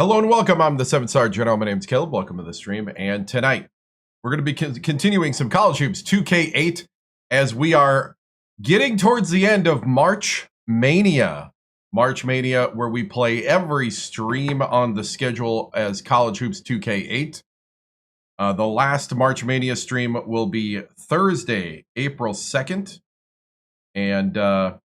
Hello and welcome. I'm the 7-star general. My name's Caleb. Welcome to the stream. And tonight, we're going to be continuing some College Hoops 2K8 as we are getting towards the end of March Mania. March Mania, where we play every stream on the schedule as College Hoops 2K8. The last March Mania stream will be Thursday, April 2nd. And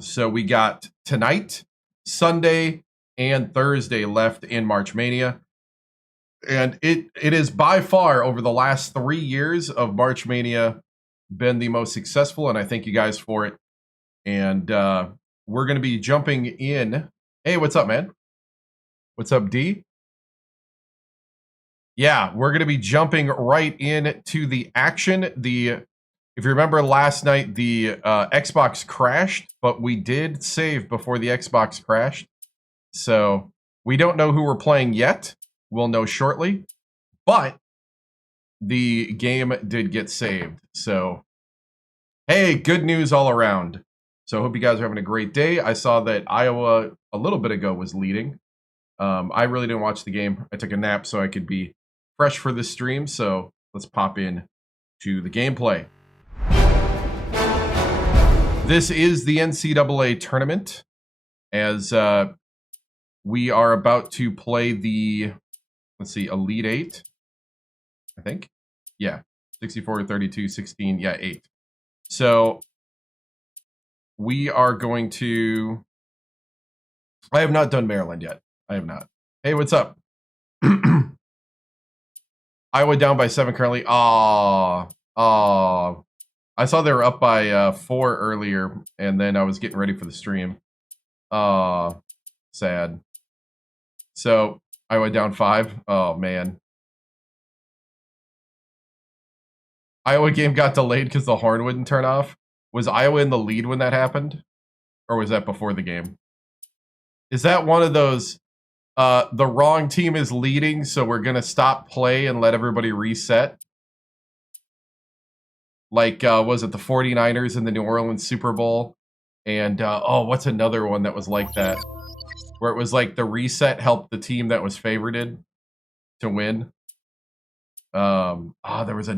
so we got tonight, Sunday, and Thursday left in March Mania. And it is by far, over the last 3 years of March Mania, been the most successful, and I thank you guys for it. And we're going to be jumping in. Hey, what's up, man? What's up, D? Yeah, we're going to be jumping right into the action. If you remember last night, the Xbox crashed, but we did save before the Xbox crashed. So we don't know who we're playing yet. We'll know shortly. But the game did get saved. So, hey, good news all around. So I hope you guys are having a great day. I saw that Iowa a little bit ago was leading. I really didn't watch the game. I took a nap so I could be fresh for this stream. So let's pop in to the gameplay. This is the NCAA tournament, as we are about to play the, let's see, Elite 8, I think. Yeah, 64, 32, 16, yeah, 8. So we are going to, I have not done Maryland yet. I have not. Hey, what's up? Iowa down by 7 currently. I saw they were up by 4 earlier, and then I was getting ready for the stream. Sad. So, Iowa down 5. Oh, man. Iowa game got delayed because the horn wouldn't turn off. Was Iowa in the lead when that happened? Or was that before the game? Is that one of those, the wrong team is leading, so we're going to stop play and let everybody reset? Like, was it the 49ers in the New Orleans Super Bowl? And, what's another one that was like that? Where it was like the reset helped the team that was favorited to win. There was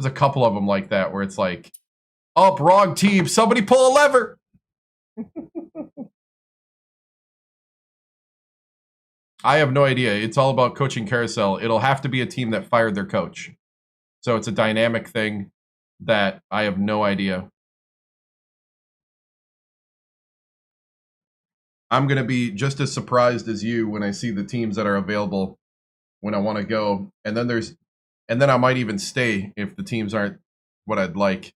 a couple of them like that where it's like, oh, wrong team, somebody pull a lever. I have no idea. It's all about coaching carousel. It'll have to be a team that fired their coach. So it's a dynamic thing that I have no idea. I'm going to be just as surprised as you when I see the teams that are available when I want to go. And then I might even stay if the teams aren't what I'd like.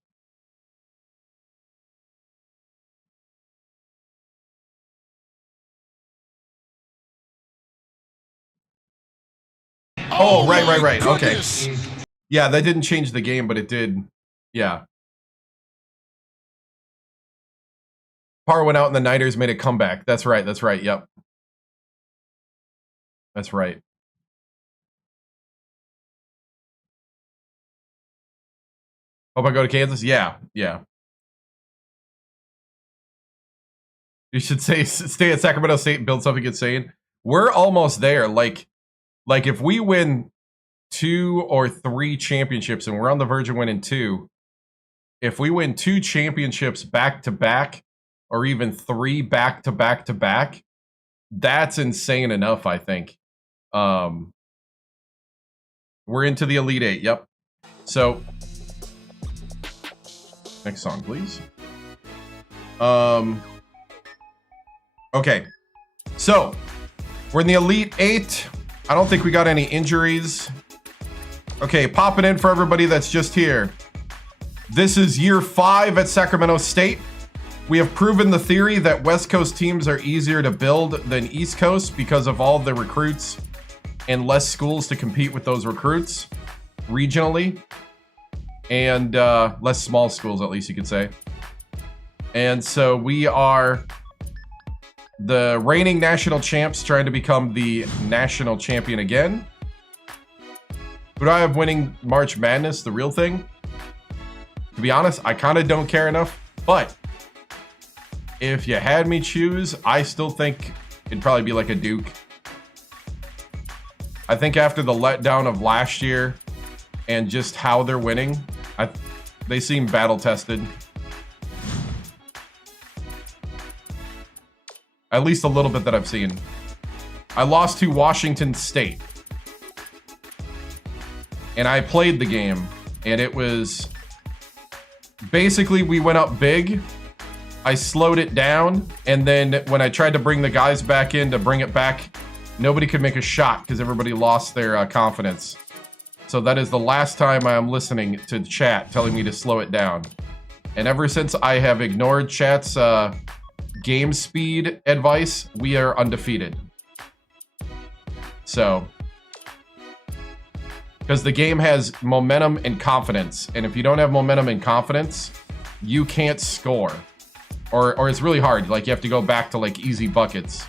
Oh, right. Goodness. Okay. Yeah, that didn't change the game, but it did. Yeah. Parr went out and the Niners made a comeback. That's right. Yep. That's right. Hope I go to Kansas. Yeah. You should stay at Sacramento State and build something insane. We're almost there. Like if we win 2 or 3 championships, and we're on the verge of winning 2, if we win 2 championships back to back, or even 3 back to back, that's insane enough, I think. We're into the Elite 8, yep. So, next song, please. Okay. So, we're in the Elite 8. I don't think we got any injuries. Okay, popping in for everybody that's just here. This is year 5 at Sacramento State. We have proven the theory that West Coast teams are easier to build than East Coast because of all the recruits and less schools to compete with those recruits regionally. And less small schools, at least you could say. And so we are the reigning national champs trying to become the national champion again. Who do I have winning March Madness, the real thing? To be honest, I kind of don't care enough, but if you had me choose, I still think it'd probably be like a Duke. I think after the letdown of last year and just how they're winning, they seem battle tested. At least a little bit that I've seen. I lost to Washington State. And I played the game. And it was... Basically, we went up big. I slowed it down. And then when I tried to bring the guys back in to bring it back, nobody could make a shot because everybody lost their confidence. So that is the last time I am listening to chat telling me to slow it down. And ever since I have ignored chat's game speed advice, we are undefeated. So, because the game has momentum and confidence, and if you don't have momentum and confidence, you can't score, or it's really hard. Like you have to go back to like easy buckets.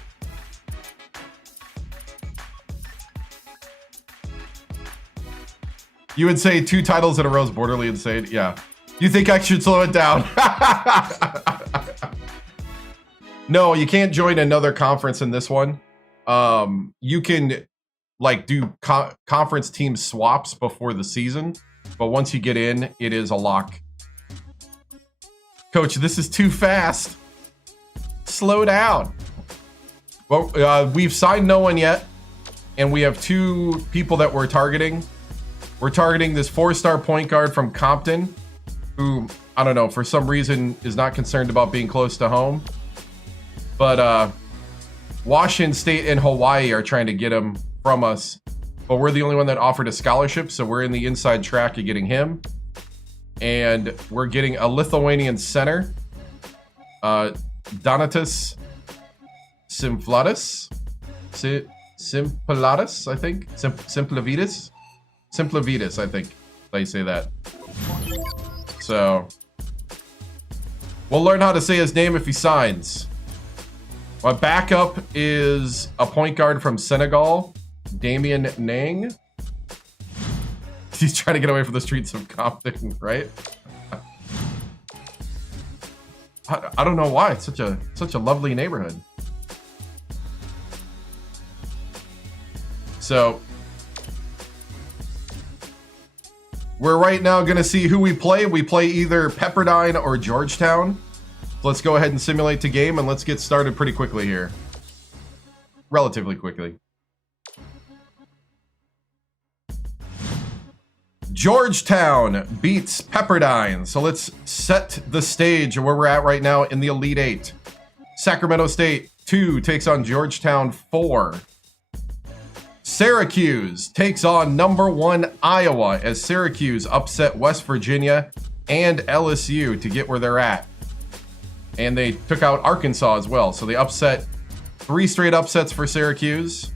You would say 2 titles in a row is borderly insane. Yeah. You think I should slow it down? No, you can't join another conference in this one. You can like do conference team swaps before the season, but once you get in, it is a lock. Coach, this is too fast. Slow down. Well, we've signed no one yet, and we have 2 people that we're targeting. We're targeting this 4-star point guard from Compton, who, I don't know, for some reason is not concerned about being close to home. But Washington State and Hawaii are trying to get him from us. But we're the only one that offered a scholarship, so we're in the inside track of getting him. And we're getting a Lithuanian center, Donatas Simplatis, I think. Simplavitis, I think they say that. So we'll learn how to say his name if he signs. My backup is a point guard from Senegal, Damien Nang. He's trying to get away from the streets of Compton, right? I don't know why. It's such a lovely neighborhood. So we're right now going to see who we play. We play either Pepperdine or Georgetown. Let's go ahead and simulate the game, and let's get started pretty quickly here. Relatively quickly. Georgetown beats Pepperdine. So let's set the stage of where we're at right now in the Elite Eight. Sacramento State 2 takes on Georgetown 4. Syracuse takes on number 1 Iowa as Syracuse upset West Virginia and LSU to get where they're at. And they took out Arkansas as well. So they upset 3 straight upsets for Syracuse.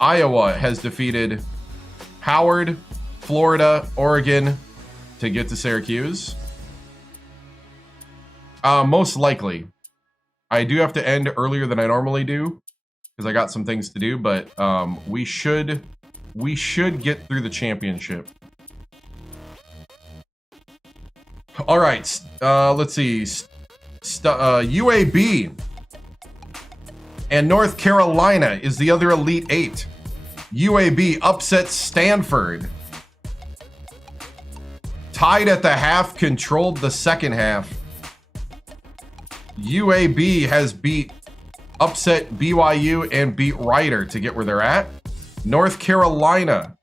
Iowa has defeated Howard, Florida, Oregon to get to Syracuse. Most likely. I do have to end earlier than I normally do because I got some things to do, but we should get through the championship. All right, let's see. UAB and North Carolina is the other Elite Eight. UAB upsets Stanford. Tied at the half, controlled the second half. UAB has upset BYU and beat Rider to get where they're at. North Carolina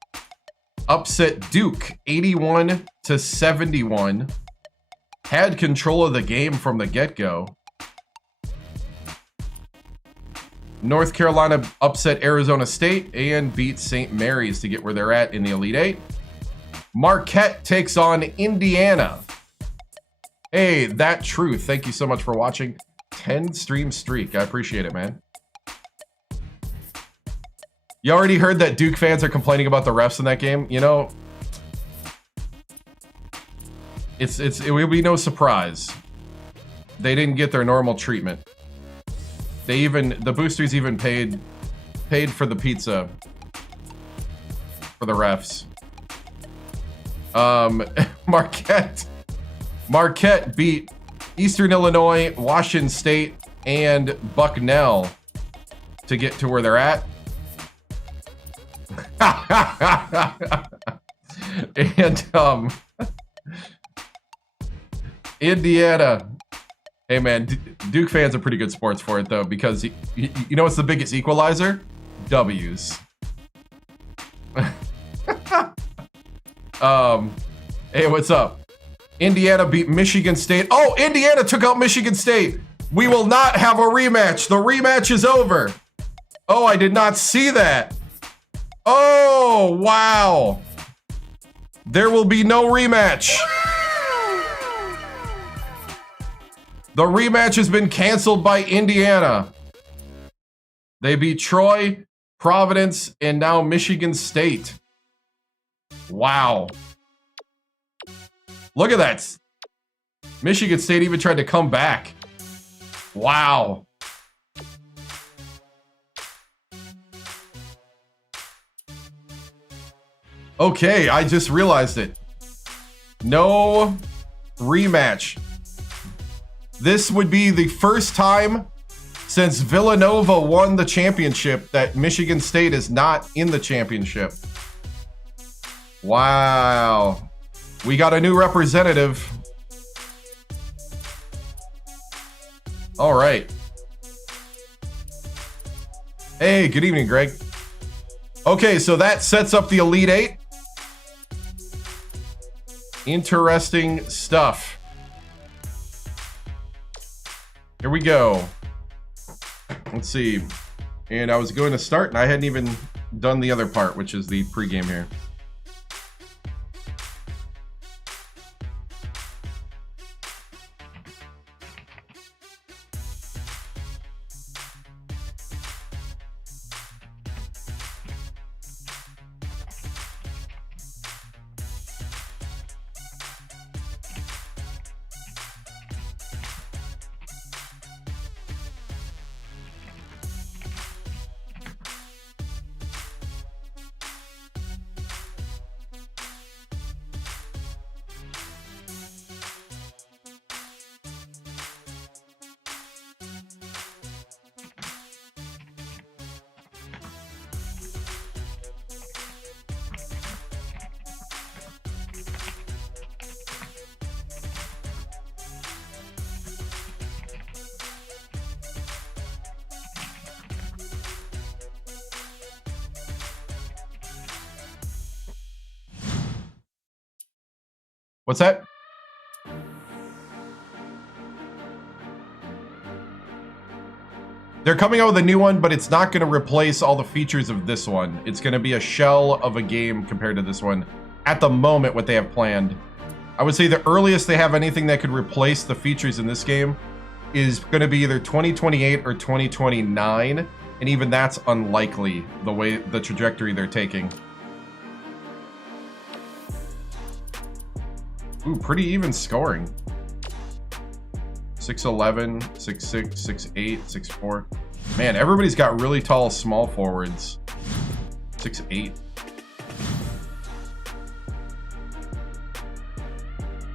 upset Duke 81-71. Had control of the game from the get-go. North Carolina upset Arizona State and beat St. Mary's to get where they're at in the Elite Eight. Marquette takes on Indiana. Hey, That Truth, thank you so much for watching. 10 stream streak. I appreciate it, man. You already heard that Duke fans are complaining about the refs in that game. You know, it will be no surprise. They didn't get their normal treatment. The boosters even paid for the pizza for the refs. Marquette beat Eastern Illinois, Washington State, and Bucknell to get to where they're at. And Indiana. Hey man, Duke fans are pretty good sports for it though, because you know what's the biggest equalizer? W's. Hey, what's up? Indiana beat Michigan State. Oh, Indiana took out Michigan State. We will not have a rematch. The rematch is over. Oh, I did not see that. Oh, wow. There will be no rematch. The rematch has been canceled by Indiana. They beat Troy, Providence, and now Michigan State. Wow. Look at that. Michigan State even tried to come back. Wow. Okay, I just realized it. No rematch. This would be the first time since Villanova won the championship that Michigan State is not in the championship. Wow. We got a new representative. All right. Hey, good evening, Greg. Okay, so that sets up the Elite Eight. Interesting stuff. Here we go. Let's see. And I was going to start, and I hadn't even done the other part, which is the pregame here. What's that? They're coming out with a new one, but it's not going to replace all the features of this one. It's going to be a shell of a game compared to this one. At the moment, what they have planned. I would say the earliest they have anything that could replace the features in this game is going to be either 2028 or 2029. And even that's unlikely, the way the trajectory they're taking. Ooh, pretty even scoring. 6'11", 6'6", 6'8", 6'4". Man, everybody's got really tall small forwards. 6'8".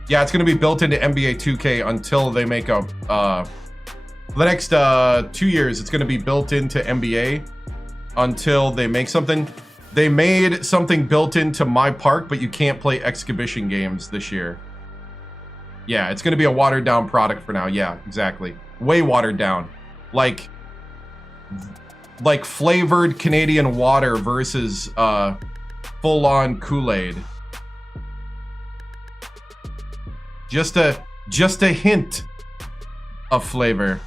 Yeah, it's going to be built into NBA 2K until they make a... for the next 2 years, it's going to be built into NBA until they make something. They made something built into My Park, but you can't play exhibition games this year. Yeah, it's going to be a watered down product for now. Yeah, exactly. Way watered down. Like flavored Canadian water versus full-on Kool-Aid. Just a hint of flavor.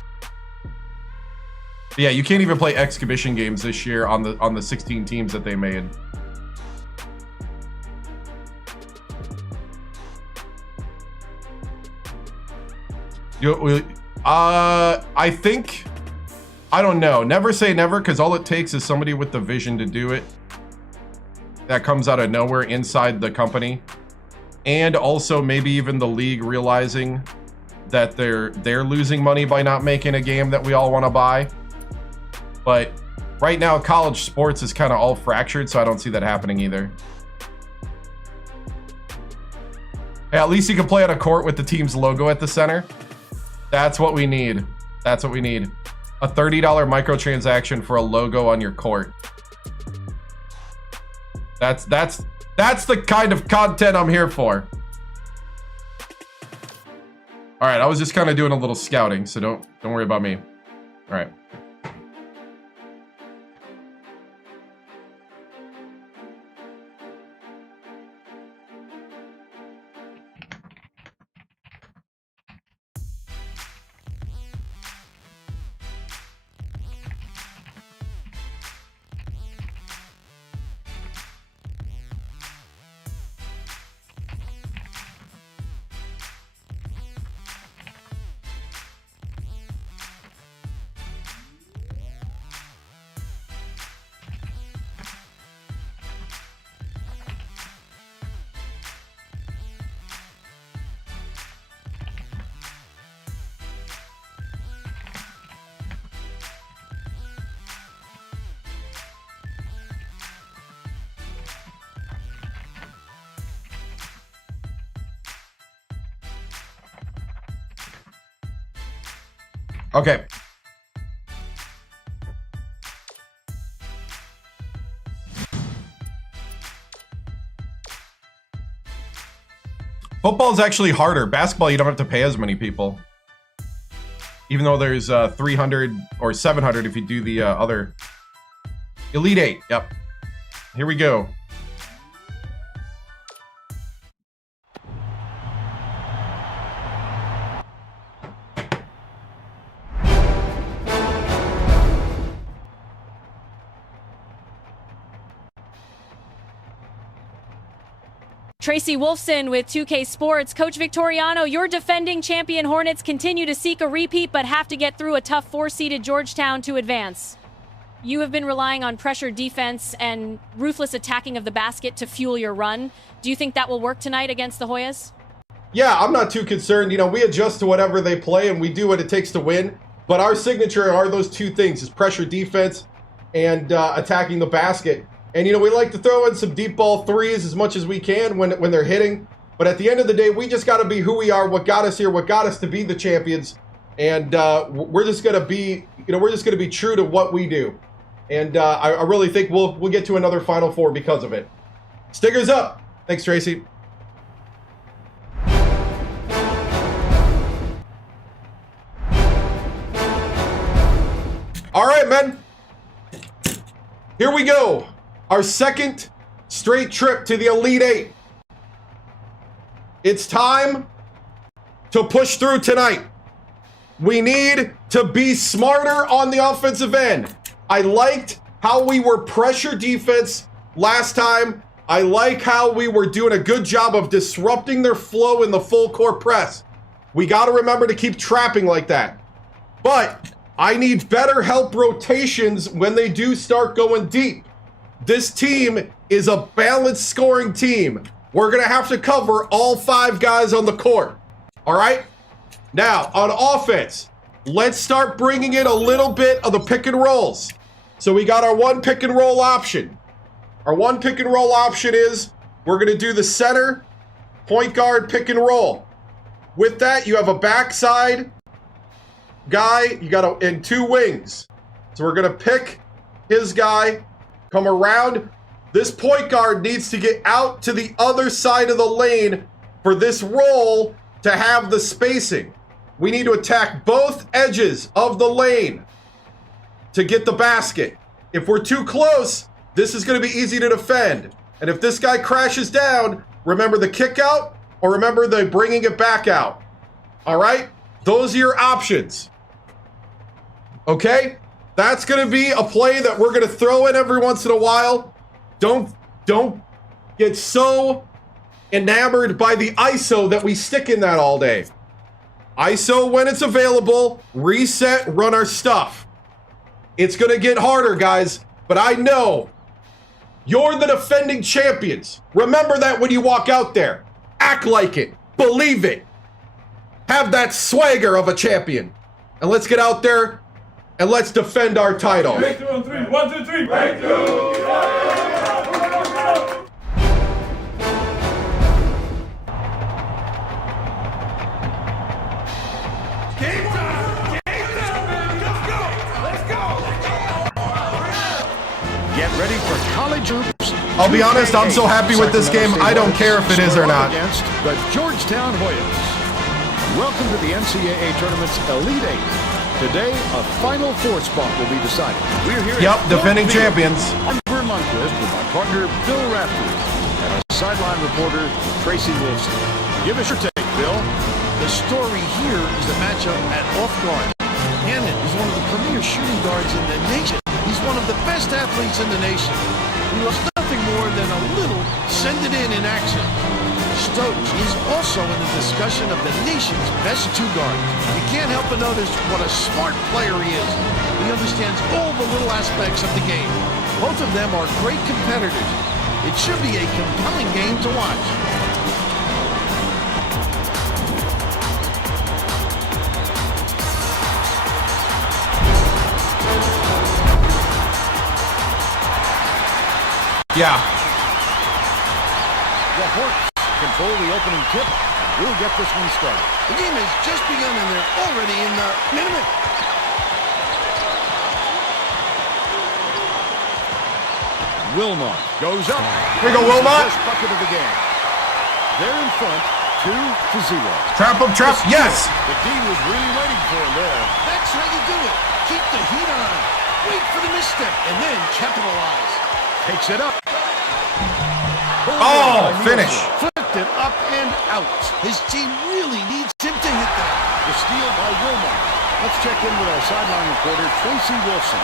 But yeah, you can't even play exhibition games this year on the 16 teams that they made. I think, I don't know. Never say never, because all it takes is somebody with the vision to do it. That comes out of nowhere inside the company, and also maybe even the league realizing that they're losing money by not making a game that we all want to buy. But right now, college sports is kind of all fractured, so I don't see that happening either. Hey, at least you can play on a court with the team's logo at the center. That's what we need. That's what we need. A $30 microtransaction for a logo on your court. That's the kind of content I'm here for. All right, I was just kind of doing a little scouting, so don't worry about me. All right. Okay. Football is actually harder. Basketball, you don't have to pay as many people. Even though there's 300 or 700 if you do the other. Elite 8, yep. Here we go. Tracy Wolfson with 2K Sports. Coach Victoriano, your defending champion Hornets continue to seek a repeat but have to get through a tough 4-seeded Georgetown to advance. You have been relying on pressure defense and ruthless attacking of the basket to fuel your run. Do you think that will work tonight against the Hoyas? Yeah, I'm not too concerned. You know, we adjust to whatever they play and we do what it takes to win. But our signature are those two things, is pressure defense and attacking the basket. And, you know, we like to throw in some deep ball threes as much as we can when they're hitting. But at the end of the day, we just got to be who we are, what got us here, what got us to be the champions. And we're just going to be, you know, we're just going to be true to what we do. And I really think we'll get to another Final Four because of it. Stickers up. Thanks, Tracy. All right, men. Here we go. Our second straight trip to the Elite Eight. It's time to push through tonight. We need to be smarter on the offensive end. I liked how we were pressure defense last time. I like how we were doing a good job of disrupting their flow in the full court press. We got to remember to keep trapping like that. But I need better help rotations when they do start going deep. This team is a balanced scoring team. We're going to have to cover all 5 guys on the court. All right? Now, on offense, let's start bringing in a little bit of the pick and rolls. So we got our one pick and roll option. Our one pick and roll option is we're going to do the center, point guard, pick and roll. With that, you have a backside guy, you got and 2 wings. So we're going to pick his guy, come around. This point guard needs to get out to the other side of the lane for this roll to have the spacing. We need to attack both edges of the lane to get the basket. If we're too close, this is going to be easy to defend. And if this guy crashes down, remember the kick out or remember the bringing it back out. All right? Those are your options. Okay? That's going to be a play that we're going to throw in every once in a while. Don't get so enamored by the ISO that we stick in that all day. ISO when it's available, reset, run our stuff. It's going to get harder, guys, but I know you're the defending champions. Remember that when you walk out there. Act like it. Believe it. Have that swagger of a champion. And let's get out there and let's defend our title. Breakthrough on 3. 1, 2, 3. Breakthrough! Game time! Game time, man! Let's go! ready for college hoops. I'll be honest, I'm so happy with this game, I don't care if it is or not. Against the Georgetown Hornets. Welcome to the NCAA Tournament's Elite Eight. Today, a Final Four spot will be decided. We're here. Yep, defending champions. I'm Vern Lundquist with my partner Bill Raftery and our sideline reporter Tracy Wilson. Give us your take, Bill. The story here is the matchup at off guard. Hannon is one of the premier shooting guards in the nation. He's one of the best athletes in the nation. He loves nothing more than a little send it in action. Stokes is also in the discussion of the nation's best two guards. You can't help but notice what a smart player he is. He understands all the little aspects of the game. Both of them are great competitors. It should be a compelling game to watch. Yeah. The Hornets control the opening tip. We'll get this one started. The game has just begun and they're already in the minute. Wilmot goes up. Here we go, Wilmot. First bucket of the game. They're in front, 2-0. Trap him, trap. Yes. The D was really waiting for him there. That's how you do it. Keep the heat on. Wait for the misstep and then capitalize. Takes it up. Oh, finish. Flipped it up and out. His team really needs him to hit that. The steal by Wilmot. Let's check in with our sideline reporter, Tracy Wilson.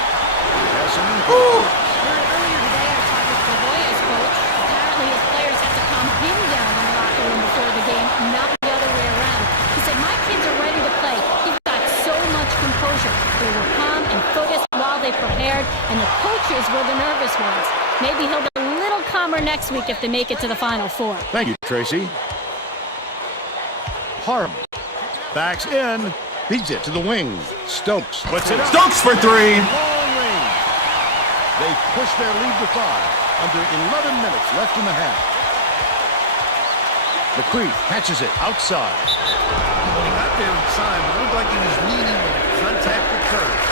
Earlier today, I talked with Boboya's coach. Apparently, his players had to calm him down in the locker room before the game, not the other way around. He said, my kids are ready to play. You've got so much composure. They were calm and focused while they prepared, and the coaches were the nervous ones. Maybe he'll be a little calmer next week if they make it to the Final Four. Thank you, Tracy. Harm backs in, beats it to the wing. Stokes puts it up. Stokes for three. Long range. They push their lead to 5. Under 11 minutes left in the half. McCree catches it outside. When he got there in time, it looked like he was leaning when the contact occurred.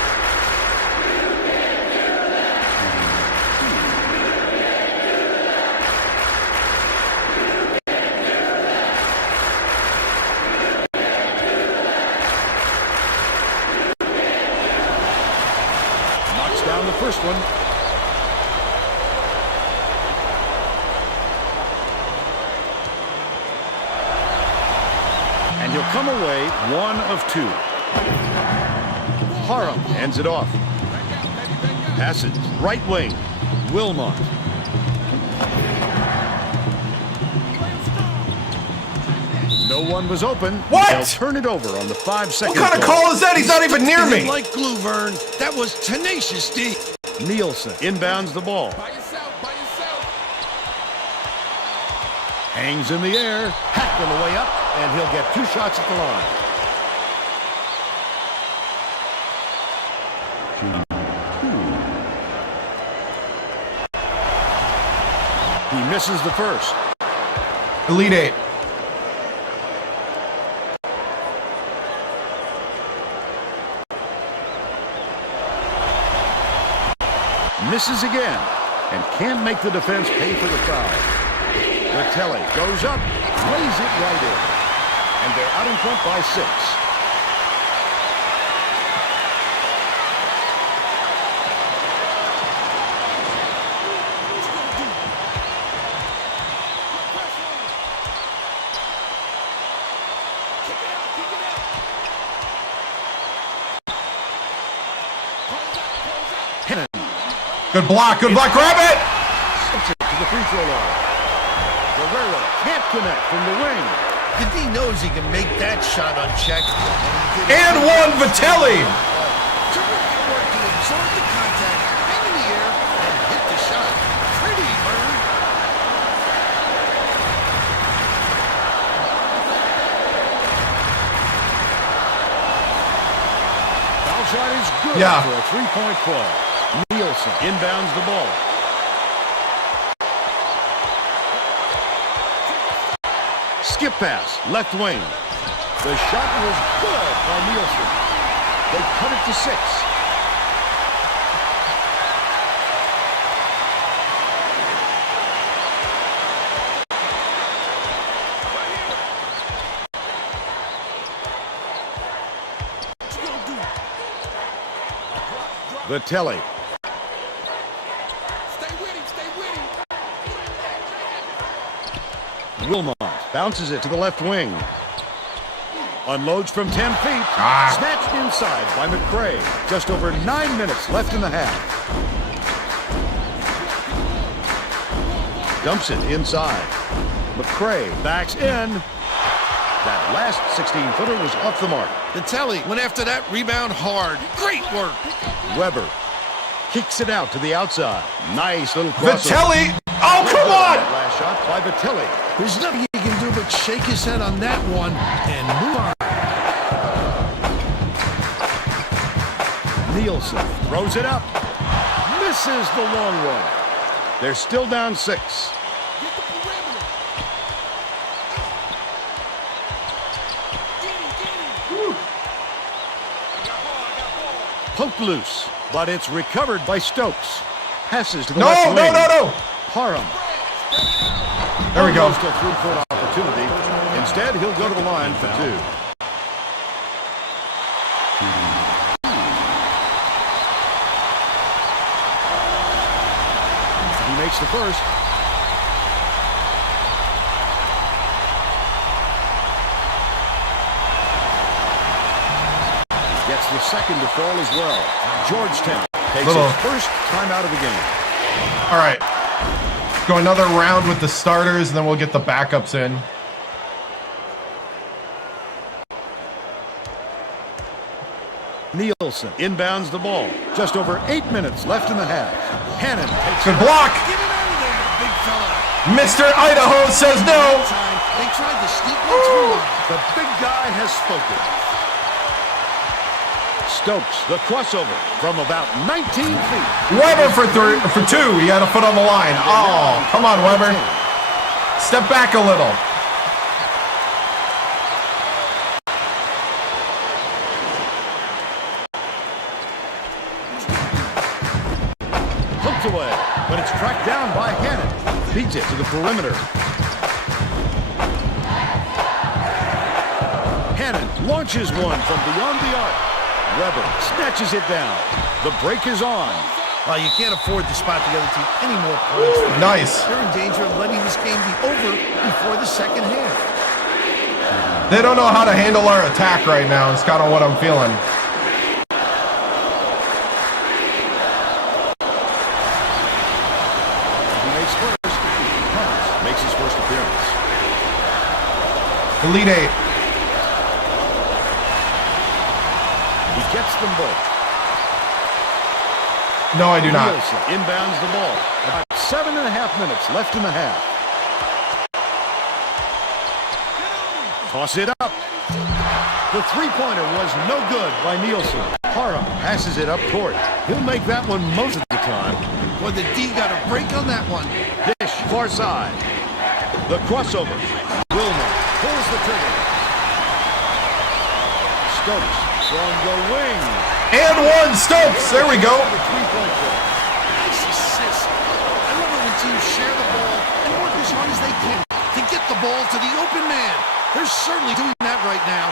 Knocks down the first one. And he'll come away 1 of 2. Harum ends it off. Passes right wing. Wilmot. No one was open. What? They'll turn it over on the 5-second. What kind of call is that? He's not even near me. Like glue, Vern. That was tenacious, D. Nielsen inbounds the ball. Hangs in the air. Hacked on the way up, and he'll get 2 shots at the line. He misses the first. Elite Eight. Misses again, and can't make the defense pay for the foul. Vitale goes up, lays it right in, and they're out in front by 6. Good block, grab it! To the free throw line. Guerrero can't connect from the wing. The D knows he can make that shot unchecked. And one, Vitale! Terrific work to absorb the contact, hang in the air, and hit the shot. Pretty, Vern. Foul shot is good for a 3-point play. Nielsen inbounds the ball. Skip pass, left wing. The shot was good by Nielsen. They cut it to 6. The Telly. Wilmot bounces it to the left wing. Unloads from 10 feet. Snatched inside by McCray. Just over 9 minutes left in the half. Dumps it inside. McCray backs in. That last 16-footer was off the mark. The Telly went after that rebound hard. Great work. Weber kicks it out to the outside. Nice little crossover. Vitelli! Oh, come on! Last shot by Vitelli. There's nothing he can do but shake his head on that one and move on. Nielsen throws it up. Misses the long one. They're still down 6. Poked loose, but it's recovered by Stokes. Passes to the left wing. No! Parham. There we go. Almost a 3-point opportunity. Instead, he'll go to the line for 2. He makes the first. Gets the second to fall as well. Georgetown takes its first time out of the game. All right. Go another round with the starters, and then we'll get the backups in. Nielsen inbounds the ball. Just over 8 minutes left in the half. Hannon takes Good block. Get it out of there, big fella. Mr. Idaho says no. They tried to sneak one through. The big guy has spoken. Stokes, the crossover from about 19 feet. Weber for 2. He had a foot on the line. Oh, come on, Weber. Step back a little. Hooked away, but it's tracked down by Hannon. Beats it to the perimeter. Hannon launches one from beyond the arc. Weber snatches it down. The break is on. Well, you can't afford to spot the other team any more points. Nice. They're in danger of letting this game be over before the second half. They don't know how to handle our attack right now. It's kind of what I'm feeling. He makes first. Thomas makes his first appearance. Elite 8. He gets them both. No, I do not. Nielsen inbounds the ball. About 7.5 minutes left in the half. Toss it up. The three-pointer was no good by Nielsen. Parham passes it up court. He'll make that one most of the time. Well, the D got a break on that one. Dish far side. The crossover. Wilmot pulls the trigger. Stokes from the wing. And 1, Stokes. There we go. The three-point play. Nice assist. I love it when teams share the ball and work as hard as they can to get the ball to the open man. They're certainly doing that right now.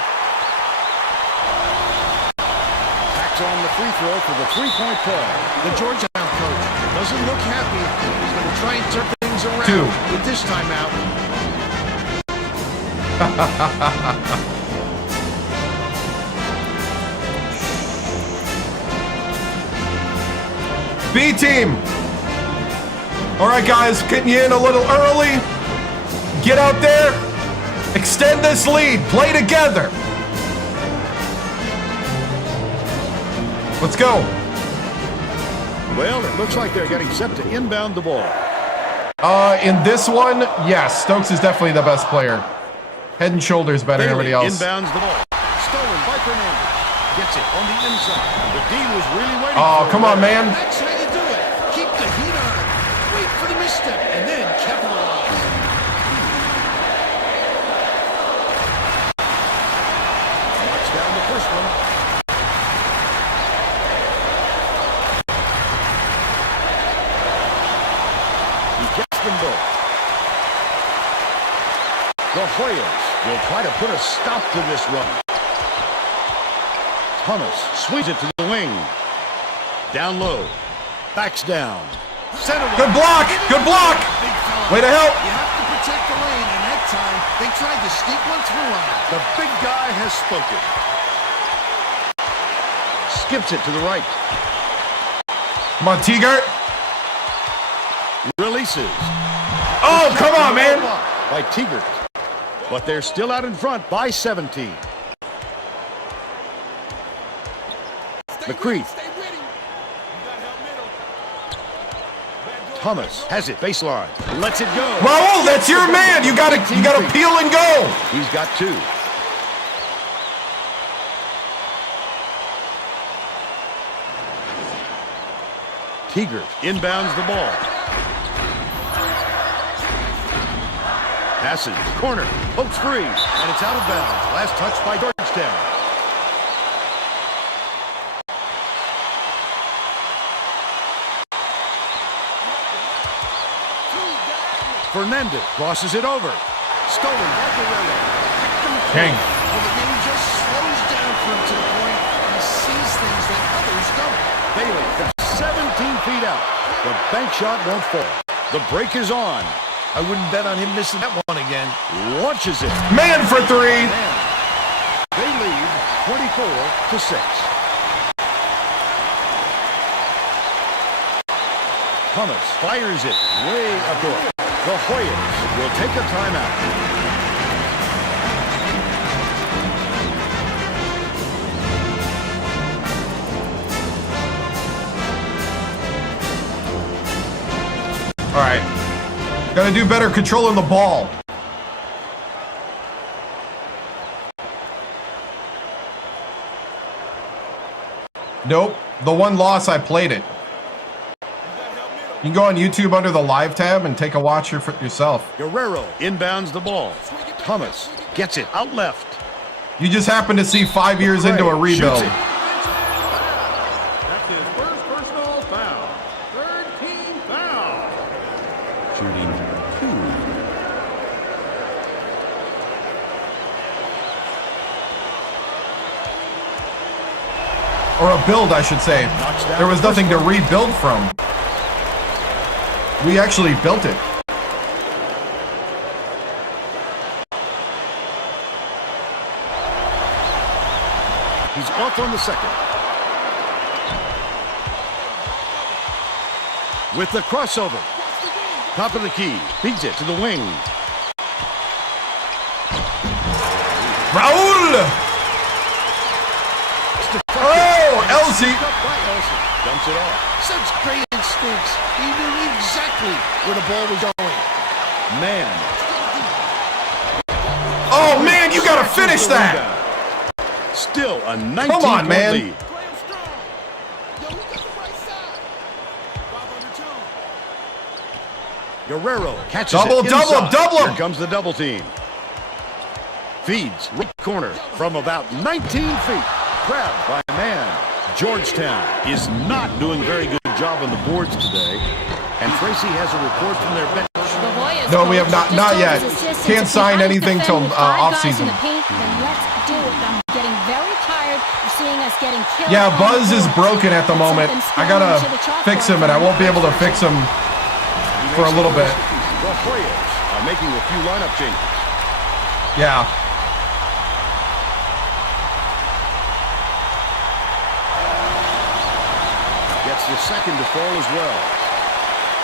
Backs on the free throw for the three-point play. The Georgetown coach doesn't look happy. He's going to try and turn things around 2. with this timeout. B team. All right, guys, getting you in a little early. Get out there. Extend this lead. Play together. Let's go. Well, it looks like they're getting set to inbound the ball. In this one, yes, Stokes is definitely the best player. Head and shoulders better than everybody else. Inbounds the ball. Stolen by Fernandez. Gets it on the inside. The D was really waiting for Oh, come on, man. That's how you do it. Keep the heat on. Wait for the misstep and then capitalize. Knocks down the first one. He gets them both. The Hoyas will try to put a stop to this run. Thomas swings it to the wing. Down low. Backs down. Center line. Good block. Good block. Big fella. Way to help. You have to protect the lane, and that time they tried to sneak one through on him. The big guy has spoken. Skips it to the right. Come on, Teagert. Releases. Oh, come on, man. By Teagert. But they're still out in front by 17. McCree. Thomas has it, baseline, lets it go. Raul, that's your man. You gotta peel and go. He's got 2. Teagert inbounds the ball. Passes, corner, pokes free, and it's out of bounds. Last touch by Georgetown. Fernandez crosses it over. Stolen by Guerrero. Dang. Well, the game just slows down for him to the point he sees things that others don't. Bailey from 17 feet out. The bank shot won't fall. The break is on. I wouldn't bet on him missing that one again. Launches it. Man for 3. Man. They lead 24-6. Thomas fires it way up door. The Hoyas will take a timeout. All right. Gotta do better controlling the ball. Nope. The one loss, I played it. You can go on YouTube under the live tab and take a watch for yourself. Guerrero inbounds the ball. Thomas gets it out left. You just happen to see 5 years into a rebuild. Shoots it. That's his first personal foul. Third team foul. Shooting 2. Or a build, I should say. There was nothing to rebuild from. We actually built it. He's off on the second. With the crossover. Top of the key. Feeds it to the wing. Raul! Oh, Elsie! Dumps it off. Such great instincts. He knew exactly where the ball was going. Man. Oh, man, you gotta finish that! Still a 19-point Come on, man. lead. Guerrero catches Double, it double, inside. double him. Here comes the double team. Feeds right corner from about 19 feet. Grabbed by a man. Georgetown is not doing a very good job on the boards today. And Tracy has a report from their bench. No, we have not yet. Can't sign anything till off-season. Yeah, Buzz is broken at the moment. I gotta fix him, and I won't be able to fix him for a little bit. The Hoyas are making a few lineup changes. Yeah. Gets the second to fall as well.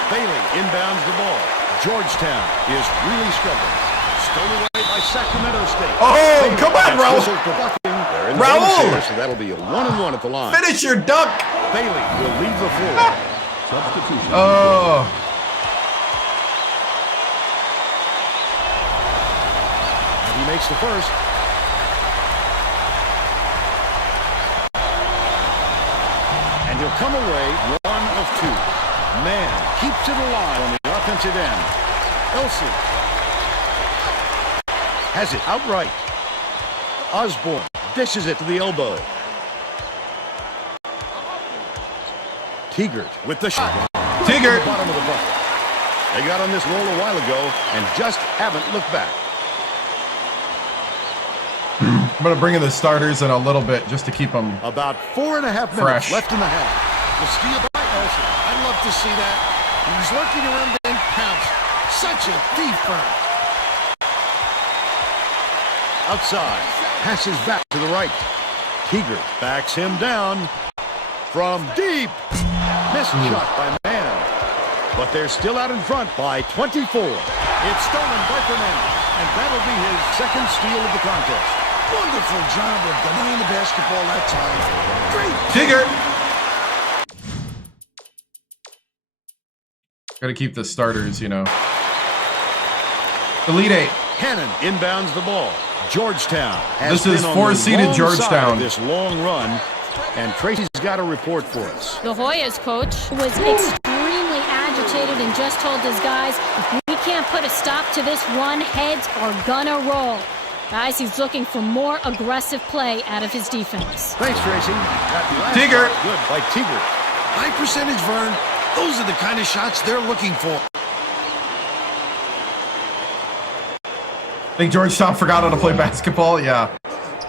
Bailey inbounds the ball. Georgetown is really struggling. Stolen away by Sacramento State. Oh, Bailey come on, Raul. They're in the Raul. bonus here, so that'll be a 1-and-1 at the line. Finish your dunk. Bailey will leave the floor. Substitution. Oh. He makes the first. And he'll come away 1 of 2. Man keeps it alive on the offensive end. Elsie has it outright. Osborne dishes it to the elbow. Teagert with the shot. Teagert. Right bottom of the bucket. They got on this roll a while ago and just haven't looked back. I'm going to bring in the starters in a little bit just to keep them About 4.5 minutes fresh. left in the half. The steal by Olsen. I'd love to see that. He was lurking around and pounced. Such a defense. Outside. Passes back to the right. Keeger backs him down from deep. Missed shot by Mann. But they're still out in front by 24. It's stolen by Fernandez. And that'll be his second steal of the contest. Wonderful job of denying the basketball that time. Great. Keeger. Got to keep the starters, you know. Elite Eight. Cannon inbounds the ball. Georgetown has This is been on four-seeded the long Georgetown. side of this long run, and Tracy's got a report for us. The Hoyas coach was extremely agitated and just told his guys, if we can't put a stop to this one, heads are gonna roll. Guys, he's looking for more aggressive play out of his defense. Thanks, Tracy. That last Tigger. shot good by Tigger. High percentage, Vern. Those are the kind of shots they're looking for. Think Georgetown forgot how to play basketball? Yeah.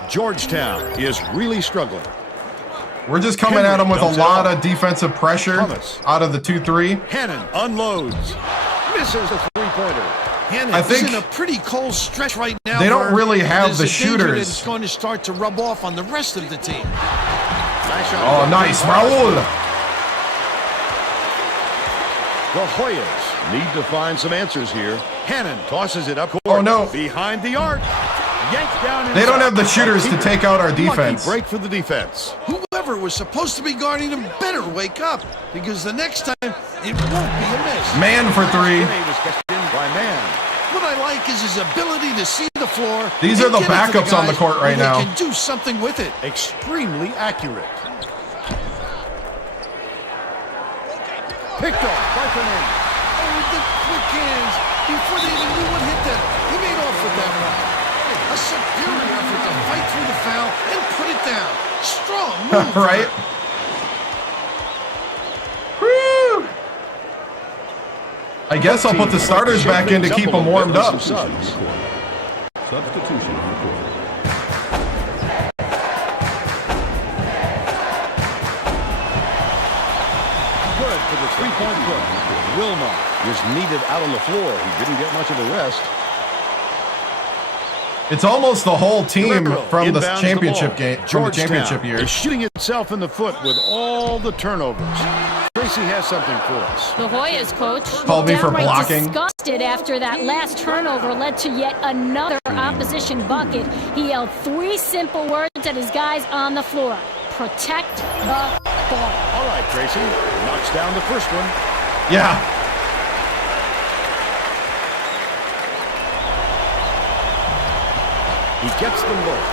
Georgetown is really struggling. We're just coming at them with a lot of defensive pressure Thomas. out of the 2-3. Hannon unloads. Misses a three-pointer. Hannon I think is in a pretty cold stretch right now. they don't Vern. really have There's the a danger that shooters. it's going to start to rub off on the rest of the team. Nice shot. Oh, nice. Raul. The Hoyas need to find some answers here. Hannon tosses it up court. Oh, no. Behind the arc. Yanked down. They don't inside. have the shooters to Keeper. take out our Lucky defense. break for the defense. Whoever was supposed to be guarding him better wake up, because the next time it won't be a miss. Man for three. He was kept in by Man. What I like is his ability to see the floor. These and are the get it to backups on the guys court right where now. They can do something with it. Extremely accurate. Picked off by Fernandez. Oh, the quick hands. Before they even knew what hit them, he made off with that one. A superior effort to fight through the foul and put it down. Strong move. Right? Woo! I guess I'll put the starters back in to keep them warmed up. Substitution on the court. Good for the three-point play. Wilmot is needed out on the floor. He didn't get much of a rest. It's almost the whole team Guerrero from the inbounds championship ball. game, from the Georgetown championship year. is shooting itself in the foot with all the turnovers. Tracy has something for us. The Hoyas coach Called me for downright blocking. disgusted after that last turnover led to yet another opposition bucket. He yelled 3 simple words at his guys on the floor. Protect the ball. All right, Tracy. Knocks down the first one. Yeah. He gets them both.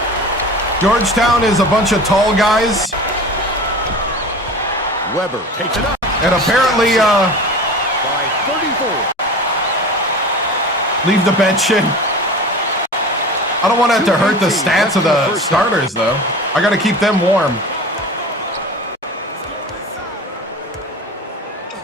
Georgetown is a bunch of tall guys, Weber takes it up and apparently by 34. leave the bench in. I don't want it to hurt the stats of the starters, though. I got to keep them warm.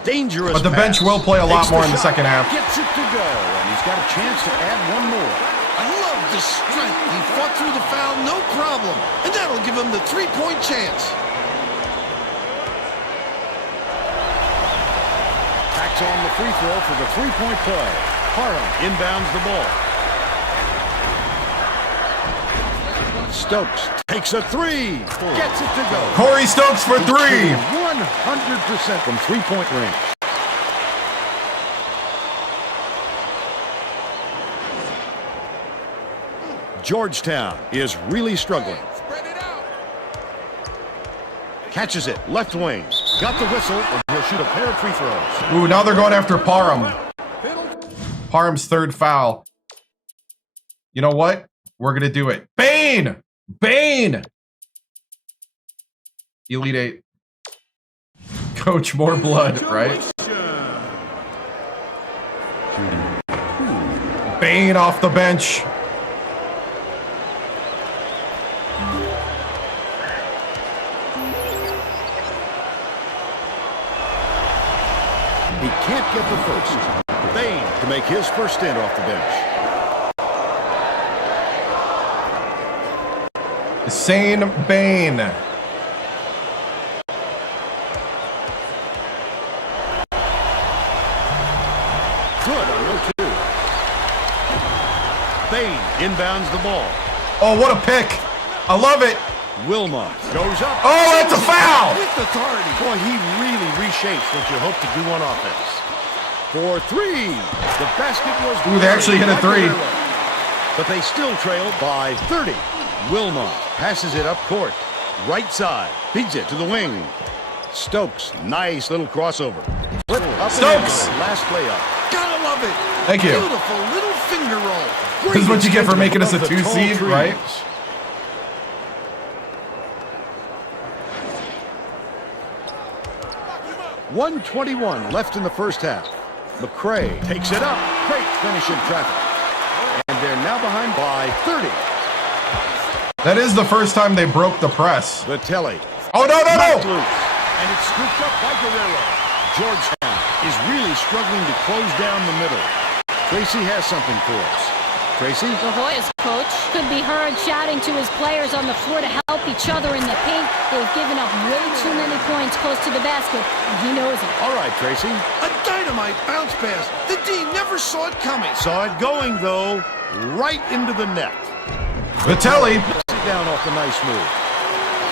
Dangerous But the bench pass. will play a lot Takes more in the shot. second half. Gets it to go, and he's got a chance to add one more. I love the strength. He fought through the foul, no problem. And that'll give him the three-point chance. Tacks on the free throw for the three-point play. Parham inbounds the ball. Stokes takes a three. Gets it to go. Corey Stokes for 3. 100% from three-point range. Georgetown is really struggling. Catches it, left wing. Got the whistle, and he'll shoot a pair of free throws. Ooh, now they're going after Parham. Parham's third foul. You know what? We're going to do it. Bane! Bane! Elite Eight. Coach, more blood, right? Bane off the bench. He can't get the first. Bain to make his first stint off the bench. Sane Bane. inbounds the ball. Oh, what a pick. I love it. Wilmot goes up. Oh, that's a foul. With authority. Boy, he really reshapes what you hope to do on offense. For three. The basket was... Ooh, they actually hit a three. But they still trail by 30. Wilmot passes it up court. Right side. Feeds it to the wing. Stokes. Nice little crossover. Flip up Stokes. Last layup. Gotta love it. Thank you. Beautiful little finger roll. This is what you get for making us a Above the 2 tall seed, trees. right? .121 left in the first half. McCray takes it up. Great finish in traffic. And they're now behind by 30. That is the first time they broke the press. Vitelli. Oh, no, no, Knocked no. loose. And it's scooped up by Guerrero. Georgetown is really struggling to close down the middle. Tracy has something for us. Tracy? The Hoyas coach could be heard shouting to his players on the floor to help each other in the paint. They've given up way too many points close to the basket, and he knows it. All right, Tracy. A dynamite bounce pass. The D never saw it coming. Saw it going, though, right into the net. Vitelli. Sit down off the nice move.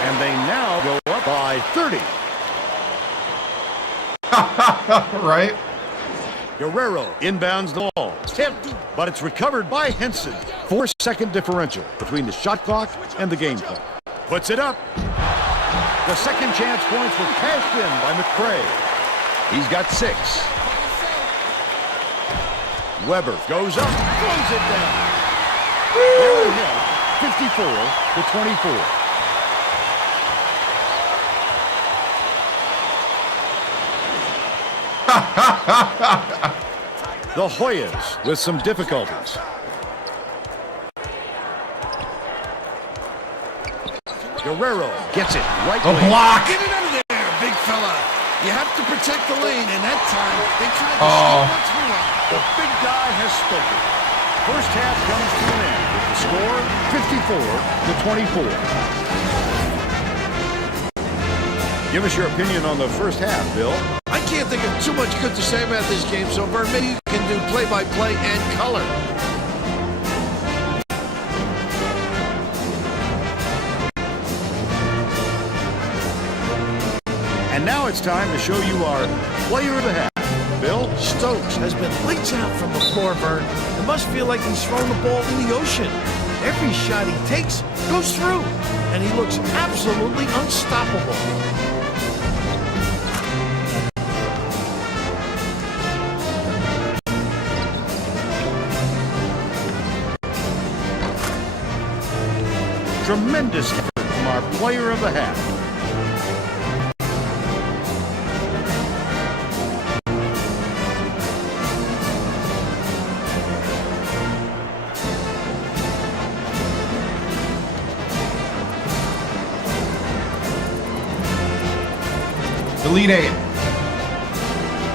And they now go up by 30. Right? Guerrero inbounds the ball. Tipped, but it's recovered by Henson. 4-second differential between the shot clock and the game clock. Puts it up. The second chance points were cashed in by McCray. He's got 6. Weber goes up, throws it down. They're ahead, 54-24. The Hoyas with some difficulties. Guerrero gets it right A lane. block. Get it out of there, big fella. You have to protect the lane, and that time they tried to Oh. steal what's wrong. The big guy has spoken. First half comes to an end with the score 54-24. Give us your opinion on the first half, Bill. I can't think of too much good to say about this game, so Vern, maybe you can do play-by-play and color. And now it's time to show you our player of the half. Bill? Stokes has been lights out from the floor, Vern. It must feel like he's throwing the ball in the ocean. Every shot he takes goes through, and he looks absolutely unstoppable. Tremendous effort from our player of the half. Elite 8.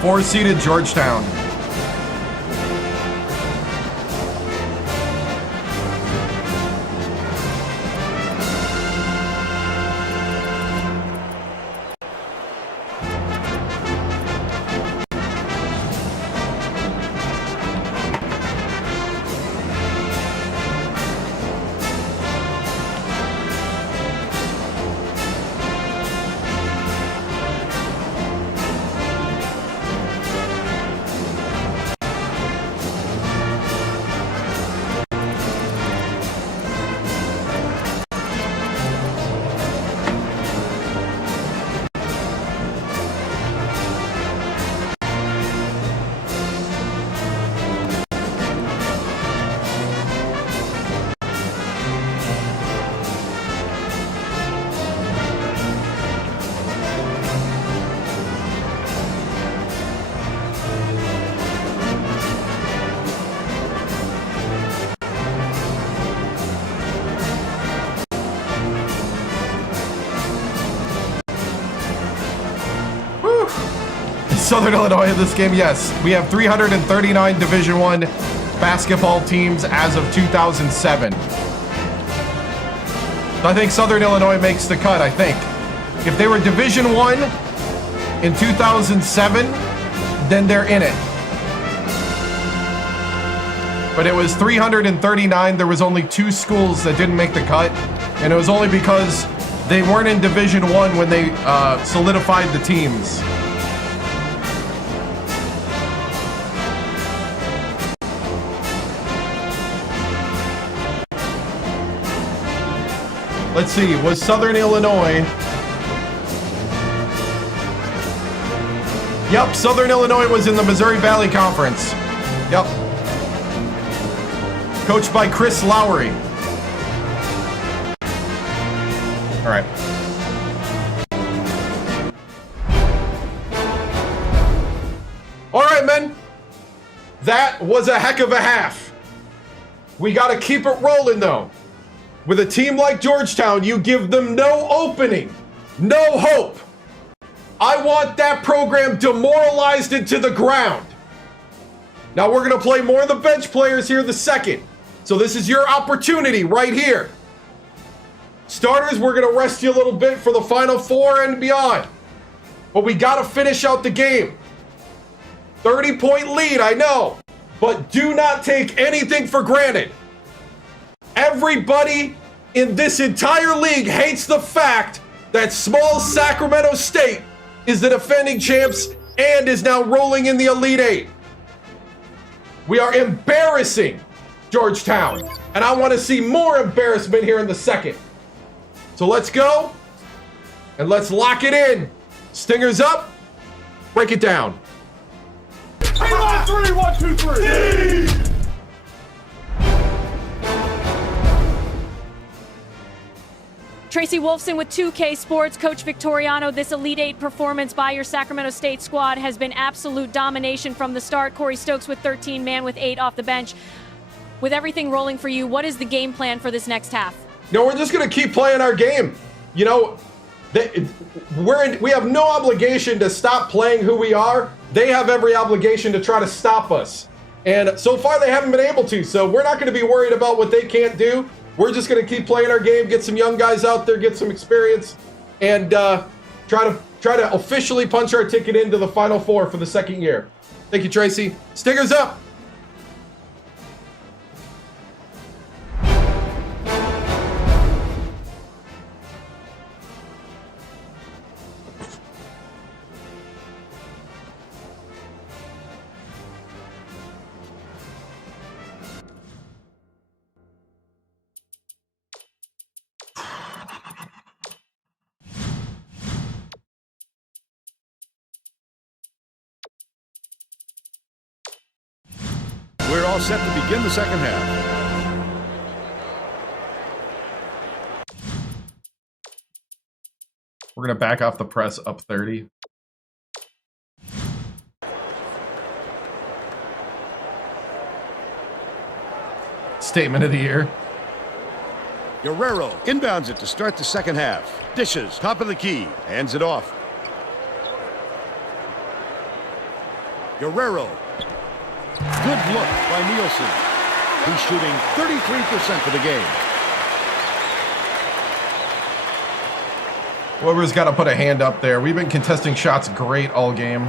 4-seeded Georgetown. Southern Illinois in this game, yes. We have 339 Division I basketball teams as of 2007. I think Southern Illinois makes the cut, I think. If they were Division I in 2007, then they're in it. but it was 339. There was only 2 schools that didn't make the cut, and it was only because they weren't in Division I when they solidified the teams. Let's see, was Southern Illinois... Yep, Southern Illinois was in the Missouri Valley Conference. Yep. Coached by Chris Lowry. All right. All right, men. That was a heck of a half. We got to keep it rolling, though. With a team like Georgetown, you give them no opening, no hope. I want that program demoralized into the ground. Now we're going to play more of the bench players here the second. So this is your opportunity right here. Starters, we're going to rest you a little bit for the Final Four and beyond. But we got to finish out the game. 30-point lead, I know. But do not take anything for granted. Everybody in this entire league hates the fact that small Sacramento State is the defending champs and is now rolling in the Elite Eight. We are embarrassing Georgetown, and I want to see more embarrassment here in the second. So let's go, and let's lock it in. Stingers up, break it down. 3-1-3, 1-2-3. Tracy Wolfson with 2K Sports. Coach Victoriano, this Elite Eight performance by your Sacramento State squad has been absolute domination from the start. Corey Stokes with 13 man with 8 off the bench. With everything rolling for you, what is the game plan for this next half? No, we're just going to keep playing our game. You know, we have no obligation to stop playing who we are. They have every obligation to try to stop us. And so far they haven't been able to. So we're not going to be worried about what they can't do. We're just going to keep playing our game, get some young guys out there, get some experience, and try to officially punch our ticket into the Final Four for the second year. Thank you, Tracy. Stingers up. We're all set to begin the second half. We're going to back off the press up 30. Statement of the year. Guerrero inbounds it to start the second half. Dishes, top of the key, hands it off. Guerrero. Good look by Nielsen. He's shooting 33% for the game. Whoever's got to put a hand up there. We've been contesting shots great all game.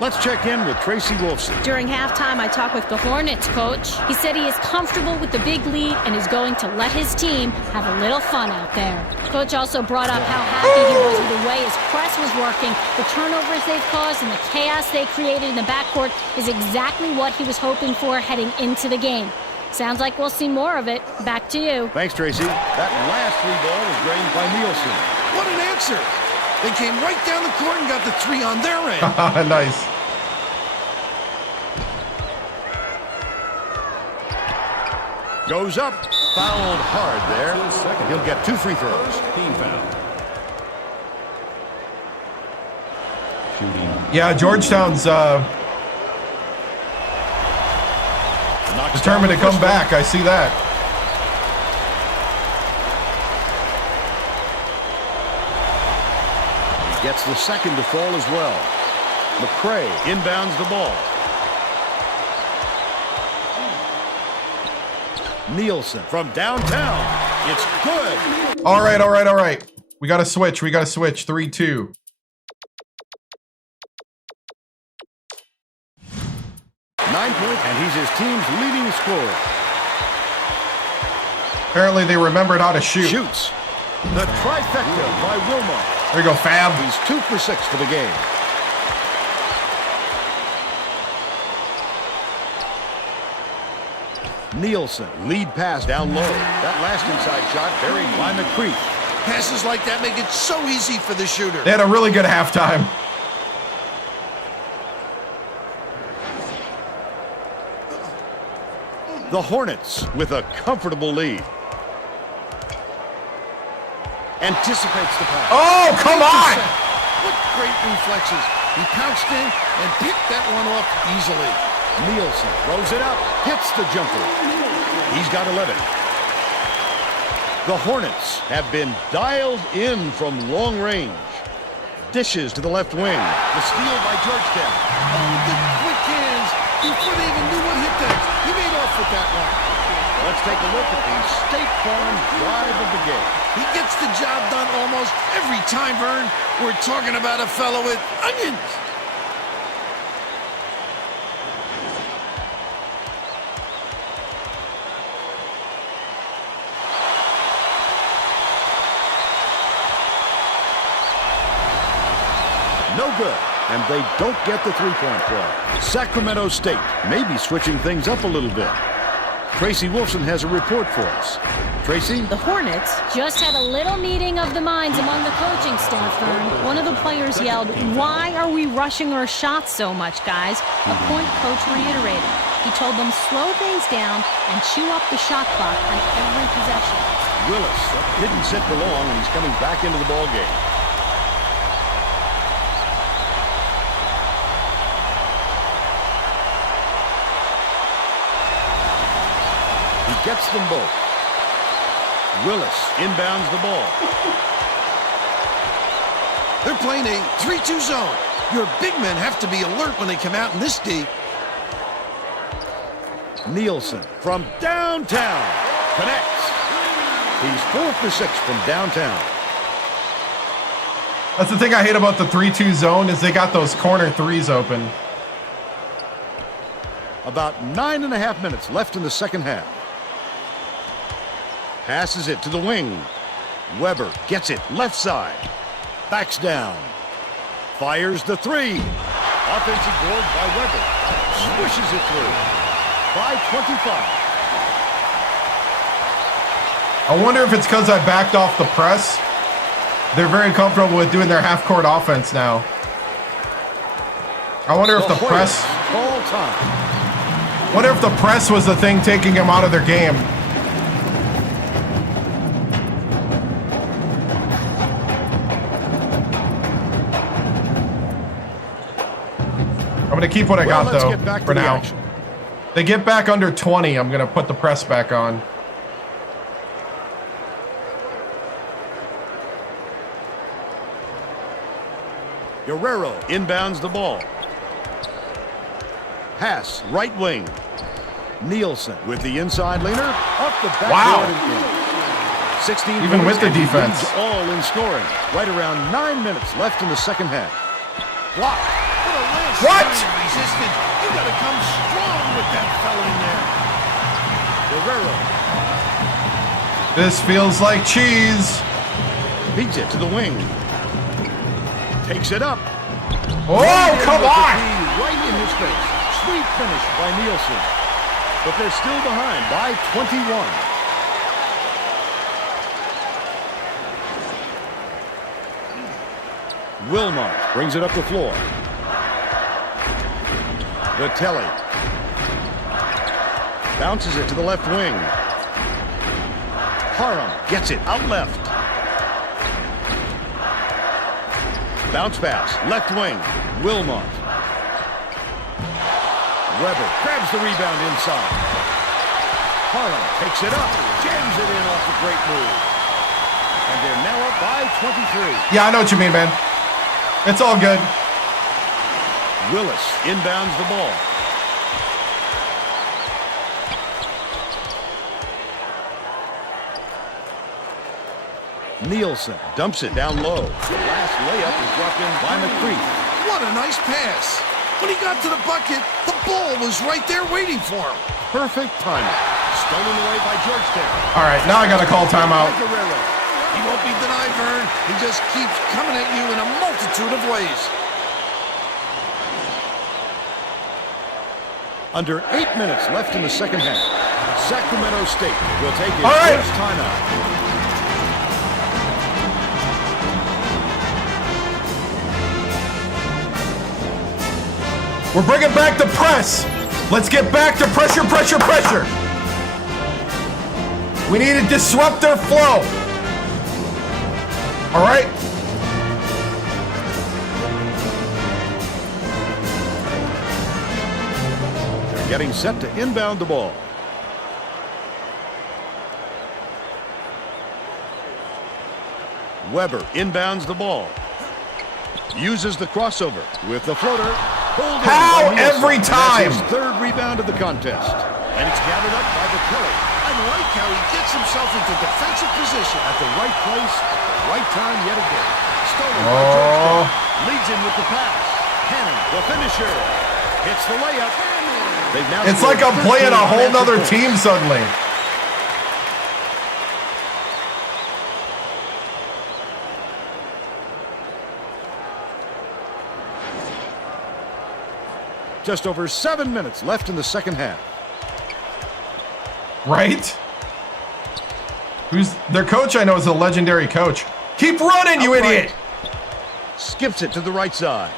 Let's check in with Tracy Wolfson. During halftime, I talked with the Hornets coach. He said he is comfortable with the big lead and is going to let his team have a little fun out there. Coach also brought up how happy he was with the way his press was working. The turnovers they've caused and the chaos they created in the backcourt is exactly what he was hoping for heading into the game. Sounds like we'll see more of it. Back to you. Thanks, Tracy. That last three ball was drained by Nielsen. What an answer! They came right down the court and got the 3 on their end. Nice. Goes up, fouled hard there. He'll get 2 free throws. Yeah, Georgetown's determined to come back. I see that. He gets the second to fall as well. McCray inbounds the ball. Nielsen from downtown. It's good. All right. We got to switch. 3-2. 9 points, and he's his team's leading scorer. Apparently they remembered how to shoot. Shoots. The trifecta by Wilmot. There you go, Fab. He's 2 for 6 for the game. Nielsen, lead pass down low. That last inside shot buried by McCreef. Passes like that make it so easy for the shooter. They had a really good halftime. The Hornets with a comfortable lead. Anticipates the pass. Oh, come on! What great reflexes. He pounced in and picked that one off easily. Nielsen throws it up, hits the jumper. He's got 11. The Hornets have been dialed in from long range. Dishes to the left wing. The steal by Georgetown. Oh, the quick hands before they even knew what hit them. He made off with that one. Let's take a look at the State Farm drive of the game. He gets the job done almost every time, Vern. We're talking about a fellow with onions. No good, and they don't get the three-point play. Sacramento State may be switching things up a little bit. Tracy Wolfson has a report for us. Tracy? The Hornets just had a little meeting of the minds among the coaching staff, Vern. One of the players yelled, "Why are we rushing our shots so much, guys?" A point coach reiterated. He told them slow things down and chew up the shot clock on every possession. Willis didn't sit for long, and he's coming back into the ball game. He gets them both. Willis inbounds the ball. They're playing a 3-2 zone. Your big men have to be alert when they come out in this D. Nielsen from downtown connects. He's 4 for 6 from downtown. That's the thing I hate about the 3-2 zone is they got those corner threes open. About 9.5 minutes left in the second half. Passes it to the wing. Weber gets it left side. Backs down. Fires the three. Offensive board by Weber. Swishes it through. By 25. I wonder if it's because I backed off the press. They're very comfortable with doing their half-court offense now. I wonder if the press... All time. Wonder if the press was the thing taking them out of their game. I'm going to keep what I got, though, for now. Action. They get back under 20, I'm going to put the press back on. Guerrero inbounds the ball. Pass, right wing. Nielsen with the inside leaner. Up the backboard. Wow. And 16 even with the and he defense. leads all in scoring. Right around 9 minutes left in the second half. Block. What? Resisted. You got to come strong with that fella in there. Guerrero. This feels like cheese. Beats it to the wing. Takes it up. Oh, come on! Right in his face. Sweet finish by Nielsen. But they're still behind by 21. Wilmot brings it up the floor. Vitelli bounces it to the left wing. Parham gets it out left. Bounce pass, left wing. Wilmot. Weber grabs the rebound inside. Parham takes it up, jams it in off a great move. And they're now up by 23. Yeah, I know what you mean, man. It's all good. Willis inbounds the ball. Nielsen dumps it down low. The last layup is dropped in by McCreef. What a nice pass. When he got to the bucket, the ball was right there waiting for him. Perfect timing. Stolen away by Georgetown. All right, now I got to call timeout. He won't be denied, Vern. He just keeps coming at you in a multitude of ways. Under 8 minutes left in the second half. Sacramento State will take its All right. first timeout. We're bringing back the press. Let's get back to pressure, pressure, pressure. We need to disrupt their flow. All right. They're getting set to inbound the ball. Weber inbounds the ball. Uses the crossover with the floater. How every time? His third rebound of the contest. And it's gathered up by the Kelly. I like how he gets himself into defensive position At the right place, at the right time yet again. Stolen by Georgetown. Leads in with the pass. Cannon, the finisher. Hits the layup. They've now It's like I'm playing a whole nother team suddenly. Just over 7 minutes left in the second half. Right? Who's their coach? I know is a legendary coach. Keep running, you idiot! Skips it to the right side.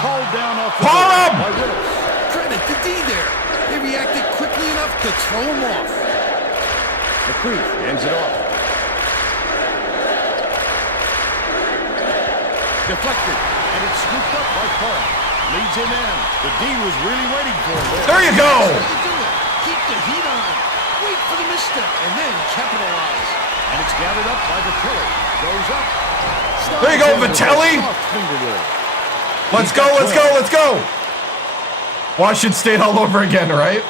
Called down off the Par board him! by Willis. Credit to D there. They reacted quickly enough to throw him off. McCreath ends it off. Deflected, and it's scooped up by Park. Leads him in. The D was really waiting for him. There you go! That's how you do it. Keep the heat on. Wait for the misstep, and then capitalize. And it's gathered up by Vitelli. Goes up. There you go, Vitelli! Soft finger roll. Let's go, let's go, let's go! Washington State all over again, right?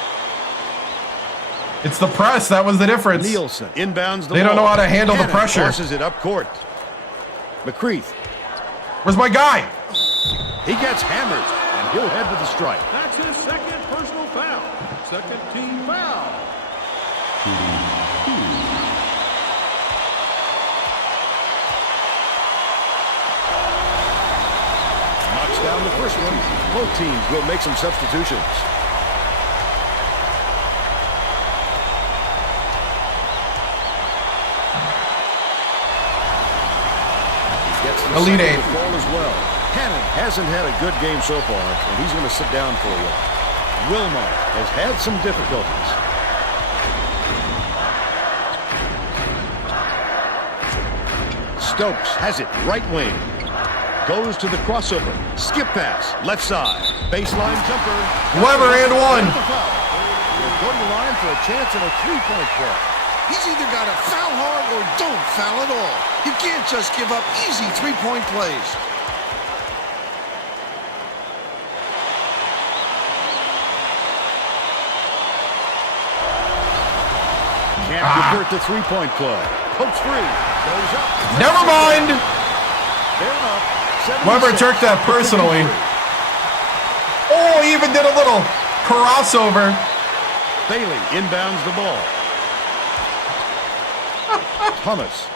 It's the press. That was the difference. Nielsen inbounds the They don't ball. know how to handle the Cannon pressure. Forces it up court. McCreath. Where's my guy? He gets hammered, and he'll head to the strike. That's his second personal foul. Second team foul. Knocks down the first one. Both teams will make some substitutions. He gets the Elite second Eight. to fall as well. Cannon hasn't had a good game so far, and he's going to sit down for a while. Wilmot has had some difficulties. Stokes has it right wing. Goes to the crossover. Skip pass. Left side. Baseline jumper. Weber and one. He'll go to the line for a chance at a three-point play. He's either got to foul hard or don't foul at all. You can't just give up easy three-point plays. Can't convert the three-point play. Pokes free. Goes up. Never mind. They're up. Weber took that personally. Oh, he even did a little crossover. Bailey inbounds the ball. Thomas.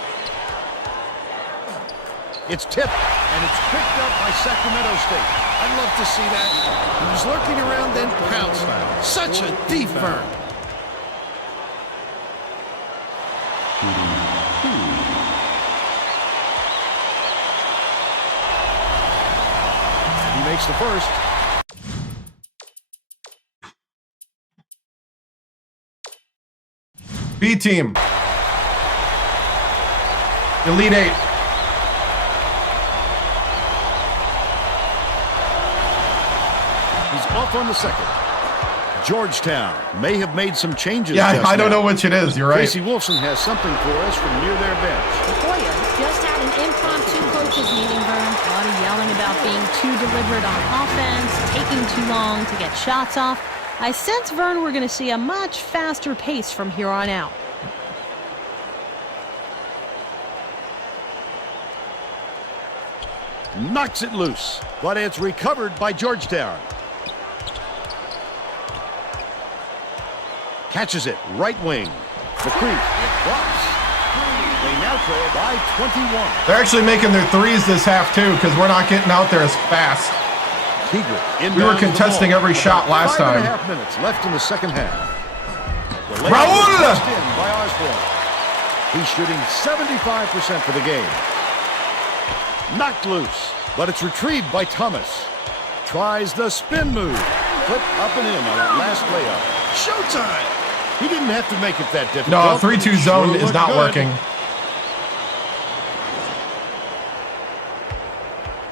It's tipped, and it's picked up by Sacramento State. I'd love to see that. He was lurking around, then pounced. Such a deep burn. He makes the first. B team. Elite Eight. He's off on the second. Georgetown may have made some changes. Yeah, just I don't now. know which it is. You're right. Tracy Wolfson has something for us from near their bench. Hoyer just had an impromptu coaches meeting, Vern. A lot of yelling about being too deliberate on offense, taking too long to get shots off. I sense, Vern, we're going to see a much faster pace from here on out. knocks it loose, but it's recovered by Georgetown. Catches it, right wing. McCreef, it drops. They now trail by 21. They're actually making their threes this half too, because we're not getting out there as fast. We were contesting every shot last time. 5.5 minutes left in the second half. Raul! In by Osborne. He's shooting 75% for the game. Knocked loose, but it's retrieved by Thomas. Tries the spin move. Flip up and in on that last layup. Showtime! He didn't have to make it that difficult. No, 3-2 zone is not working.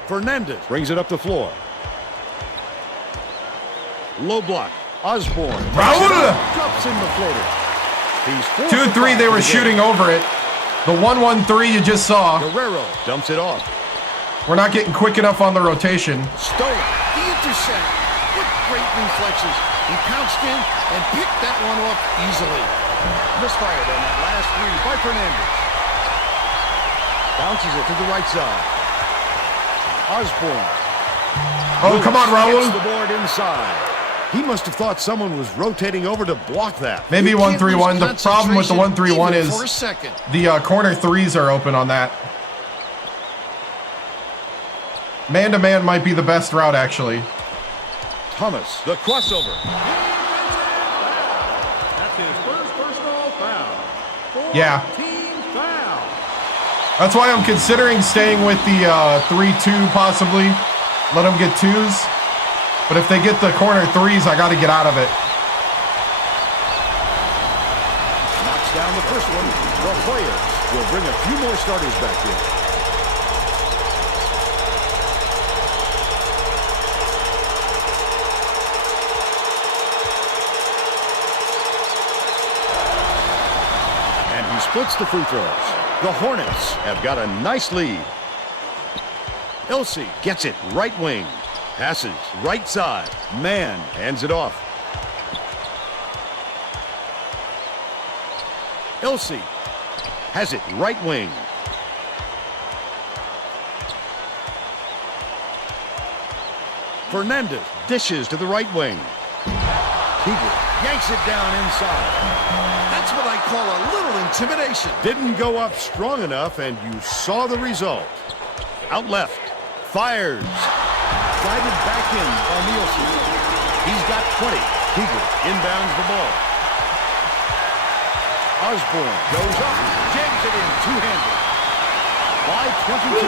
Fernandez brings it up the floor. Low block. Osborne. Raul! Drops in the floater. He's 2-3, they were shooting over it. The 1-1-3 you just saw. Guerrero dumps it off. We're not getting quick enough on the rotation. Stolen. The intercept. What great reflexes. He pounced in and picked that one off easily. Misfired on that last three by Fernandez. Bounces it to the right side. Osborne. Oh, come on, Raul. Gets the board inside. He must have thought someone was rotating over to block that. Maybe 1-3-1. The problem with the 1-3-1 is the corner threes are open on that. Man-to-man might be the best route, actually. Thomas, the crossover. That's his first personal foul. Yeah. Team foul. That's why I'm considering staying with the 3-2 possibly. Let them get twos. But if they get the corner threes, I got to get out of it. Knocks down the first one. The Hoyas will bring a few more starters back in. And he splits the free throws. The Hornets have got a nice lead. Ilse gets it right wing. Passes right side. Man hands it off. Ilse has it right wing. Fernandez dishes to the right wing. Keegan yanks it down inside. That's what I call a little intimidation. Didn't go up strong enough, and you saw the result. Out left. Fires. Guided back in by Nielsen. He's got 20. Keegan inbounds the ball. Osborne goes up, jams it in two-handed. By 22.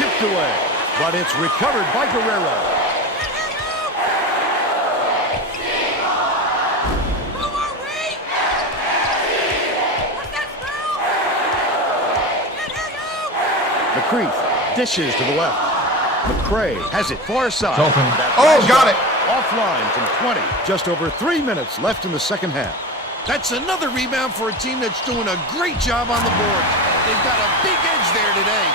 Tipped away, but it's recovered by Guerrero. McCreef dishes to the left. McCray has it far side. It's open. Oh, got it. Offline from 20. Just over 3 minutes left in the second half. That's another rebound for a team that's doing a great job on the board. They've got a big edge there today.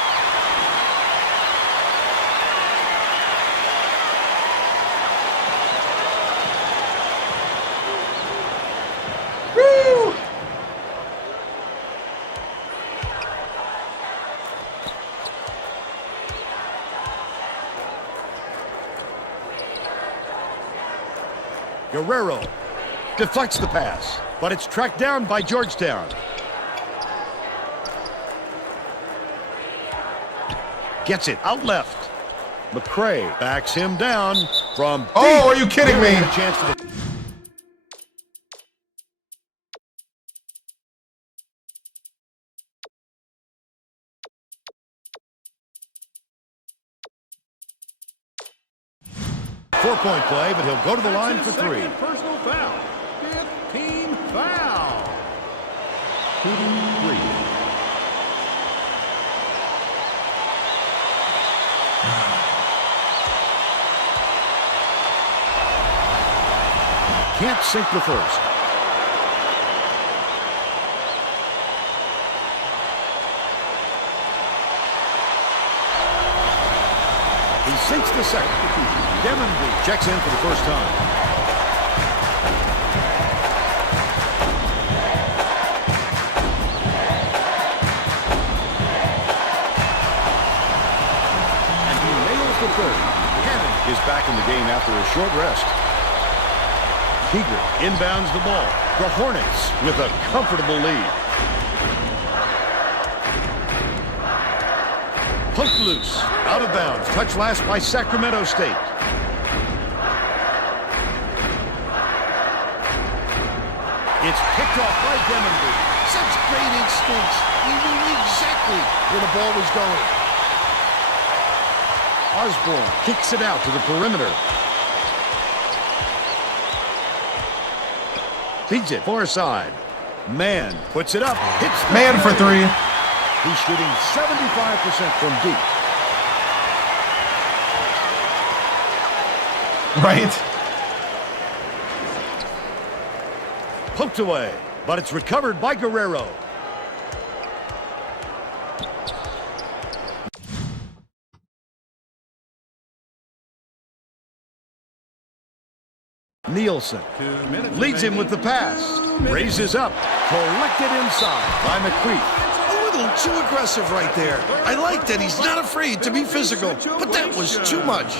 Woo! Guerrero deflects the pass, but it's tracked down by Georgetown. Gets it out left. McCray backs him down from deep. Oh, are you kidding me? A chance for the 4-point play, but he'll go to the line for three. Second personal foul. Fifth team foul. 2-3. Can't sink the first. He sinks the second. Demonby checks in for the first time. third. Cannon is back in the game after a short rest. Keeger inbounds the ball. The Hornets with a comfortable lead. Poked loose. Out of bounds. Touch last by Sacramento State. It's picked off by Demonby. Such great instincts. He knew exactly where the ball was going. Osborne kicks it out to the perimeter. Feeds it far side. Man puts it up. Hits the Man for three. He's shooting 75% from deep. Right? Poked away, but it's recovered by Guerrero. Nielsen leads him with the pass. Raises up. Collected inside by McCreef. A little too aggressive right there. I like that he's not afraid to be physical, but that was too much.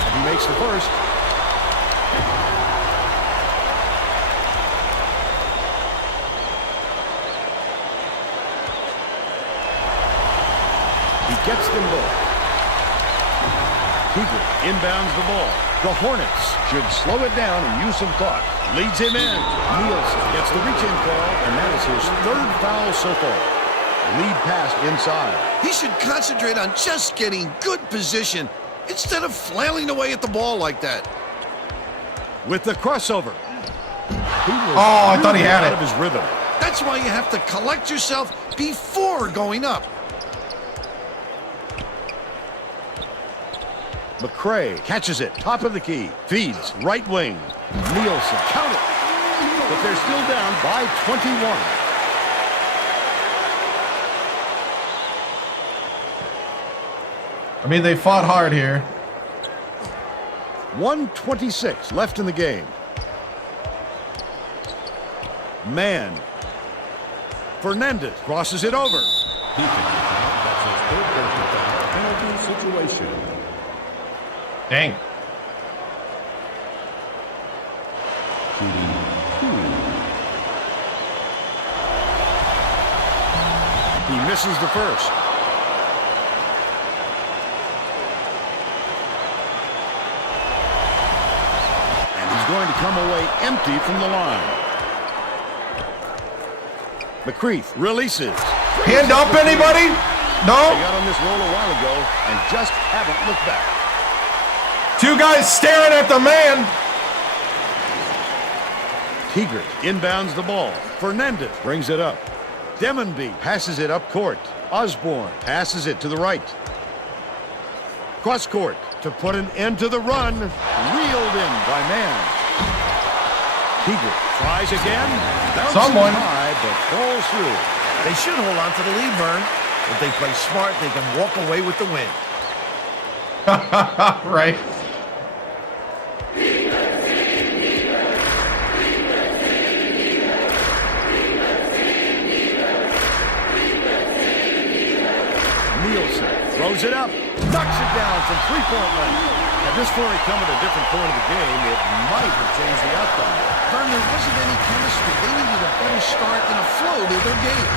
And he makes the first. He gets them both. Keeger inbounds the ball. The Hornets should slow it down and use some thought. Leads him in. Nielsen gets the reach-in call, and that is his third foul so far. Lead pass inside. He should concentrate on just getting good position instead of flailing away at the ball like that. With the crossover. I thought he had out it. of his rhythm. That's why you have to collect yourself before going up. McCray catches it, top of the key, feeds, right wing. Nielsen, count it. But they're still down by 21. I mean, they fought hard here. 1:26 left in the game. Man. Fernandez crosses it over. That's a third personal foul penalty situation. Dang. He misses the first. And he's going to come away empty from the line. McCreef releases. Hand up, anybody? They No? got on this roll a while ago and just haven't looked back. Two guys staring at the man. Keeger inbounds the ball. Fernandez brings it up. Demonby passes it up court. Osborne passes it to the right. Cross court to put an end to the run. Reeled in by Man. Keeger tries again. Bouncing Someone. high, but falls through. They should hold on to the lead, Vern. If they play smart, they can walk away with the win. Right. Nielsen throws it up. Knocks it down from three-point line. Had this story come at a different point of the game, it might have changed the outcome. Vern, there wasn't any chemistry. They needed a better start and a flow to their game.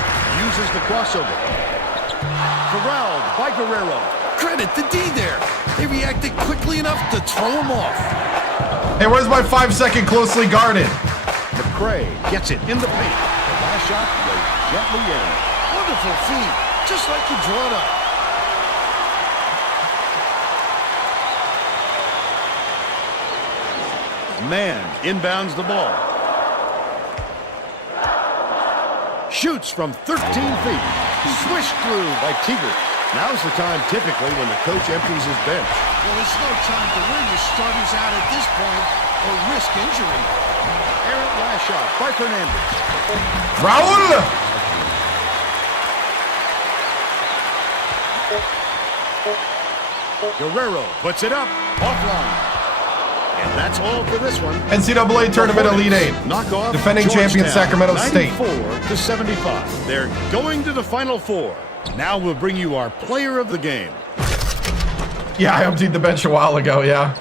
Uses the crossover. Corralled by Guerrero. Credit to D there. They reacted quickly enough to throw him off. Hey, where's my 5-second closely guarded? McCray gets it in the paint. The last shot laid gently in. Wonderful feed, just like you draw it up. Man inbounds the ball. Shoots from 13 feet. Swished through by Keeger. Now's the time typically when the coach empties his bench. Well, it's no time to wear your starters out at this point or risk injury. Errant last shot by Fernandez. Raul! Guerrero puts it up. Offline. And that's all for this one. NCAA Tournament Elite 8. Knock off Defending champion Sacramento State. 94-75. They're going to the Final Four. Now we'll bring you our player of the game. Yeah, I emptied the bench a while ago, yeah.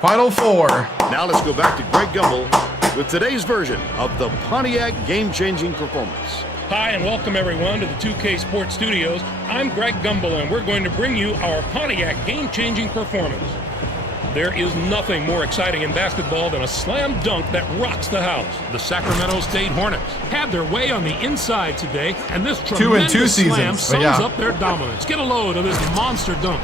Final Four. Now let's go back to Greg Gumbel with today's version of the Pontiac game-changing performance. Hi, and welcome everyone to the 2K Sports Studios. I'm Greg Gumbel, and we're going to bring you our Pontiac game-changing performance. There is nothing more exciting in basketball than a slam dunk that rocks the house. The Sacramento State Hornets had their way on the inside today, and this tremendous slam sums up their dominance. Get a load of this monster dunk.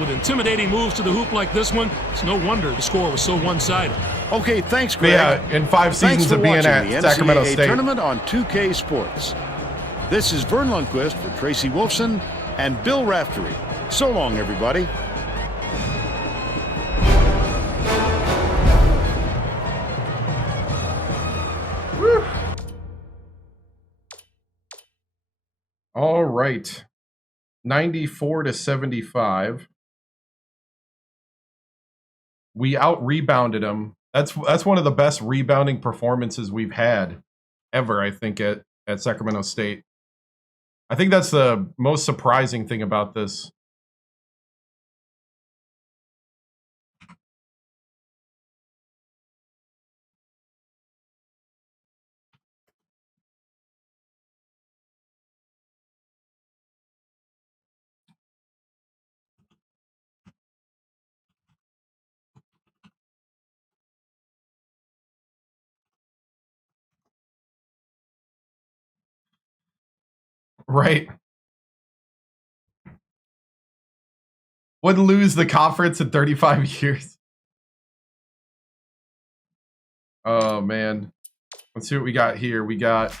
With intimidating moves to the hoop like this one, it's no wonder the score was so one-sided. Okay, thanks, Greg. Yeah, in 5 seasons of being at the Sacramento NCAA State. Tournament on 2K Sports. This is Vern Lundquist for Tracy Wolfson and Bill Raftery. So long, everybody. Woo. All right. 94-75. We out-rebounded them. That's one of the best rebounding performances we've had ever, I think, at Sacramento State. I think that's the most surprising thing about this. Right. Wouldn't lose the conference in 35 years. Oh, man. Let's see what we got here. We got...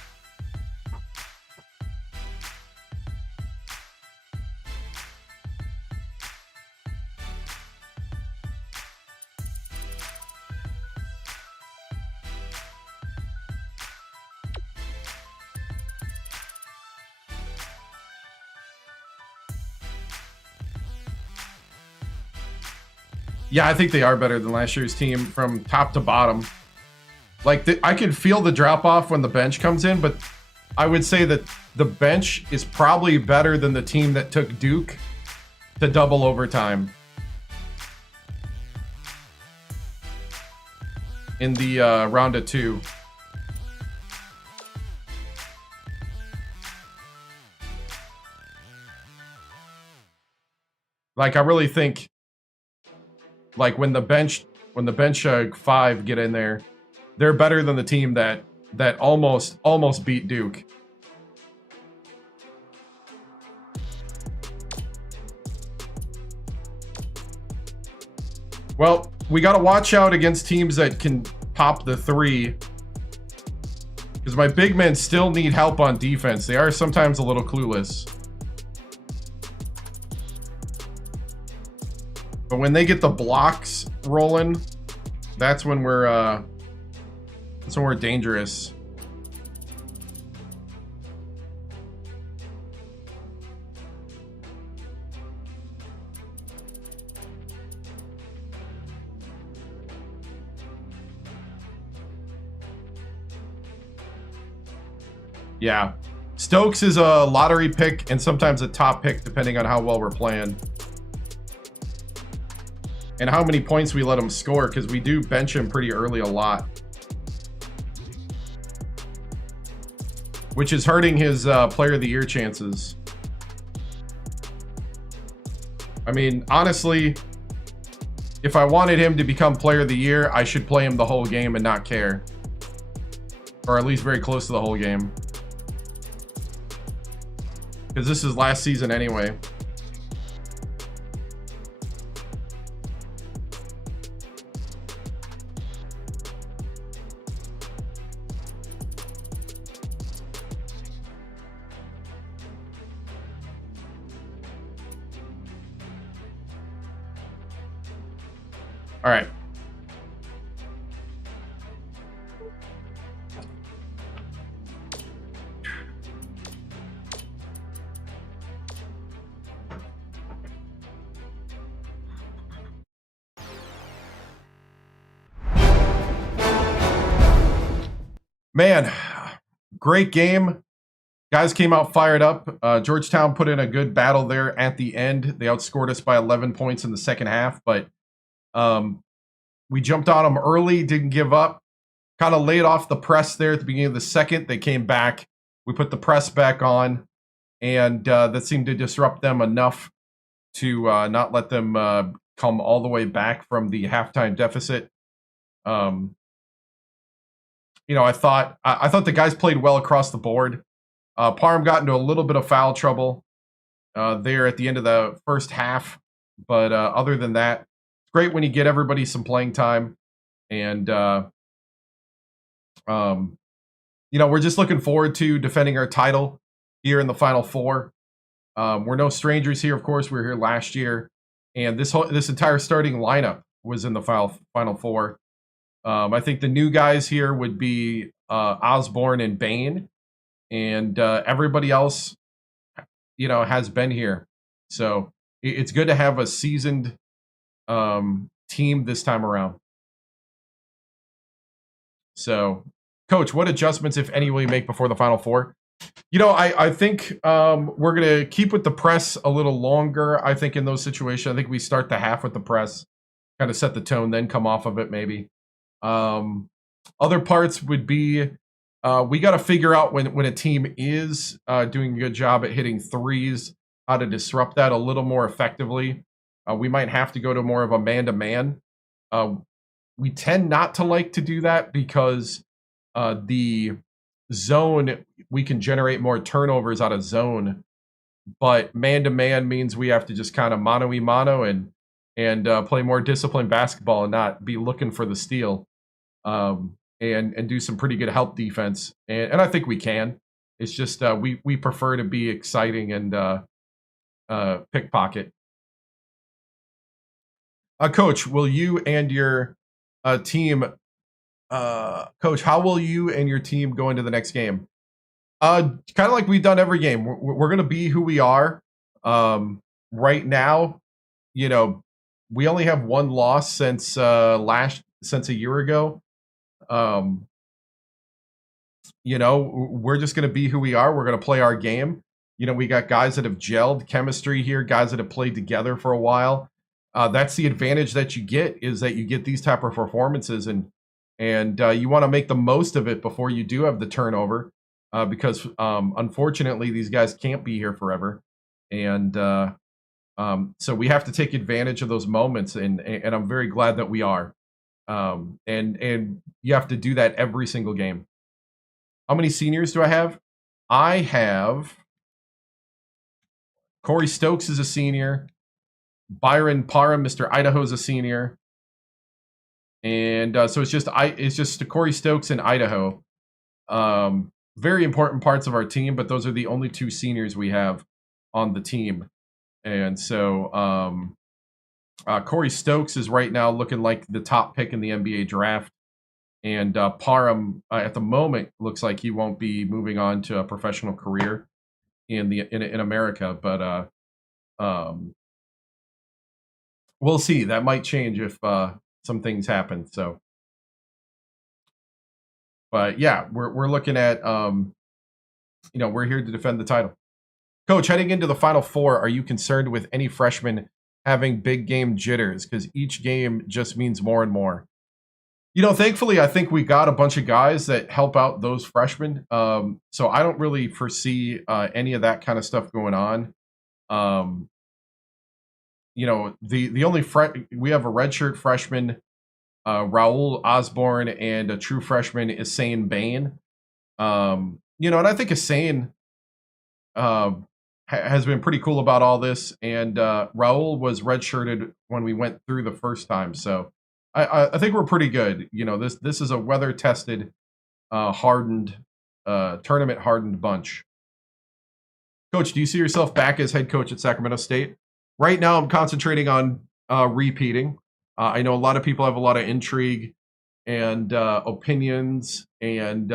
Yeah, I think they are better than last year's team from top to bottom. Like, I can feel the drop-off when the bench comes in, but I would say that the bench is probably better than the team that took Duke to double overtime in the round of 2. Like, I really think, like, when the bench 5 get in there, they're better than the team that almost beat Duke. Well, we got to watch out against teams that can pop the 3, because my big men still need help on defense. They are sometimes a little clueless. But when they get the blocks rolling, that's when we're dangerous. Yeah. Stokes is a lottery pick and sometimes a top pick depending on how well we're playing. And how many points we let him score, because we do bench him pretty early a lot. Which is hurting his Player of the Year chances. I mean, honestly, if I wanted him to become Player of the Year, I should play him the whole game and not care. Or at least very close to the whole game. Because this is last season anyway. All right. Man, great game. Guys came out fired up. Georgetown put in a good battle there at the end. They outscored us by 11 points in the second half, but we jumped on them early, didn't give up. Kind of laid off the press there at the beginning of the second. They came back. We put the press back on, and that seemed to disrupt them enough to not let them come all the way back from the halftime deficit. I thought the guys played well across the board. Parham got into a little bit of foul trouble there at the end of the first half, but other than that, it's great when you get everybody some playing time, and we're just looking forward to defending our title here in the Final Four. We're no strangers here, of course. We were here last year, and this entire starting lineup was in the Final Four. I think the new guys here would be Osborne and Bain, and everybody else, has been here. So it's good to have a seasoned team this time around. So, Coach, what adjustments, if any, will you make before the Final Four? I think we're going to keep with the press a little longer. I think in those situations, I think we start the half with the press, kind of set the tone, then come off of it maybe. Other parts would be we got to figure out when a team is doing a good job at hitting threes, how to disrupt that a little more effectively. We might have to go to more of a man-to-man. We tend not to like to do that because the zone, we can generate more turnovers out of zone, but man-to-man means we have to just kind of mano-y-mano and play more disciplined basketball and not be looking for the steal. And do some pretty good help defense, and I think we can. It's just we prefer to be exciting and pickpocket. Coach, will you and your team, Coach, how will you and your team go into the next game? Kind of like we've done every game. We're going to be who we are. Right now, we only have one loss since a year ago. We're just going to be who we are. We're going to play our game. We got guys that have gelled chemistry here, guys that have played together for a while. That's the advantage that you get, is that you get these type of performances, and you want to make the most of it before you do have the turnover, because unfortunately these guys can't be here forever, and so we have to take advantage of those moments, and I'm very glad that we are. And you have to do that every single game. How many seniors do I have? I have Corey Stokes is a senior. Byron Parham, Mr. Idaho, is a senior. And so it's just Corey Stokes and Idaho. Very important parts of our team, but those are the only two seniors we have on the team. And so Corey Stokes is right now looking like the top pick in the NBA draft. And Parham, at the moment, looks like he won't be moving on to a professional career in America. But we'll see. That might change if some things happen. So, but yeah, we're looking at we're here to defend the title. Coach, heading into the Final Four, are you concerned with any freshmen having big game jitters? Because each game just means more and more. Thankfully, I think we got a bunch of guys that help out those freshmen. So I don't really foresee any of that kind of stuff going on. The only we have a redshirt freshman, Raul Osborne, and a true freshman, Isane Bain. And I think Isane has been pretty cool about all this. And Raul was redshirted when we went through the first time. So I think we're pretty good. This is a weather-tested, hardened, tournament-hardened bunch. Coach, do you see yourself back as head coach at Sacramento State? Right now, I'm concentrating on repeating. I know a lot of people have a lot of intrigue and opinions and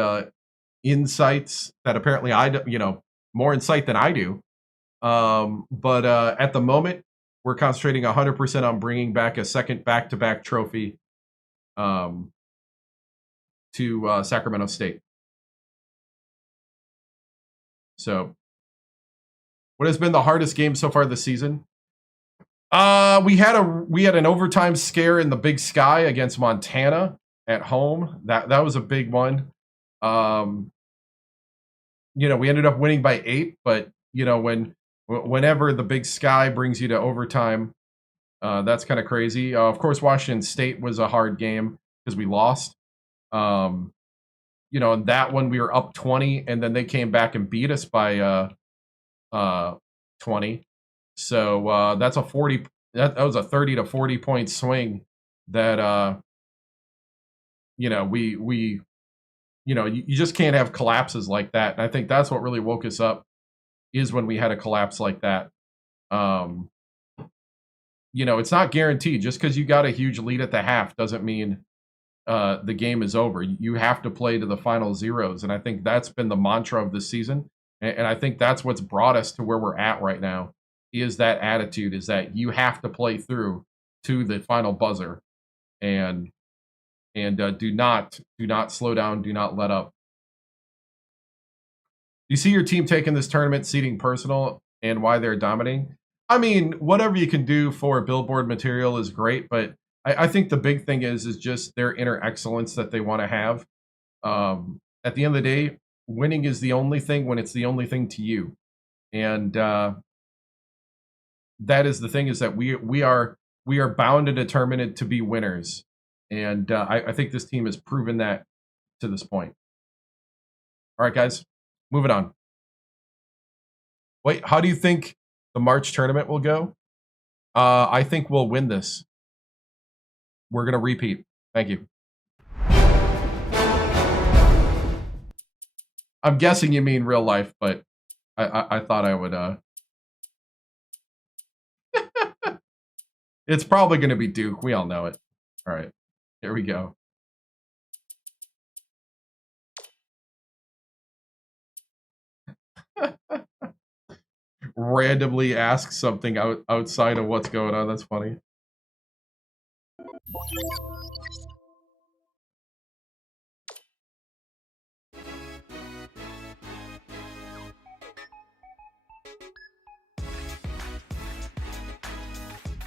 insights that apparently more insight than I do. But at the moment, we're concentrating 100% on bringing back a second back-to-back trophy to Sacramento State. So, what has been the hardest game so far this season? We had an overtime scare in the Big Sky against Montana at home. That was a big one. We ended up winning by 8, but whenever the Big Sky brings you to overtime, that's kind of crazy. Of course, Washington State was a hard game because we lost. In that one we were up 20, and then they came back and beat us by 20. So that's a 40. That was a 30 to 40 point swing. That you just can't have collapses like that. And I think that's what really woke us up, is when we had a collapse like that. It's not guaranteed. Just because you got a huge lead at the half doesn't mean the game is over. You have to play to the final zeros. And I think that's been the mantra of this season. And I think that's what's brought us to where we're at right now, is that attitude, is that you have to play through to the final buzzer, and do not slow down, do not let up. You see your team taking this tournament seeding personal and why they're dominating. I mean, whatever you can do for billboard material is great, but I think the big thing is just their inner excellence that they want to have. At the end of the day, winning is the only thing when it's the only thing to you. And that is the thing, is that we are bound and determined to be winners. And I think this team has proven that to this point. All right, guys, moving on. Wait, how do you think the March tournament will go? I think we'll win this. We're going to repeat. Thank you. I'm guessing you mean real life, but I thought I would. It's probably going to be Duke. We all know it. All right. Here we go. Randomly ask something outside of what's going on. That's funny.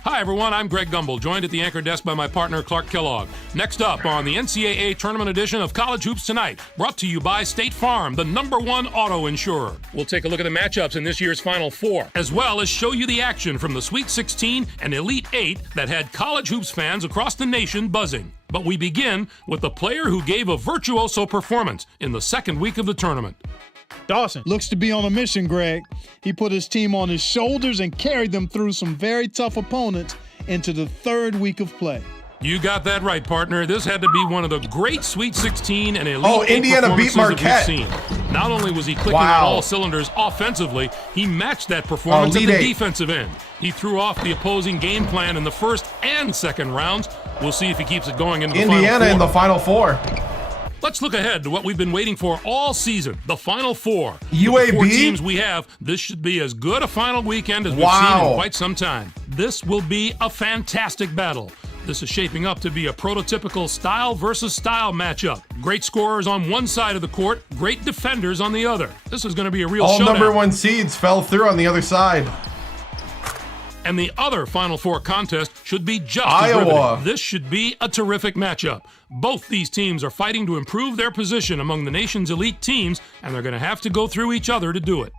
Hi, everyone. I'm Greg Gumbel, joined at the anchor desk by my partner, Clark Kellogg. Next up on the NCAA Tournament Edition of College Hoops Tonight, brought to you by State Farm, the #1 auto insurer. We'll take a look at the matchups in this year's Final Four, as well as show you the action from the Sweet 16 and Elite 8 that had college hoops fans across the nation buzzing. But we begin with the player who gave a virtuoso performance in the second week of the tournament. Dawson looks to be on a mission, Greg. He put his team on his shoulders and carried them through some very tough opponents into the third week of play. You got that right, partner. This had to be one of the great Sweet 16 and Elite 8 Indiana beat performances Marquette. that we've seen. Not only was he clicking on all cylinders offensively, he matched that performance at the defensive end. He threw off the opposing game plan in the first and second rounds. We'll see if he keeps it going into the Final Four. Indiana in the Final Four. Let's look ahead to what we've been waiting for all season, the Final Four. UAB? With the 4 teams we have, this should be as good a final weekend as we've seen in quite some time. This will be a fantastic battle. This is shaping up to be a prototypical style versus style matchup. Great scorers on one side of the court, great defenders on the other. This is going to be a real showdown. All #1 seeds fell through on the other side. And the other Final Four contest should be just Iowa. as riveting. This should be a terrific matchup. Both these teams are fighting to improve their position among the nation's elite teams, and they're going to have to go through each other to do it.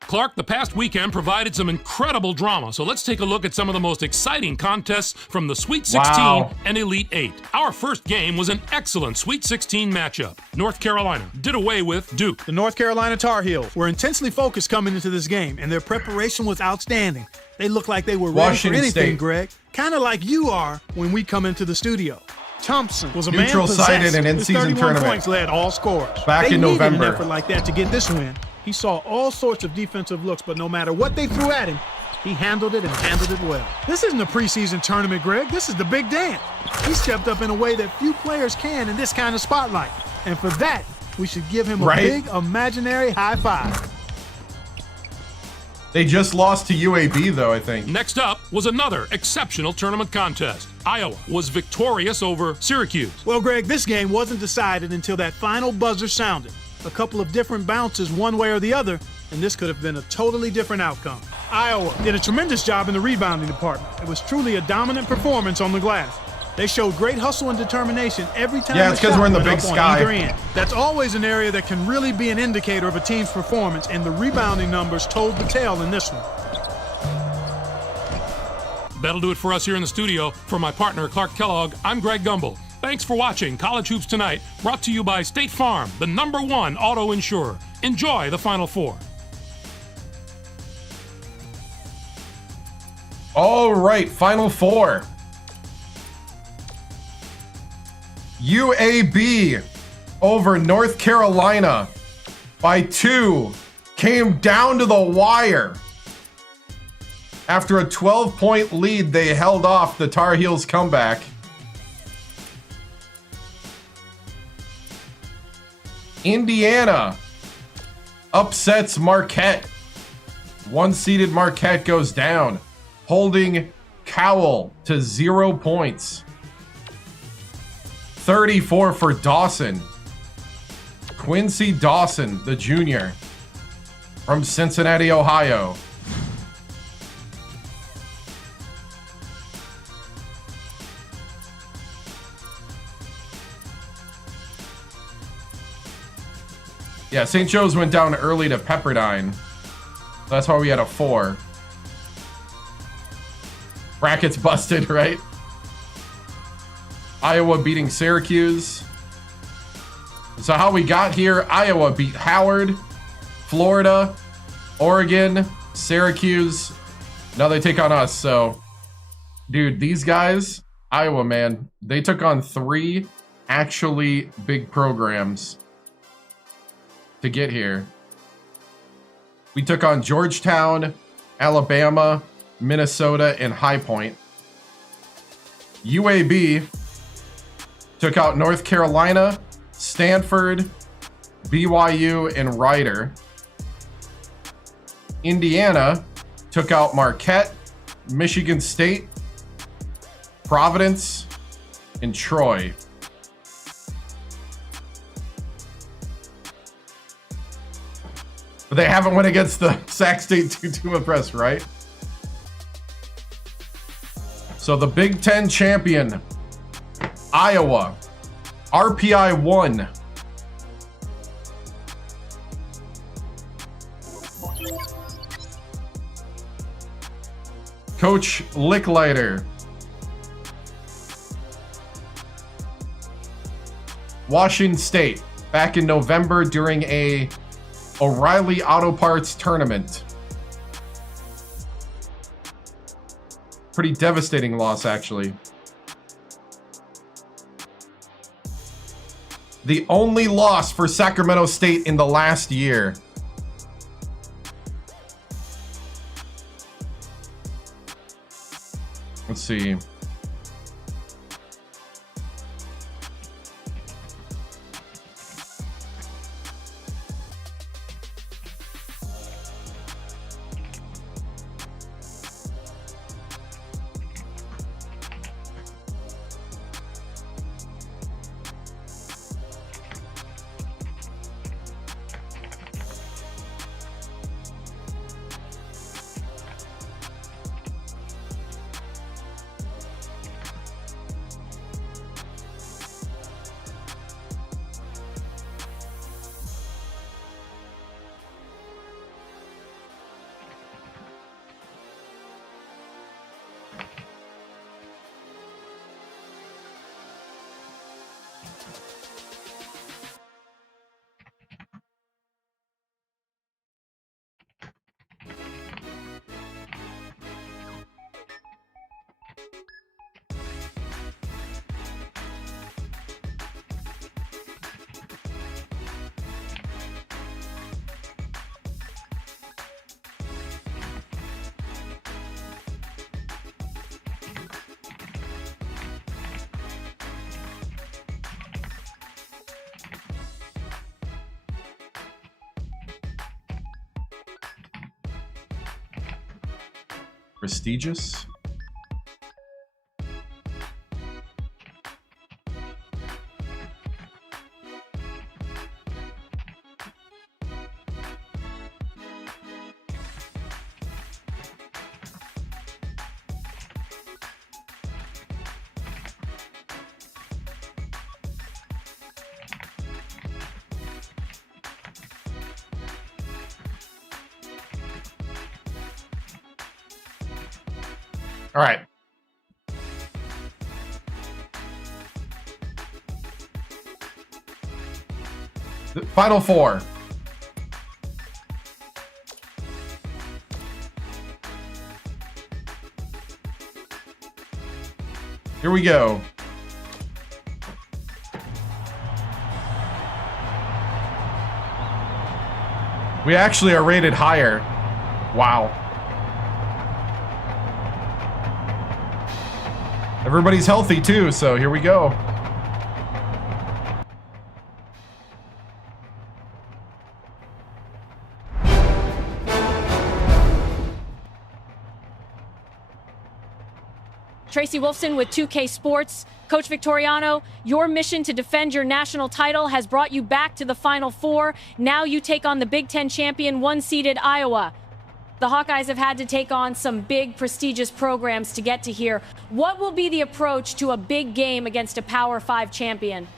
Clark, the past weekend provided some incredible drama, so let's take a look at some of the most exciting contests from the Sweet 16 and Elite 8. Our first game was an excellent Sweet 16 matchup. North Carolina did away with Duke. The North Carolina Tar Heels were intensely focused coming into this game, and their preparation was outstanding. They looked like they were ready for anything, State. Greg. Kind of like you are when we come into the studio. Thompson was a man Neutral possessed. sided and His in-season 31 tournament. points led all scorers. Back they in needed November. an effort like that to get this win. He saw all sorts of defensive looks, but no matter what they threw at him, he handled it and handled it well. This isn't a preseason tournament, Greg. This is the big dance. He stepped up in a way that few players can in this kind of spotlight. And for that, we should give him a big imaginary high five. They just lost to UAB, though, I think. Next up was another exceptional tournament contest. Iowa was victorious over Syracuse. Well, Greg, this game wasn't decided until that final buzzer sounded. A couple of different bounces one way or the other, and this could have been a totally different outcome. Iowa did a tremendous job in the rebounding department. It was truly a dominant performance on the glass. They showed great hustle and determination every time. Yeah, it's because we're in the Big Sky. End. That's always an area that can really be an indicator of a team's performance, and the rebounding numbers told the tale in this one. That'll do it for us here in the studio. For my partner, Clark Kellogg, I'm Greg Gumbel. Thanks for watching College Hoops Tonight, brought to you by State Farm, the #1 auto insurer. Enjoy the Final Four. All right, Final Four. UAB over North Carolina by 2. Came down to the wire. After a 12-point lead, they held off the Tar Heels comeback. Indiana upsets Marquette. 1-seeded Marquette goes down, holding Cowell to 0 points. 34 for Dawson. Quincy Dawson, the junior from Cincinnati, Ohio. Yeah, St. Joe's went down early to Pepperdine. That's why we had a 4. Brackets busted, right? Iowa beating Syracuse. So how we got here, Iowa beat Howard, Florida, Oregon, Syracuse. Now they take on us. So, dude, these guys, Iowa, man, they took on 3 actually big programs to get here. We took on Georgetown, Alabama, Minnesota, and High Point. UAB took out North Carolina, Stanford, BYU, and Rider. Indiana took out Marquette, Michigan State, Providence, and Troy. But they haven't went against the Sac State to impress, right? So the Big Ten champion, Iowa, RPI 1. Coach Licklider. Washington State, back in November during a O'Reilly Auto Parts tournament. Pretty devastating loss, actually. The only loss for Sacramento State in the last year. Let's see. Prestigious. All right. The Final four. Here we go. We actually are rated higher. Wow. Everybody's healthy too, so here we go. Tracy Wolfson with 2K Sports. Coach Victoriano, your mission to defend your national title has brought you back to the Final Four. Now you take on the Big Ten champion, one-seeded Iowa. The Hawkeyes have had to take on some big, prestigious programs to get to here. What will be the approach to a big game against a Power 5 champion?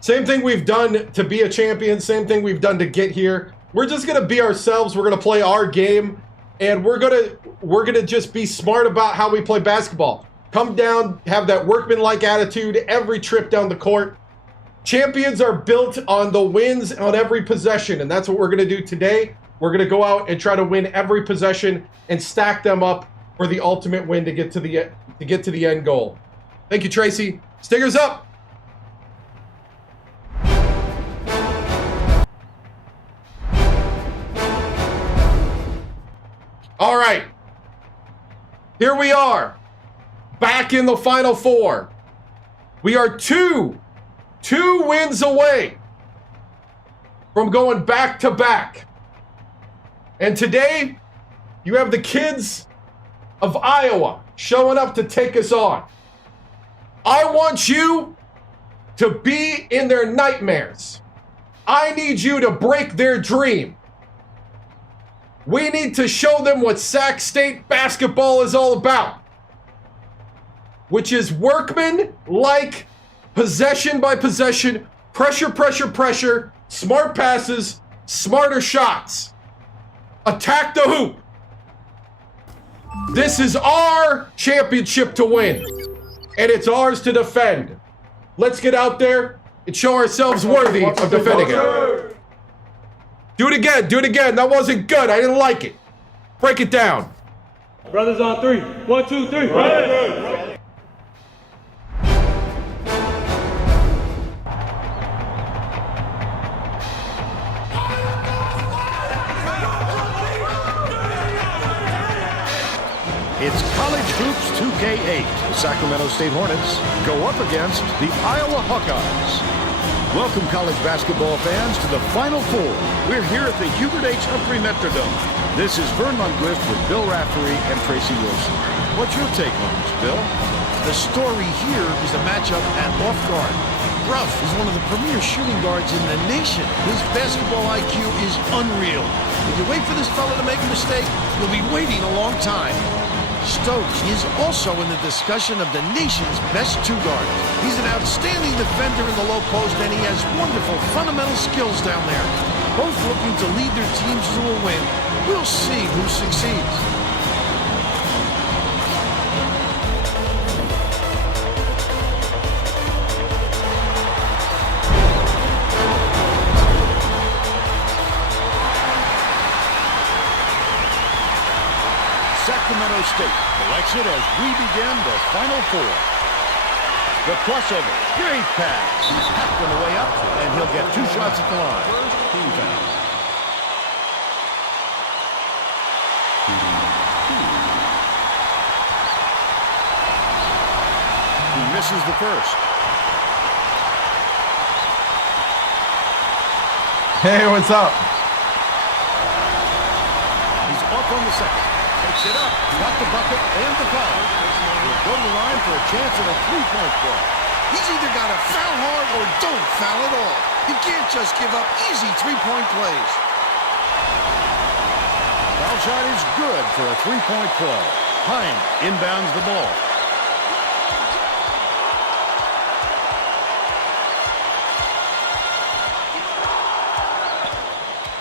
Same thing we've done to be a champion, same thing we've done to get here. We're just going to be ourselves. We're going to play our game, and we're going to just be smart about how we play basketball. Come down, have that workmanlike attitude every trip down the court. Champions are built on the wins on every possession, and that's what we're going to do today. We're going to go out and try to win every possession and stack them up for the ultimate win to get to the end goal. Thank you, Tracy. Stingers up. All right. Here we are. Back in the Final Four. We are two wins away from going back to back. And today, you have the kids of Iowa showing up to take us on. I want you to be in their nightmares. I need you to break their dream. We need to show them what Sac State basketball is all about, which is workman-like, possession by possession, pressure, pressure, pressure, smart passes, smarter shots. Attack the hoop. This is our championship to win, and it's ours to defend. Let's get out there and show ourselves worthy of defending it. Do it again. Do it again. That wasn't good. I didn't like it. Break it down. Brothers on three. 1, 2, 3. Right. It's College Hoops 2K8. The Sacramento State Hornets go up against the Iowa Hawkeyes. Welcome, college basketball fans, to the Final Four. We're here at the Hubert H. Humphrey Metrodome. This is Vern Lundquist with Bill Raftery and Tracy Wilson. What's your take on this, Bill? The story here is the matchup at off guard. Ruff is one of the premier shooting guards in the nation. His basketball IQ is unreal. If you wait for this fella to make a mistake, you'll be waiting a long time. Stokes is also in the discussion of the nation's best two guards. He's an outstanding defender in the low post, and he has wonderful fundamental skills down there. Both looking to lead their teams to a win. We'll see who succeeds. Sacramento State collects it as we begin the Final Four. The crossover, great pass. He's tapped on the way up, and he'll get 2 shots at the line. He misses the first. Hey, what's up? He's off on the second. Takes it up, got the bucket and the foul. He'll go to the line for a chance at a three-point play. He's either got to foul hard or don't foul at all. You can't just give up easy three-point plays. Foul shot is good for a three-point play. Hine inbounds the ball.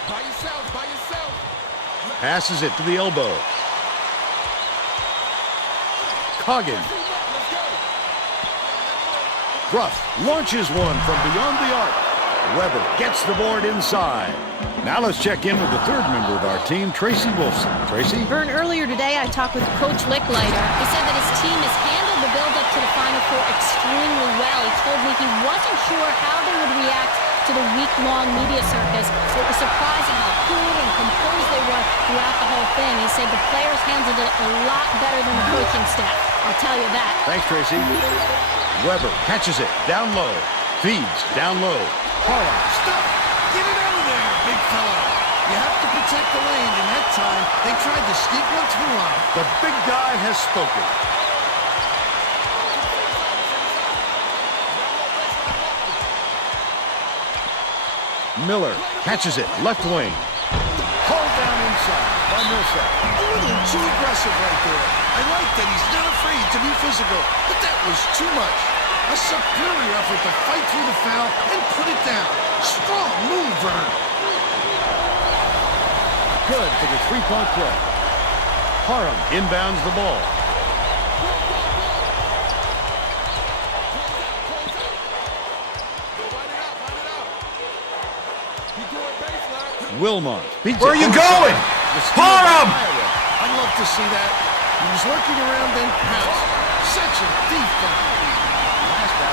By yourself. Passes it to the elbow. Coggin. Gruff launches one from beyond the arc. Weber gets the board inside. Now let's check in with the third member of our team, Tracy Wolfson. Tracy? Vern, earlier today I talked with Coach Licklider. He said that his team has handled the build-up to the Final Four extremely well. He told me he wasn't sure how they would react to the week-long media circus. It was surprising how cool and composed they were throughout the whole thing. He said the players handled it a lot better than the coaching staff. I'll tell you that. Thanks, Tracy. Weber catches it down low. Feeds down low. Harlan. Stop! Get it out of there, big fella. You have to protect the lane, and that time they tried to sneak one through on him. The big guy has spoken. Miller catches it left wing. Hauled down inside by Millsap. A little too aggressive right there. I like that he's not afraid to be physical, but that was too much. A superior effort to fight through the foul and put it down. Strong move, Vern. Good for the three-point play. Parham inbounds the ball. Wilmot. Where are you going? Parham! I'd love to see that. He was lurking around then pounced. Such a defense.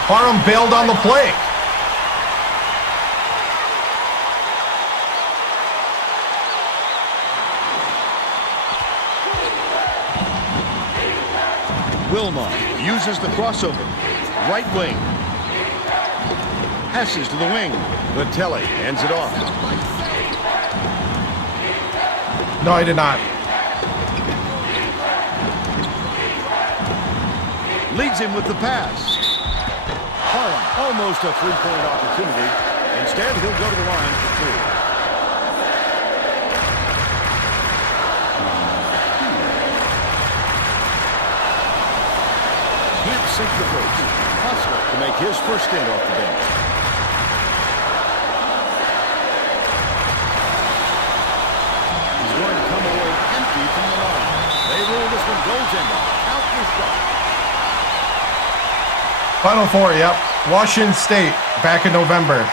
Parham bailed on the play. Wilmot uses the crossover. Right wing. Passes to the wing. Vitelli hands it off. No, I did not. Leads him with the pass. Harlan, almost a three-point opportunity. Instead, he'll go to the line for three. Can't sink the brakes. Hustler to make his first stint off the bench. He's going to come away empty from the line. They rule this one goaltender. Out the shot. Final Four, yep. Washington State, back in November.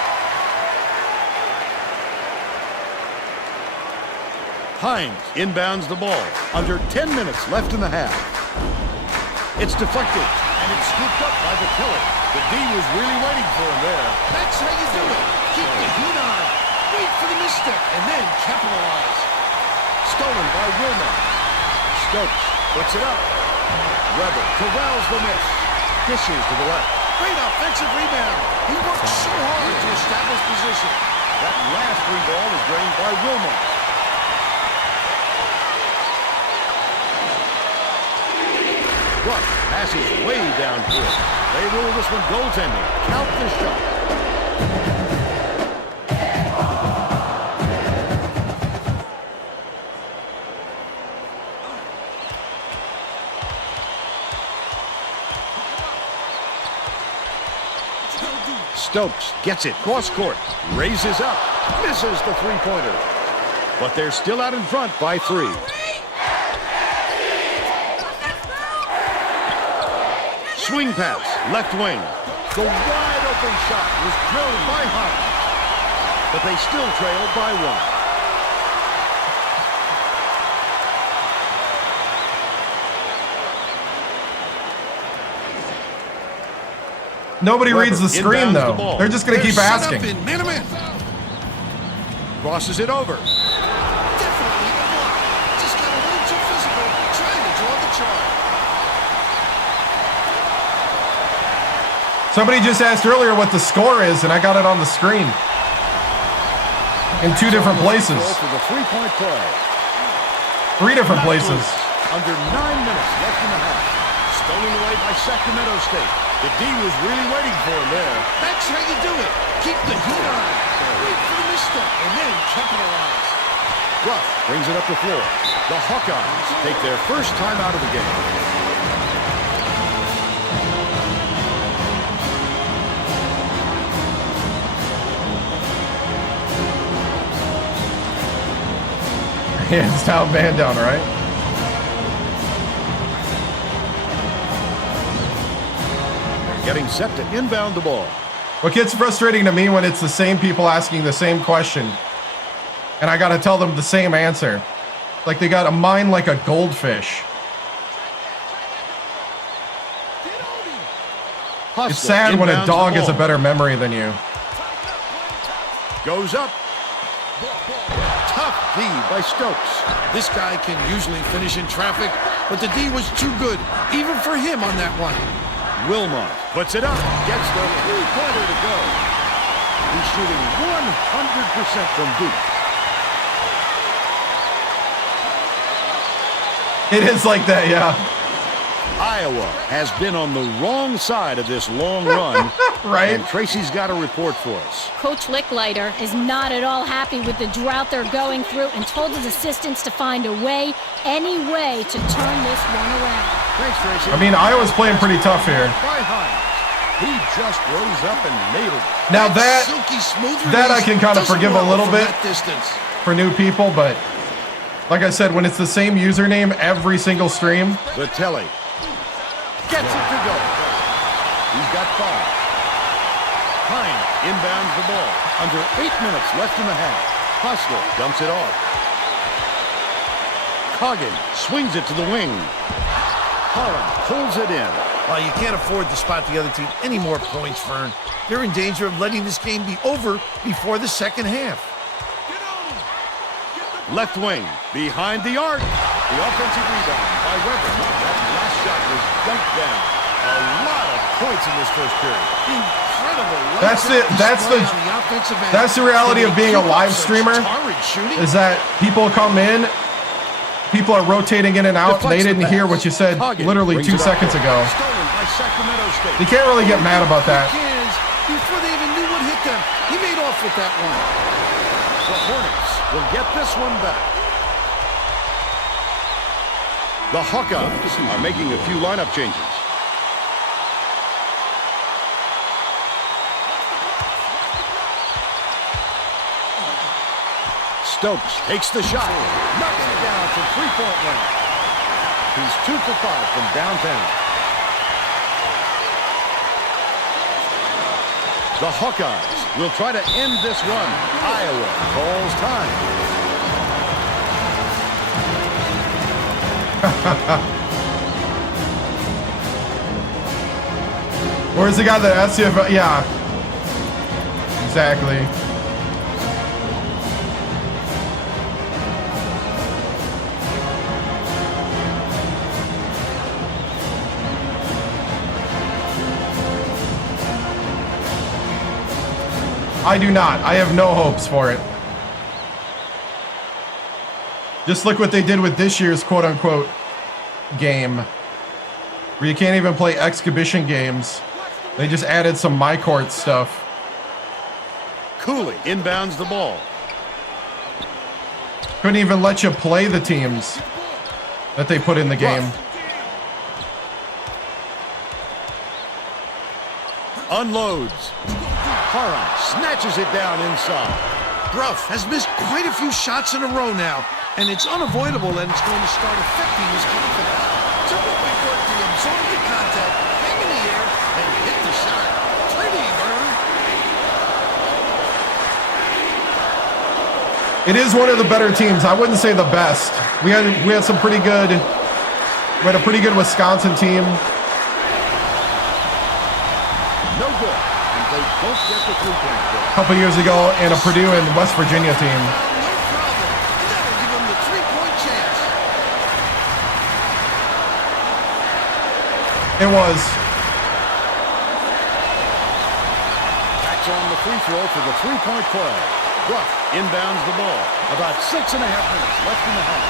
Hines inbounds the ball. Under 10 minutes left in the half. It's deflected, and it's scooped up by Vitelli. The D was really waiting for him there. That's how you do it. Keep the heat on. Wait for the misstep, and then capitalize. Stolen by Wilmot. Stokes puts it up. Weber corrals the miss. Dishes to the left. Great offensive rebound. He worked so hard to establish position. That last free ball is drained by Wilmot. Ruff passes way downfield. They rule this one goaltending. Count the shot. Stokes gets it cross court, raises up, misses the three-pointer. But they're still out in front by 3. Swing pass, left wing. The wide open shot was drilled by Hines. But they still trail by 1. Nobody reads the screen, though. They're just going to keep asking. Crosses it over. Definitely a block. Just got a little too physical, trying to draw the charge. Somebody just asked earlier what the score is, and I got it on the screen. In 2 different places. For the three-point play. 3 different places. Under 9 minutes left in the half. Stolen away by Sacramento State. The D was really waiting for him there. That's how you do it. Keep the heat on. Wait for the misstep and then capitalize. Ruff brings it up the floor. The Hawkeyes take their first time out of the game. Hands down, man down, right? and set to inbound the ball. What gets frustrating to me when it's the same people asking the same question, and I got to tell them the same answer. Like they got a mind like a goldfish. Hustler It's sad when a inbounds dog the has a ball. better memory than you. Goes up. Tough D by Stokes. This guy can usually finish in traffic, but the D was too good, even for him on that one. Wilmot puts it up. Gets the three-pointer to go. He's shooting 100% from deep. It is like that, yeah. Iowa has been on the wrong side of this long run. Right? And Tracy's got a report for us. Coach Licklider is not at all happy with the drought they're going through and told his assistants to find a way, any way, to turn this one around. Thanks, Tracy. I mean, Iowa's playing pretty tough here. By Hines. He just rose up and nailed it. Now that Silky smooth I release can kind of doesn't forgive a roll little from bit that distance. for new people, but like I said, when it's the same username every single stream, Vitelli gets it to go. He's got 5. Hines inbounds the ball. Under 8 minutes left in the half. Hustler dumps it off. Coggin swings it to the wing. Holland pulls it in. Well, you can't afford to spot the other team any more points, Fern. They're in danger of letting this game be over before the second half. Left wing, behind the arc. The offensive rebound by Weber. That last shot was dunked down. A lot of points in this first period. Incredible. that's the reality of being a live streamer, is that people come in, people are rotating in and out, and they didn't hear what you said literally 2 seconds ago. Stolen by Sacramento State. You can't really get mad about that. Before they even knew what hit them, he made off with that one. The Hornets will get this one back. The Hawkeyes are making a few lineup changes. Stokes takes the shot. Knocks it down from three-point line. He's 2 for 5 from downtown. The Hawkeyes will try to end this run. Iowa calls time. Where's the guy that asked you if... Yeah. Exactly. I do not. I have no hopes for it. Just look what they did with this year's quote-unquote game, where you can't even play exhibition games. They just added some my court stuff. Cooley inbounds the ball. Couldn't even let you play the teams that they put in the game. Unloads. Haran snatches it down inside. Bruff has missed quite a few shots in a row now, and it's unavoidable that it's going to start affecting his confidence. Terrific work to absorb the contact, hang in the air, and hit the shot. Pretty, Vern. It is one of the better teams. I wouldn't say the best. We had some pretty good. We had a pretty good Wisconsin team. No good. And they both get the three-point goal. A couple years ago, and a Purdue and West Virginia team. No problem. That'll give him the three-point chance. It was. Backs on the free throw for the three-point play. Ruff inbounds the ball. About 6.5 minutes left in the half.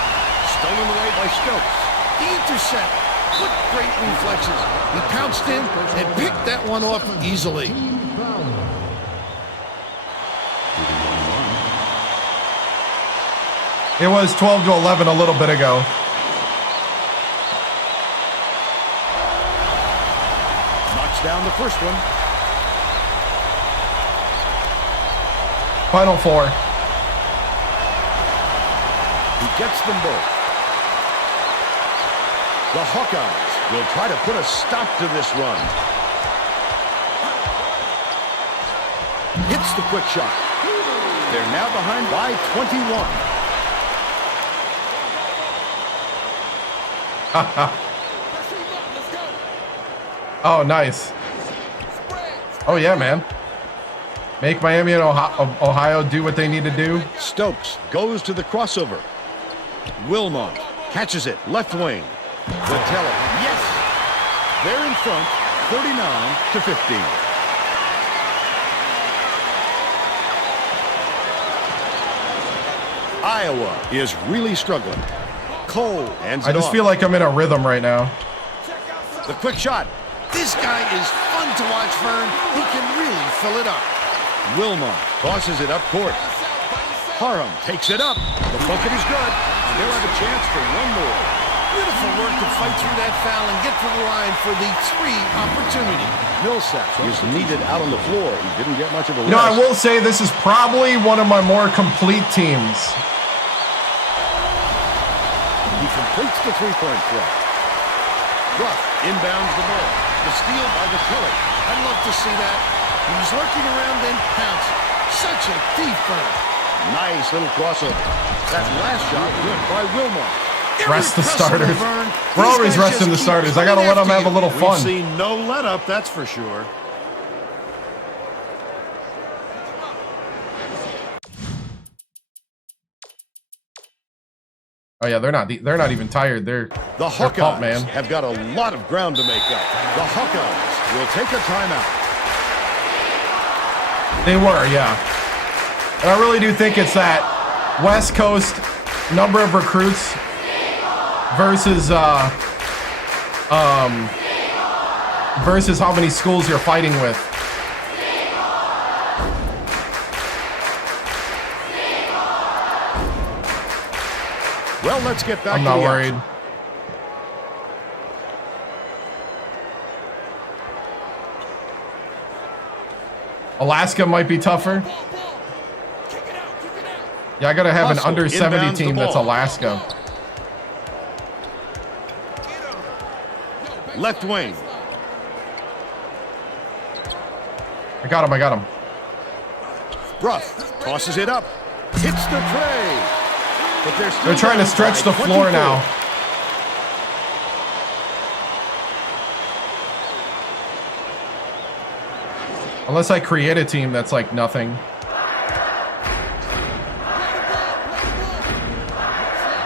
Stolen away by Stokes. The intercept. What great reflexes. He pounced in and picked that one off easily. It was 12-11 a little bit ago. Knocks down the first one. Final 4. He gets them both. The Hawkeyes will try to put a stop to this run. Hits the quick shot. They're now behind by 21. Oh, nice. Oh, yeah, man. Make Miami and Ohio do what they need to do. Stokes goes to the crossover. Wilmot catches it, left wing. Vitelli, yes! They're in front, 39-15. Iowa is really struggling. Cole ends it I just off. feel like I'm in a rhythm right now. The quick shot. This guy is fun to watch, Vern. He can really fill it up. Wilmot tosses it up court. Parham takes it up. The bucket is good. They'll have a chance for one more. Beautiful work to fight through that foul and get to the line for the 3 opportunity. Millsap is needed out on the floor. He didn't get much of a rest. You know, I will say this is probably one of my more complete teams. He completes the three-point play. Ruff inbounds the ball. The steal by Vitelli. I'd love to see that. He was lurking around and pounced. Such a deep burn. Nice little crossover. That last shot good by Wilmot. Rest the Irrepressible, starters. Vern. We're These always guys resting the just keep starters. I gotta coming let them after have a you. little We've fun. seen no let-up, that's for sure. Oh yeah, they're not even tired. They're The pumped, Hawkeyes man. have got a lot of ground to make up. The Hawkeyes will take a timeout. They were, yeah. And I really do think it's that West Coast number of recruits versus versus how many schools you're fighting with. Well, let's get back I'm to not the worried. action. Alaska might be tougher. Yeah, I gotta have an Hustle under 70 inbounds the team that's ball. Alaska. Left wing. I got him. Ruff tosses it up. Hits the tray. But They're trying to stretch the floor now. Unless I create a team that's like nothing.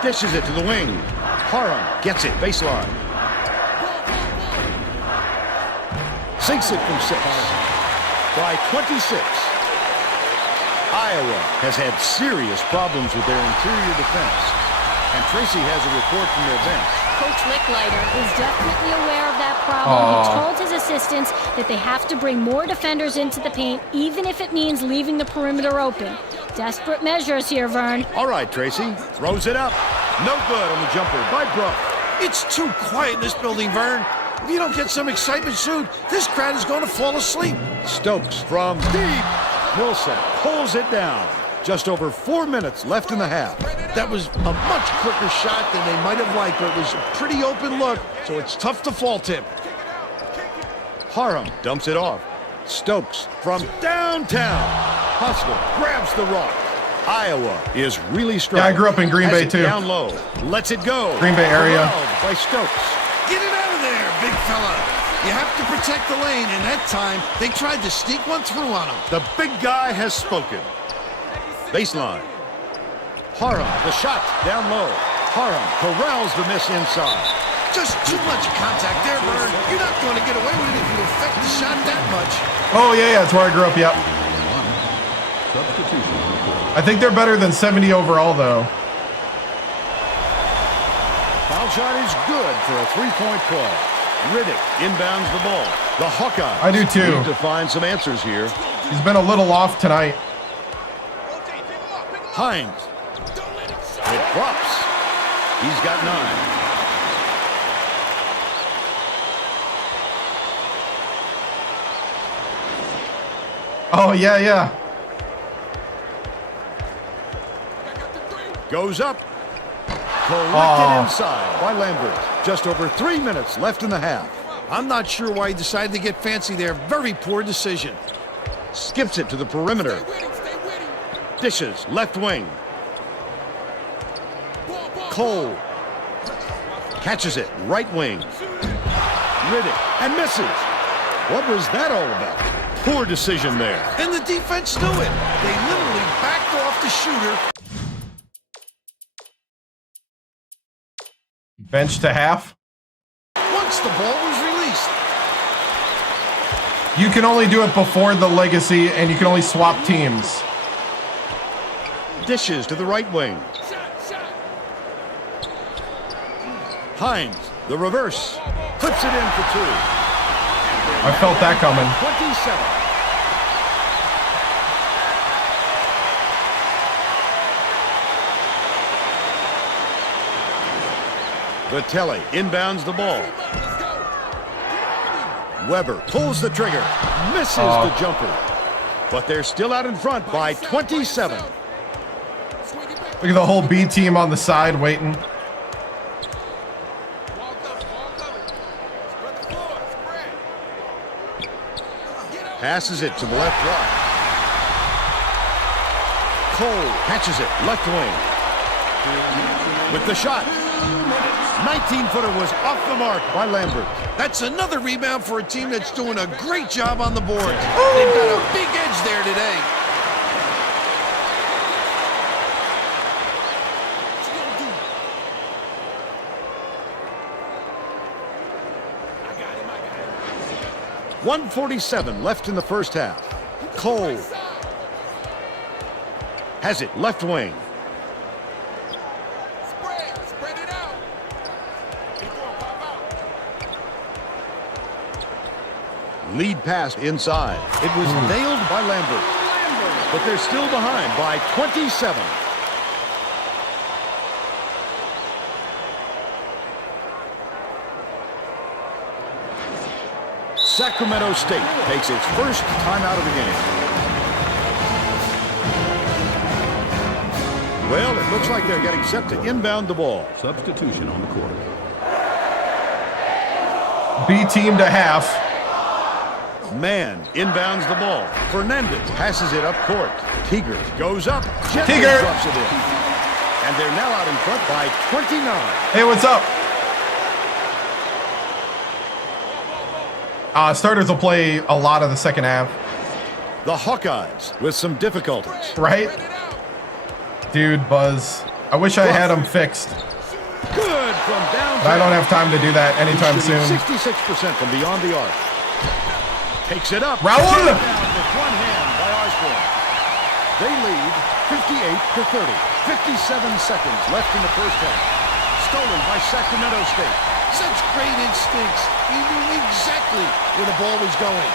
Dishes it to the wing. Parham gets it, baseline. Sinks it from 6. By 26. Iowa has had serious problems with their interior defense. And Tracy has a report from their bench. Coach Licklider is definitely aware of that problem. He told his assistants that they have to bring more defenders into the paint, even if it means leaving the perimeter open. Desperate measures here, Vern. All right, Tracy. Throws it up. No good on the jumper by Bruff. It's too quiet in this building, Vern. If you don't get some excitement soon, this crowd is going to fall asleep. Stokes from deep. Millsap pulls it down. Just over 4 minutes left in the half. That was a much quicker shot than they might have liked, but it was a pretty open look, so it's tough to fault him. Parham dumps it off. Stokes from downtown. Hustler grabs the rock. Iowa is really strong. Yeah, I grew up in Green Bay too. Down low. Lets it go. Green Bay area. Corralled by Stokes. Get it out of there, big fella. You have to protect the lane, and that time, they tried to sneak one through on him. The big guy has spoken. Baseline. Parham, the shot down low. Parham corrals the miss inside. Just too much contact there, Vern. You're not going to get away with it if you affect the shot that much. Oh yeah, that's where I grew up. Yep. I think they're better than 70 overall, though. Foul shot is good for a three-point play. Riddick inbounds the ball. The Hawkeyes I do too. need to find some answers here. He's been a little off tonight. Hines. It drops. He's got 9. Oh yeah. Goes up. Collected inside by Lambert. Just over 3 minutes left in the half. I'm not sure why he decided to get fancy there. Very poor decision. Skips it to the perimeter. Dishes left wing. Cole catches it right wing. Riddick and misses. What was that all about? Poor decision there. And the defense knew it. They literally backed off the shooter. Bench to half. Once the ball was released. You can only do it before the legacy, and you can only swap teams. Dishes to the right wing. Hines, the reverse. Puts it in for two. I felt that coming. 27. Vitelli inbounds the ball. Weber pulls the trigger. Misses the jumper. But they're still out in front by 27. Look at the whole B team on the side waiting. Passes it to the left block. Cole catches it left wing. With the shot. 19-footer was off the mark by Lambert. That's another rebound for a team that's doing a great job on the board. They've got a big edge there today. .147 left in the first half. Cole has it left wing. Spread it out. Lead pass inside. It was nailed by Lambert. But they're still behind by 27. Sacramento State takes its first timeout of the game. Well, it looks like they're getting set to inbound the ball. Substitution on the court. B team to half. Man inbounds the ball. Fernandez passes it up court. Tiger goes up. Gently Tiger drops it in. And they're now out in front by 29. Hey, what's up? Starters will play a lot of the second half. The Hawkeyes with some difficulties. Right? Dude, Buzz. I wish I had them fixed. Good from downtown. But I don't have time to do that anytime soon. 66% from beyond the arc. Takes it up. Raul! Down with one hand by Osborne. They lead 58-30. 57 seconds left in the first half. Stolen by Sacramento State. Such great instincts. He knew exactly where the ball was going.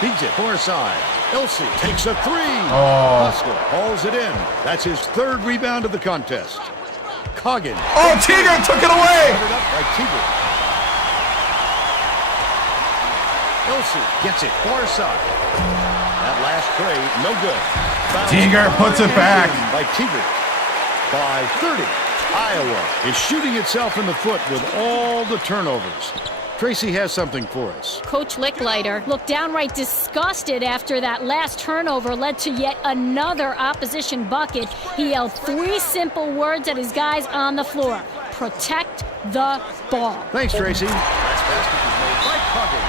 Feeds it far side. Elsie takes a three. Hustler hauls it in. That's his third rebound of the contest. Coggin. Oh, Tiger took it away. Covered up by Tiger. Elsie gets it far side. That last trade, no good. Tiger puts it back. By Tiger. By 30. Iowa is shooting itself in the foot with all the turnovers. Tracy has something for us. Coach Licklider looked downright disgusted after that last turnover led to yet another opposition bucket. He yelled 3 simple words at his guys on the floor. Protect the ball. Thanks, Tracy. Last basket was made by Coggin.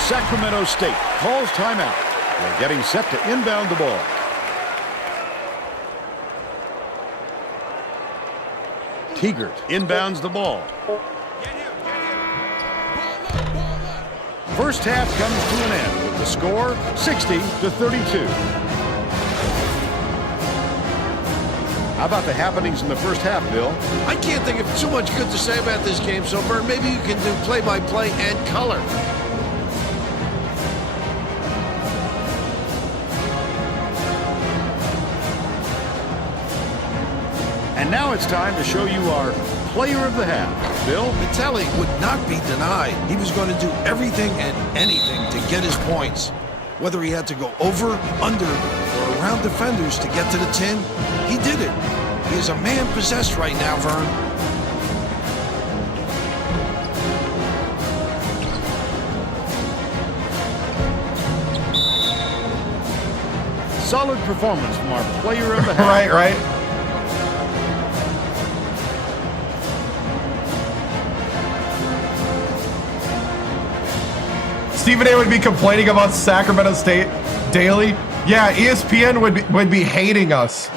Sacramento State calls timeout. They're getting set to inbound the ball. Tiger inbounds the ball. First half comes to an end with the score 60-32. How about the happenings in the first half, Bill? I can't think of too much good to say about this game so far. Maybe you can do play-by-play and color. And now it's time to show you our player of the half. Bill? Vitelli would not be denied. He was going to do everything and anything to get his points. Whether he had to go over, under, or around defenders to get to the tin, he did it. He is a man possessed right now, Vern. solid performance from our player of the half. Right. Stephen A would be complaining about Sacramento State daily. Yeah, ESPN would be hating us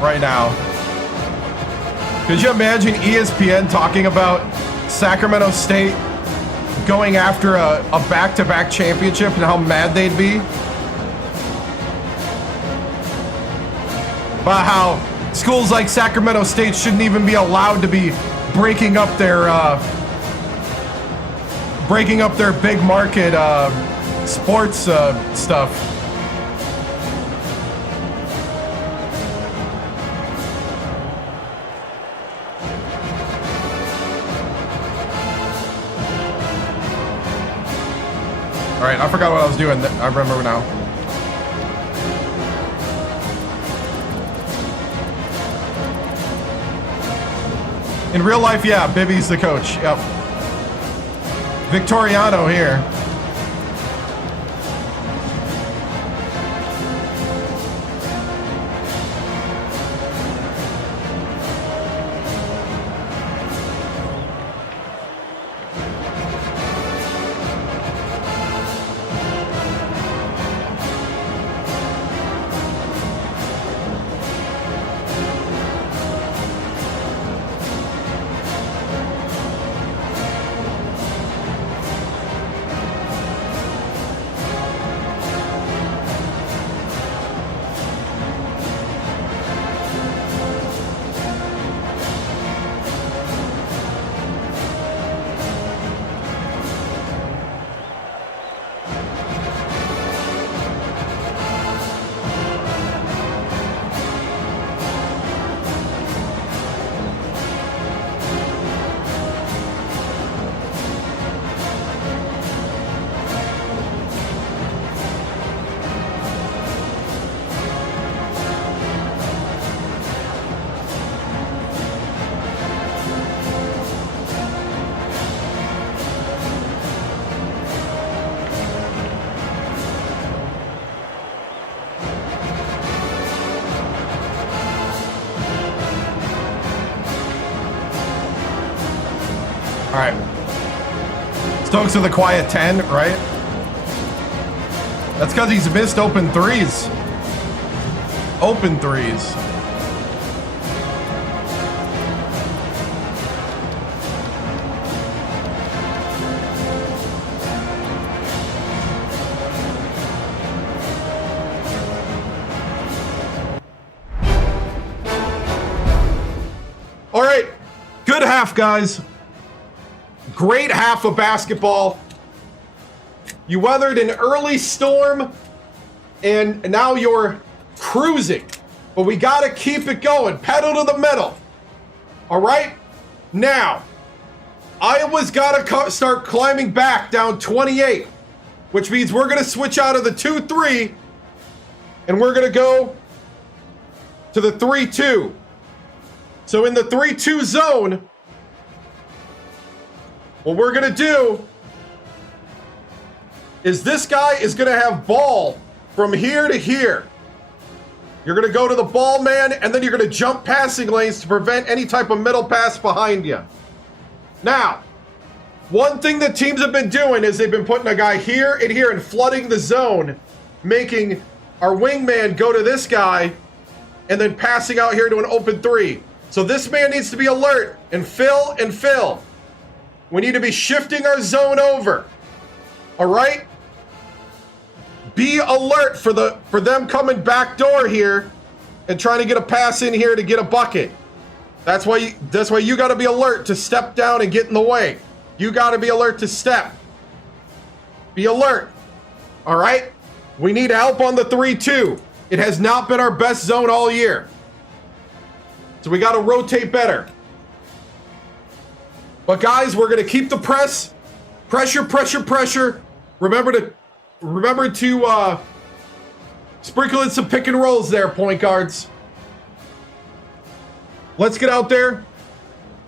right now. Could you imagine ESPN talking about Sacramento State going after a back-to-back championship and how mad they'd be? About how schools like Sacramento State shouldn't even be allowed to be breaking up their big market sports stuff. All right, I forgot what I was doing. I remember now. In real life, yeah, Bibby's the coach. Yep. Victoriano here. All right. Stokes with a quiet 10, right? That's because he's missed open threes. Open threes. All right. Good half, guys. Great half of basketball. You weathered an early storm, and now you're cruising. But we got to keep it going. Pedal to the metal. All right? Now, Iowa's got to start climbing back down 28, which means we're going to switch out of the 2-3, and we're going to go to the 3-2. So in the 3-2 zone, what we're going to do is this guy is going to have ball from here to here. You're going to go to the ball man, and then you're going to jump passing lanes to prevent any type of middle pass behind you. Now, one thing that teams have been doing is they've been putting a guy here and here and flooding the zone, making our wingman go to this guy and then passing out here to an open three. So this man needs to be alert and fill and fill. We need to be shifting our zone over. All right? Be alert for them coming back door here and trying to get a pass in here to get a bucket. That's why you got to be alert to step down and get in the way. You got to be alert to step. Be alert. All right? We need help on the 3-2. It has not been our best zone all year. So we got to rotate better. But guys, we're going to keep the press. Pressure, pressure, pressure. Remember to sprinkle in some pick and rolls there, point guards. Let's get out there.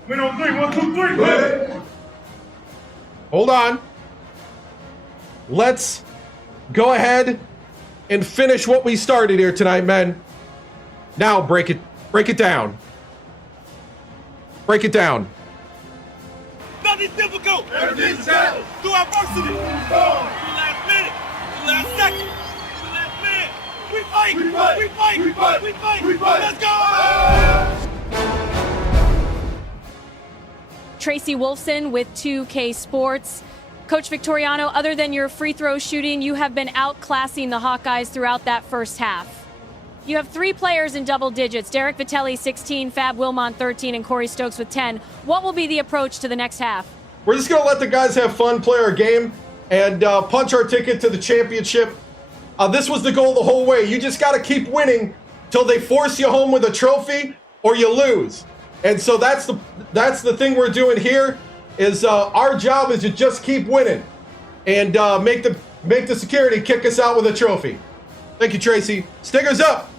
Win on 3, 1, 2, 3, play. Hold on. Let's go ahead and finish what we started here tonight, men. Now break it down. Break it down. Nothing's difficult. Everything's challenge. Through adversity. To the last minute. To the last second. To the last minute. We fight. We fight. We fight. We fight. We fight. We fight. Let's go. Tracy Wolfson with 2K Sports. Coach Victoriano, other than your free throw shooting, you have been outclassing the Hawkeyes throughout that first half. You have 3 players in double digits, Derek Vitelli 16, Fab Wilmont 13, and Corey Stokes with 10. What will be the approach to the next half? We're just going to let the guys have fun, play our game, and punch our ticket to the championship. This was the goal the whole way. You just got to keep winning till they force you home with a trophy or you lose. And so that's the thing we're doing here is our job is to just keep winning and make the security kick us out with a trophy. Thank you, Tracy. Stingers up.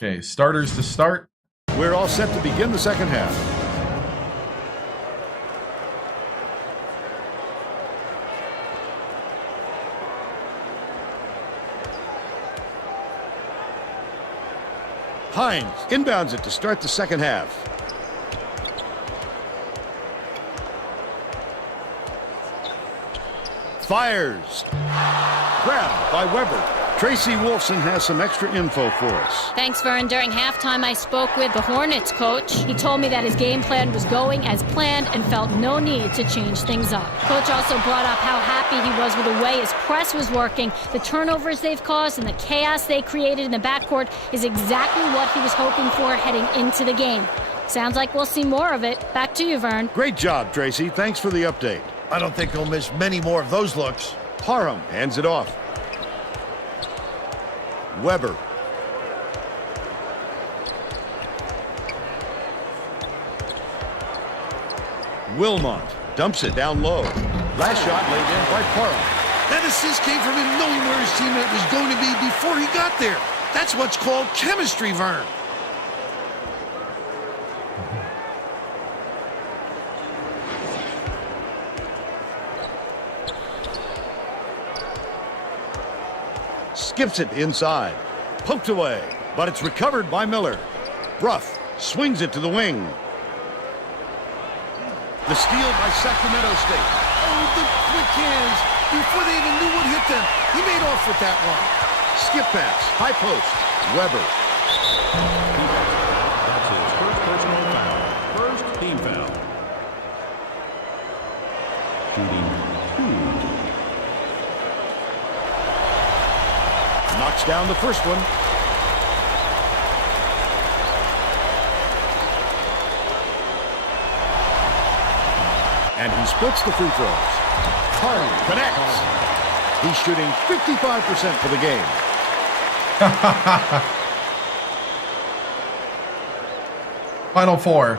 Okay, starters to start. We're all set to begin the second half. Hines inbounds it to start the second half. Fires. Grabbed by Weber. Tracy Wolfson has some extra info for us. Thanks, Vern. During halftime, I spoke with the Hornets coach. He told me that his game plan was going as planned and felt no need to change things up. Coach also brought up how happy he was with the way his press was working. The turnovers they've caused and the chaos they created in the backcourt is exactly what he was hoping for heading into the game. Sounds like we'll see more of it. Back to you, Vern. Great job, Tracy. Thanks for the update. I don't think he'll miss many more of those looks. Parham hands it off. Weber. Wilmont dumps it down low. Last shot laid in by Parham. That assist came from him knowing where his teammate was going to be before he got there. That's what's called chemistry, Vern. Skips it inside. Poked away, but it's recovered by Miller. Bruff swings it to the wing. The steal by Sacramento State. Oh, the quick hands. Before they even knew what hit them, he made off with that one. Skip pass, high post. Weber. That's his first personal foul. First team foul. Shooting 2. Knocks down the first one. And he splits the free throws. Parham connects. He's shooting 55% for the game. Final 4.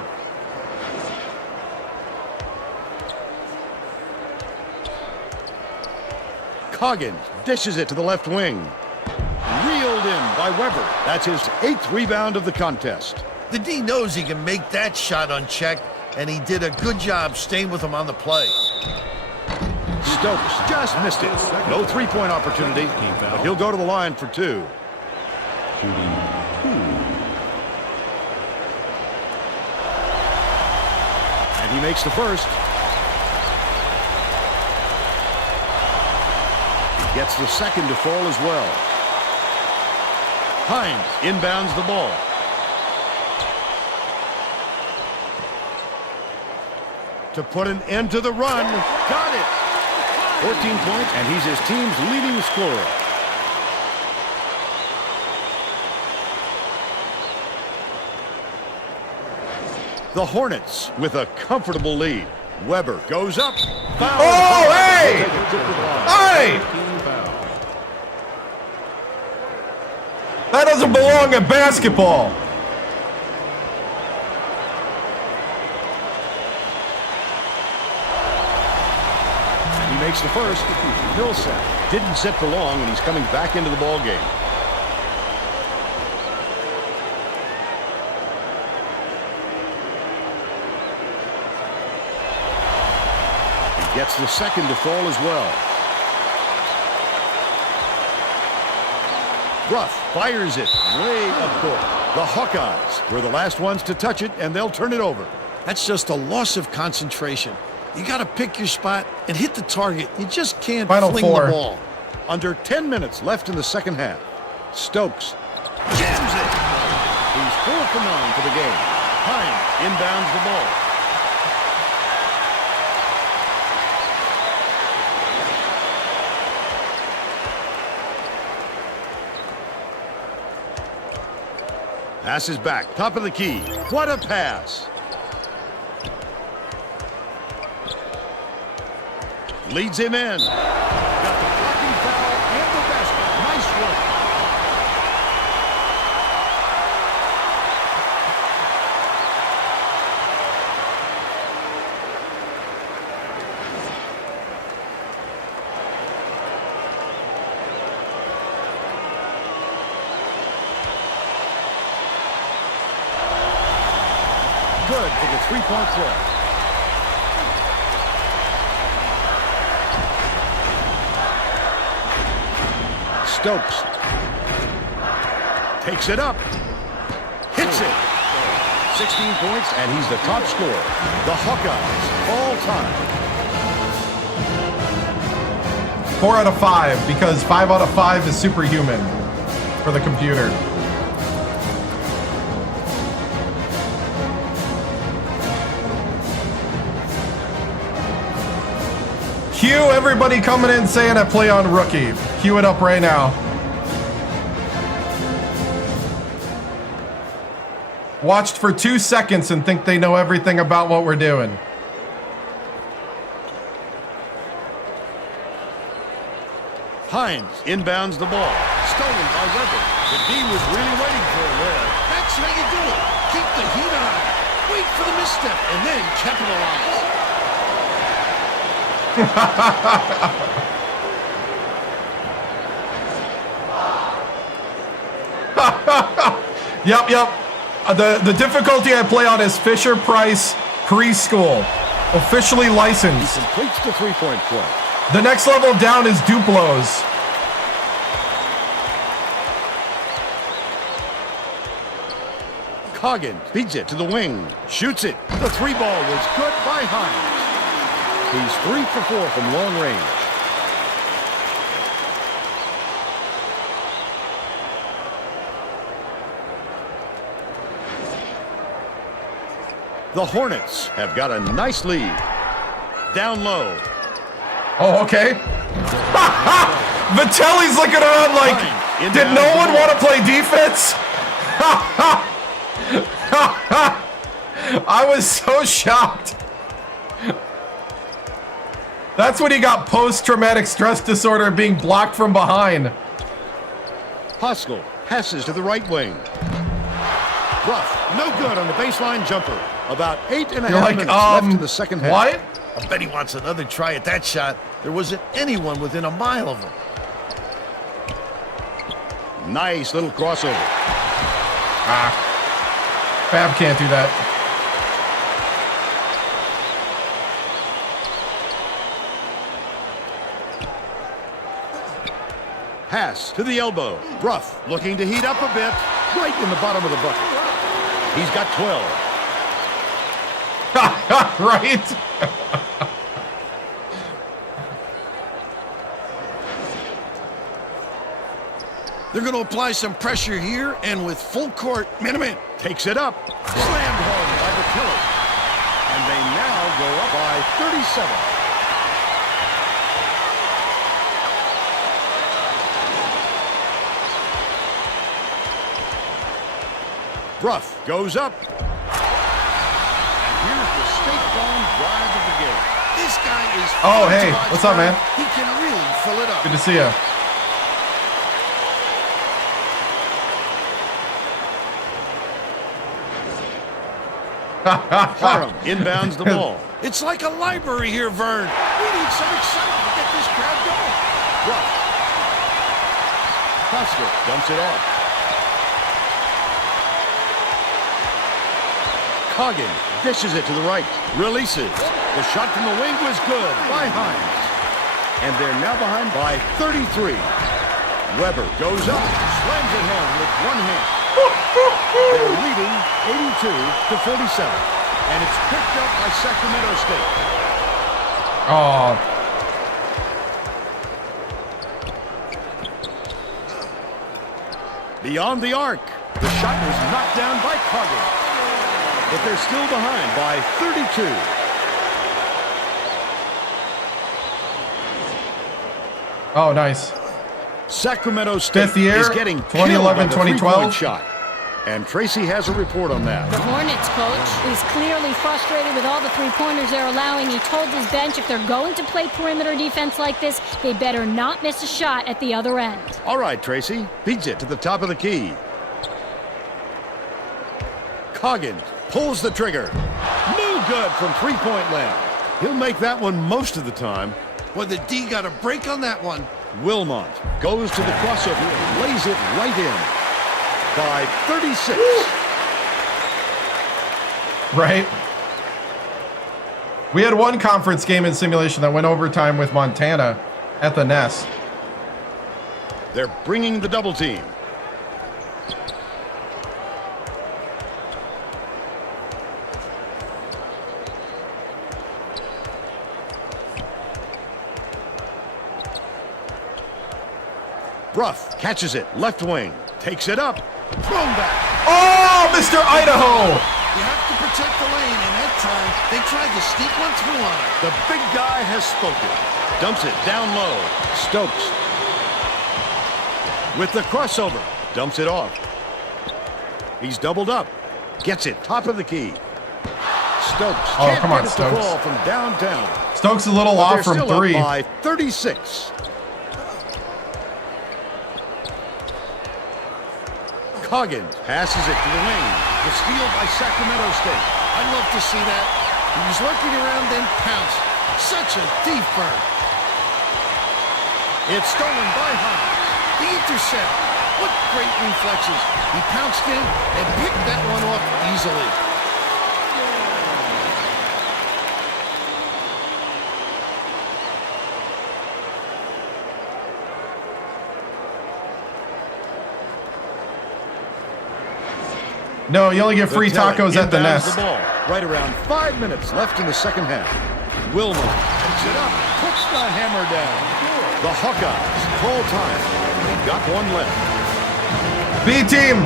Coggins dishes it to the left wing. Reeled in by Weber. That's his 8th rebound of the contest. The D knows he can make that shot unchecked, and he did a good job staying with him on the play. Stokes just missed it. No three-point opportunity, but he'll go to the line for 2. Shooting 2. And he makes the first. He gets the second to fall as well. Hines inbounds the ball. To put an end to the run. Got it. 14 points, and he's his team's leading scorer. The Hornets with a comfortable lead. Weber goes up. Foul. Oh, hey! Hey! That doesn't belong in basketball. makes the first. Millsap didn't sit for long, and he's coming back into the ball game. He gets the second to fall as well. Ruff fires it way up court. The Hawkeyes were the last ones to touch it, and they'll turn it over. That's just a loss of concentration. You got to pick your spot and hit the target. You just can't Final fling four. the ball. Under 10 minutes left in the second half. Stokes jams it. He's 4 for 9 for the game. Hines inbounds the ball. Passes back, top of the key. What a pass. Leads him in. Got the blocking foul and the basket. Nice work. Good for the three-point play. Stokes takes it up, hits it. 16 points, and he's the top scorer. The Hawkeyes all time. 4 out of 5, because 5 out of 5 is superhuman for the computer. Cue everybody coming in saying I play on rookie. Cue it up right now. Watched for 2 seconds and think they know everything about what we're doing. Hines inbounds the ball. Stolen by Weber. The D was really waiting for him there. That's how you do it. Keep the heat on. Wait for the misstep and then capitalize. Yep. The difficulty I play on is Fisher Price Preschool. Officially licensed. He completes the three-point play. The next level down is Duplos. Coggins feeds it to the wing. Shoots it. The three ball was good by Hines. He's 3 for 4 from long range. The Hornets have got a nice lead. Down low. Oh, okay. Vitelli's looking around like, did no one want to play defense? I was so shocked. That's when he got post-traumatic stress disorder being blocked from behind. Haskell passes to the right wing. Ruff, no good on the baseline jumper. About 8.5 minutes left in the second half. What? I bet he wants another try at that shot. There wasn't anyone within a mile of him. Nice little crossover. Fab can't do that. Pass to the elbow. Ruff looking to heat up a bit. Right in the bottom of the bucket. He's got 12. Right? They're going to apply some pressure here, and with full court, minute. Takes it up. Slammed home by the killer. And they now go up by 37. Ruff goes up. And here's the State Farm drive of the game. This guy is... Oh, hey. What's up, man? He can really fill it up. Good to see you. Parham inbounds the ball. It's like a library here, Vern. We need some excitement. Ruff. Costa dumps it off. Coggin dishes it to the right. Releases. The shot from the wing was good by Hines. And they're now behind by 33. Weber goes up, slams it home with one hand. They're leading 82-47. And it's picked up by Sacramento State. Oh. Beyond the arc. The shot was knocked down by Coggin. But they're still behind by 32. Oh, nice. Sacramento State Fifth year, is getting 2011, 2012 shot. And Tracy has a report on that. The Hornets coach is clearly frustrated with all the three-pointers they're allowing. He told his bench if they're going to play perimeter defense like this, they better not miss a shot at the other end. All right, Tracy. Feeds it to the top of the key. Coggin pulls the trigger. No good from three-point land. He'll make that one most of the time. Well, the D got a break on that one. Wilmot goes to the crossover and lays it right in by 36. Right? We had one conference game in simulation that went overtime with Montana at the Nest. They're bringing the double team. Ruff catches it, left wing, takes it up, thrown back. Oh, Mr. Idaho! You have to protect the lane, and that time, they tried to sneak one through on it. The big guy has spoken. Dumps it down low. Stokes. With the crossover, dumps it off. He's doubled up. Gets it, top of the key. Stokes can't come on, get it Stokes. to fall from downtown. Stokes a little But off they're from still three. Up by 36. Coggin passes it to the wing. The steal by Sacramento State. I'd love to see that. He was lurking around, then pounced. Such a deep burn. It's stolen by Hines. The intercept. What great reflexes. He pounced in and picked that one off easily. No, you only get free Telly tacos at the inbounds Nest. The ball. Right around 5 minutes left in the second half. Wilmot picks it up, puts the hammer down. The Hawkeyes call time. They got one left. B team.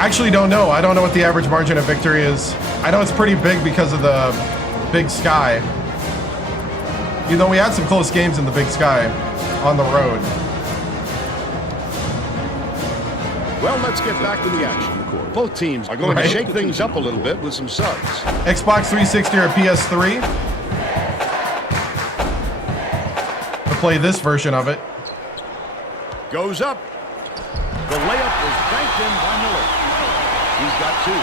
Actually, don't know. I don't know what the average margin of victory is. I know it's pretty big because of the Big Sky. You know, we had some close games in the Big Sky on the road. Well, let's get back to the action. Both teams are going to shake things up a little bit with some subs. Xbox 360 or PS3 to play this version of it. Goes up. The layup is banked in by Miller. He's got two.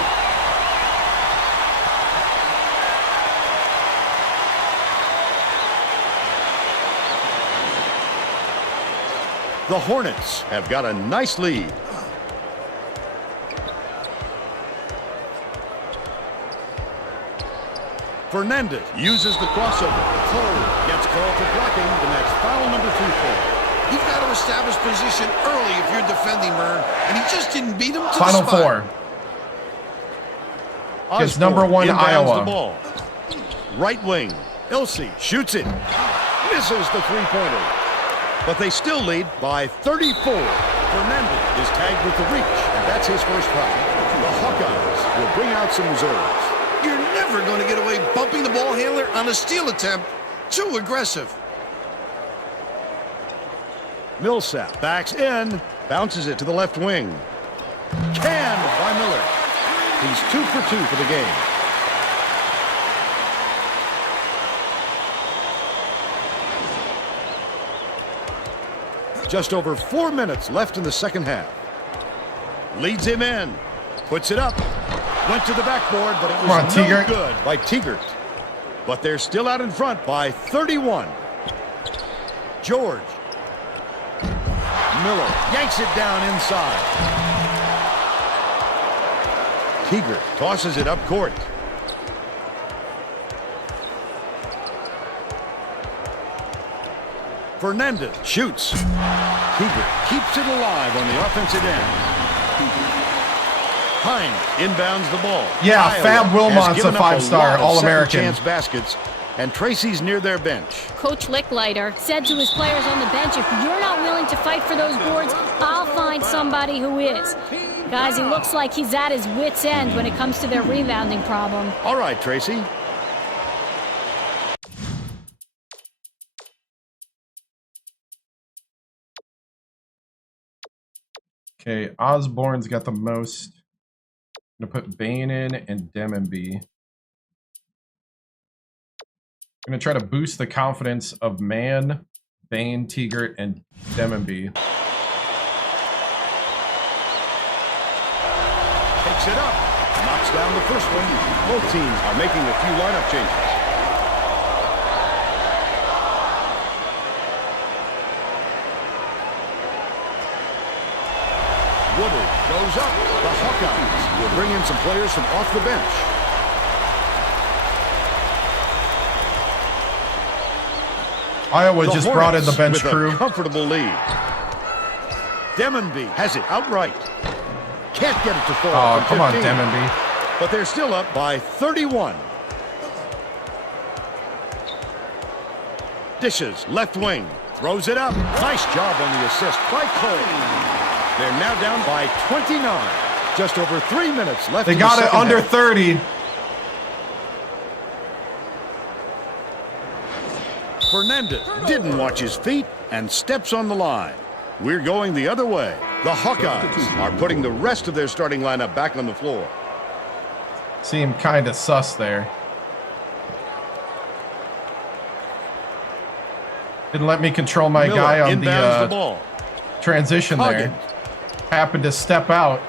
The Hornets have got a nice lead. Fernandez uses the crossover. Cole gets called for blocking, and that's foul number 2 for. You've got to establish position early if you're defending Mern, and he just didn't beat him to Final the spot. 4. It's number 1 Iowa. The ball. Right wing. Ilse shoots it. Misses the three-pointer. But they still lead by 34. Fernandez is tagged with the reach, and that's his first foul. The Hawkeyes will bring out some reserves. You're never going to get away bumping the ball handler on a steal attempt. Too aggressive. Millsap backs in, bounces it to the left wing. Canned by Miller. He's 2 for 2 for the game. Just over 4 minutes left in the second half. Leads him in. Puts it up. Went to the backboard, but it was no good by Teegert. but they're still out in front by 31. George. Miller yanks it down inside. Teager tosses it up court. Fernandez shoots. Teager keeps it alive on the offensive end. Hines inbounds the ball. Yeah, Iowa Fab Wilmot's a lot five-star of All-American. second chance baskets, and Tracy's near their bench. Coach Licklider said to his players on the bench, if you're not willing to fight for those boards, I'll find somebody who is. Guys, he looks like he's at his wit's end when it comes to their rebounding problem. All right, Tracy. Okay, Osborne's got the most. I'm going to put Bain in and Demonby. I'm going to try to boost the confidence of Mann, Bain, Teager, and Demonby. Takes it up. Knocks down the first one. Both teams are making a few lineup changes. Woodard goes up. The Hawkeyes will bring in some players from off the bench. Iowa just brought in the bench with crew. A comfortable lead. Demonby has it outright. Can't get it to fall. Oh, come on, Demonby. But they're still up by 31. Dishes, left wing. Throws it up. Nice job on the assist by Cole. They're now down by 29. Just over 3 minutes left. They got it under 30. Fernandez didn't watch his feet and steps on the line. We're going the other way. The Hawkeyes are putting the rest of their starting lineup back on the floor. Seemed kind of sus there. Didn't let me control my Miller guy on inbounds the ball. transition Huggins. there. Happened to step out.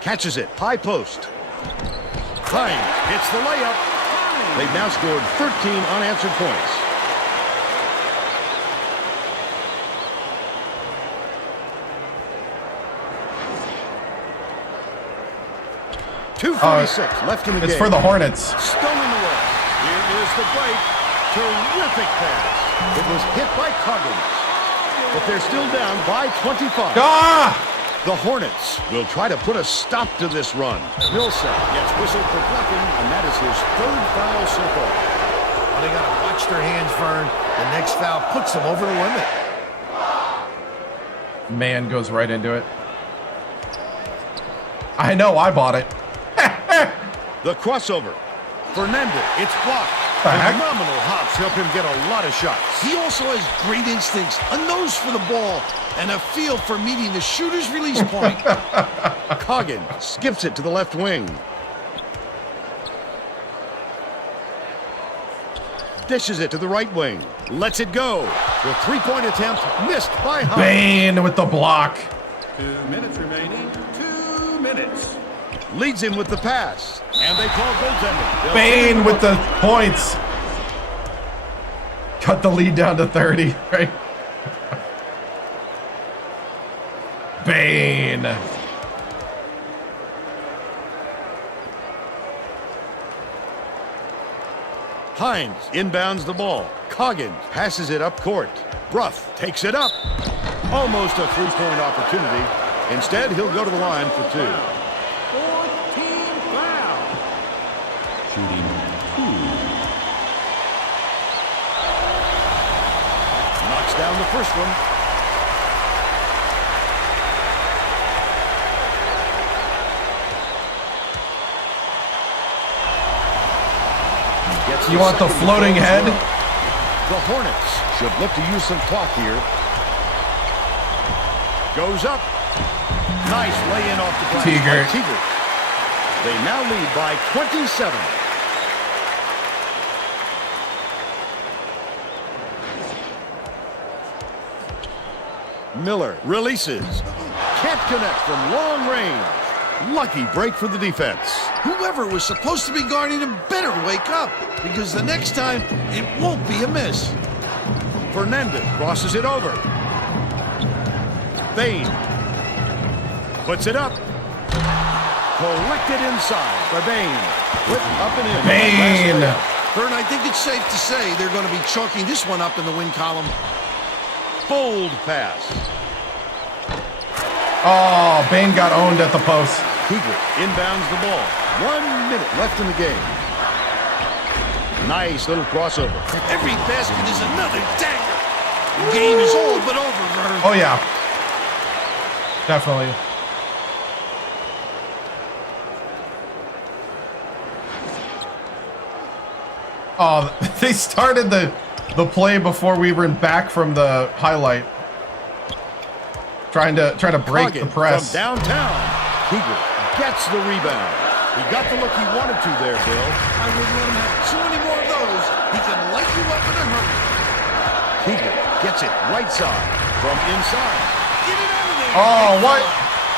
Catches it. High post. Hines hits the layup. They've now scored 13 unanswered points. .246 left in the game. It's for the Hornets. Stolen away. Here is the break. Terrific pass. It was hit by Coggins. But they're still down by 25. Ah! The Hornets will try to put a stop to this run. Millsap gets whistled for blocking, and that is his third foul so far. Well, they got to watch their hands, Vern. The next foul puts them over the limit. Man goes right into it. I know, I bought it. The crossover. Fernandez, it's blocked. Phenomenal hops help him get a lot of shots. He also has great instincts, a nose for the ball, and a feel for meeting the shooter's release point. Coggins skips it to the left wing. Dishes it to the right wing. Lets it go. The three-point attempt missed by Hunt. Bain with the block. 2 minutes remaining. 2 minutes. Leads him with the pass. And they call goaltending. Bain with the points. Cut the lead down to 30, right? Bain. Hines inbounds the ball. Coggins passes it up court. Bruff takes it up. Almost a three-point opportunity. Instead, he'll go to the line for two. 14 foul. Shooting 2. Knocks down the first one. You want the floating head? The Hornets should look to use some clock here. Goes up. Nice lay-in off the glass. Teager. Teager. They now lead by 27. Miller releases. Can't connect from long range. Lucky break for the defense. Whoever was supposed to be guarding him better wake up, because the next time, it won't be a miss. Fernandez crosses it over. Bain puts it up. Collected inside by Bain. Whip up and in. Bain. Vern, I think it's safe to say they're going to be chalking this one up in the win column. Bold pass. Oh, Bain got owned at the post. Keeger inbounds the ball. 1 minute left in the game. Nice little crossover. Every basket is another dagger. The game is all but over, Vern. Oh, yeah. Definitely. Oh, they started the play before we were back from the highlight. Trying to break the press. From downtown. Keeger gets the rebound. He got the look he wanted to there, Bill. I wouldn't let him have too many more of those. He can light you up in a hurry. Keeger gets it right side from inside. Get it out of there. Oh, what?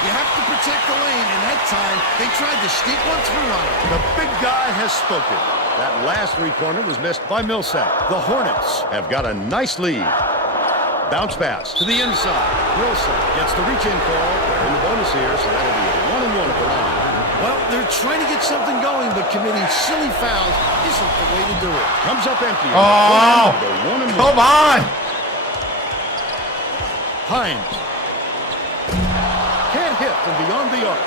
You have to protect the lane, and that time they tried to sneak one through on him. The big guy has spoken. That last three-pointer was missed by Millsap. The Hornets have got a nice lead. Bounce pass to the inside. Millsap gets the reach-in call. They're in the bonus here, so that'll be a 1-and-1 at the line. Well, they're trying to get something going, but committing silly fouls isn't the way to do it. Comes up empty. Oh, come on. Hines. Can't hit from beyond the arc.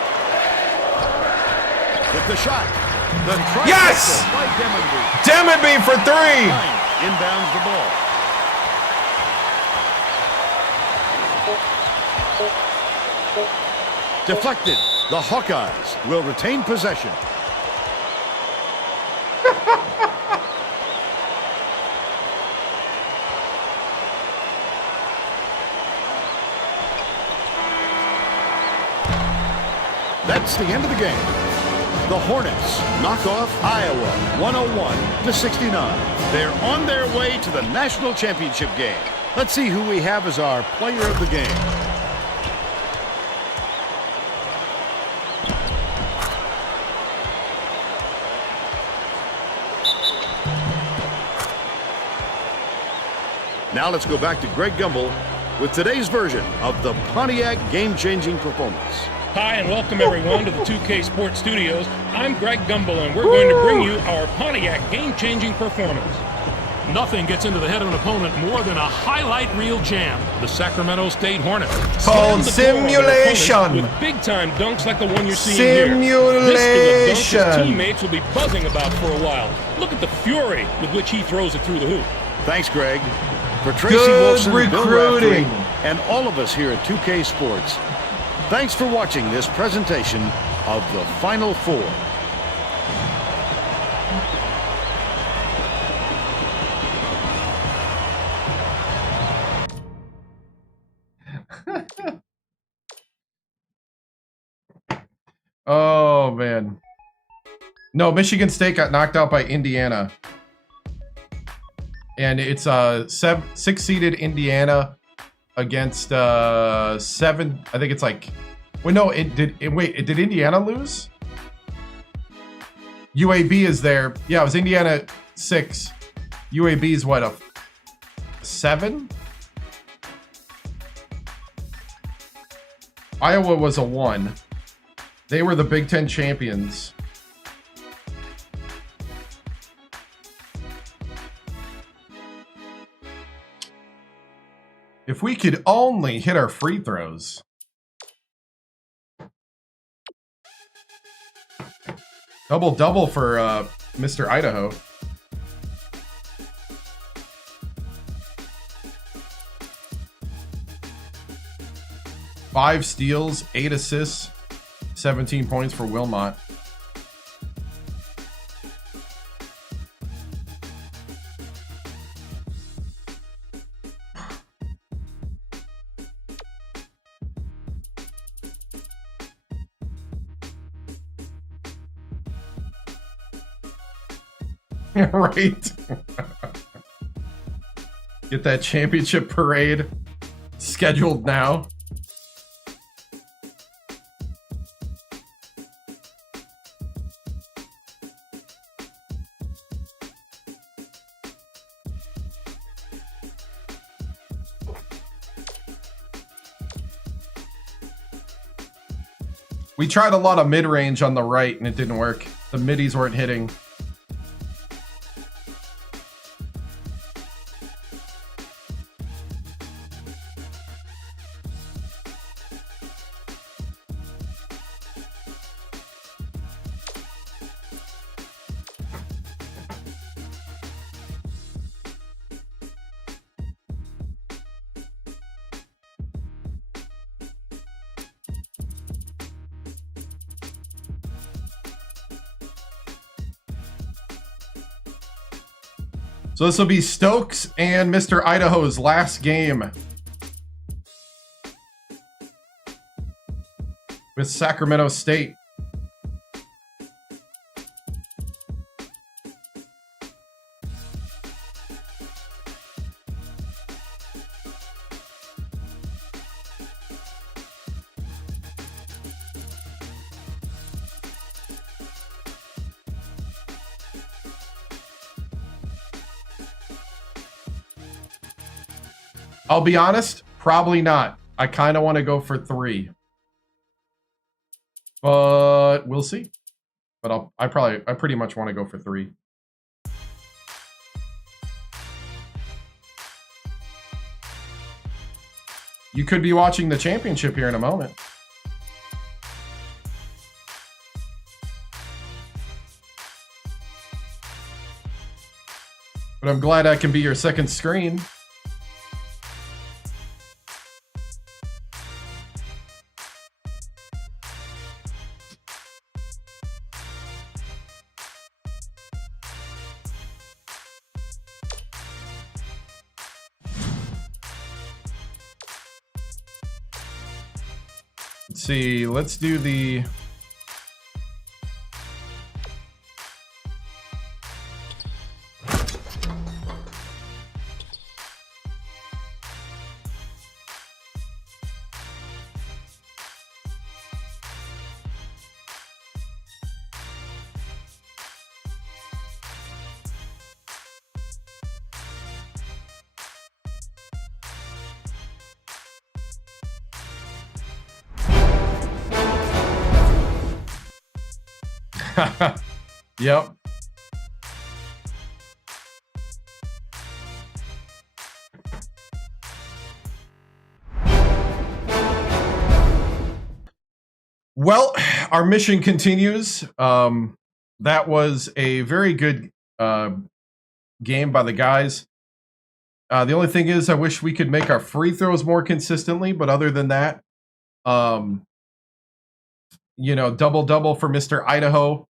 With the shot. The Yes! by Demonby. Demonby for three. Hines inbounds the ball. Deflected. The Hawkeyes will retain possession. That's the end of the game. The Hornets knock off Iowa 101-69. They're on their way to the national championship game. Let's see who we have as our player of the game. Now let's go back to Greg Gumbel with today's version of the Pontiac game-changing performance. Hi, and welcome everyone to the 2K Sports Studios. I'm Greg Gumbel, and we're going to bring you our Pontiac game-changing performance. Nothing gets into the head of an opponent more than a highlight reel jam. The Sacramento State Hornets Called simulation. With big-time dunks like the one you're seeing Simulation. here. This is a dunk his teammates will be buzzing about for a while. Look at the fury with which he throws it through the hoop. Thanks, Greg. For Tracy Good Wolfson, recruiting. Bill Raftery, and all of us here at 2K Sports, thanks for watching this presentation of the Final Four. Oh, man. No, Michigan State got knocked out by Indiana. And it's 6-seeded Indiana against 7. I think it's like. Wait, no. Did Indiana lose? UAB is there. Yeah, it was Indiana 6. UAB is what, a 7? Iowa was a 1. They were the Big Ten champions. If we could only hit our free throws. Double-double for Mr. Idaho. Five steals, 8 assists, 17 points for Wilmot. Right. Get that championship parade scheduled now. We tried a lot of mid-range on the right, and it didn't work. The middies weren't hitting. So this will be Stokes and Mr. Idaho's last game with Sacramento State. I'll be honest, probably not. I kind of want to go for 3. But we'll see. But I pretty much want to go for 3. You could be watching the championship here in a moment. But I'm glad I can be your second screen. Let's see, let's do the... Yep. Well, our mission continues. That was a very good game by the guys. The only thing is, I wish we could make our free throws more consistently, but other than that, you know, double-double for Mr. Idaho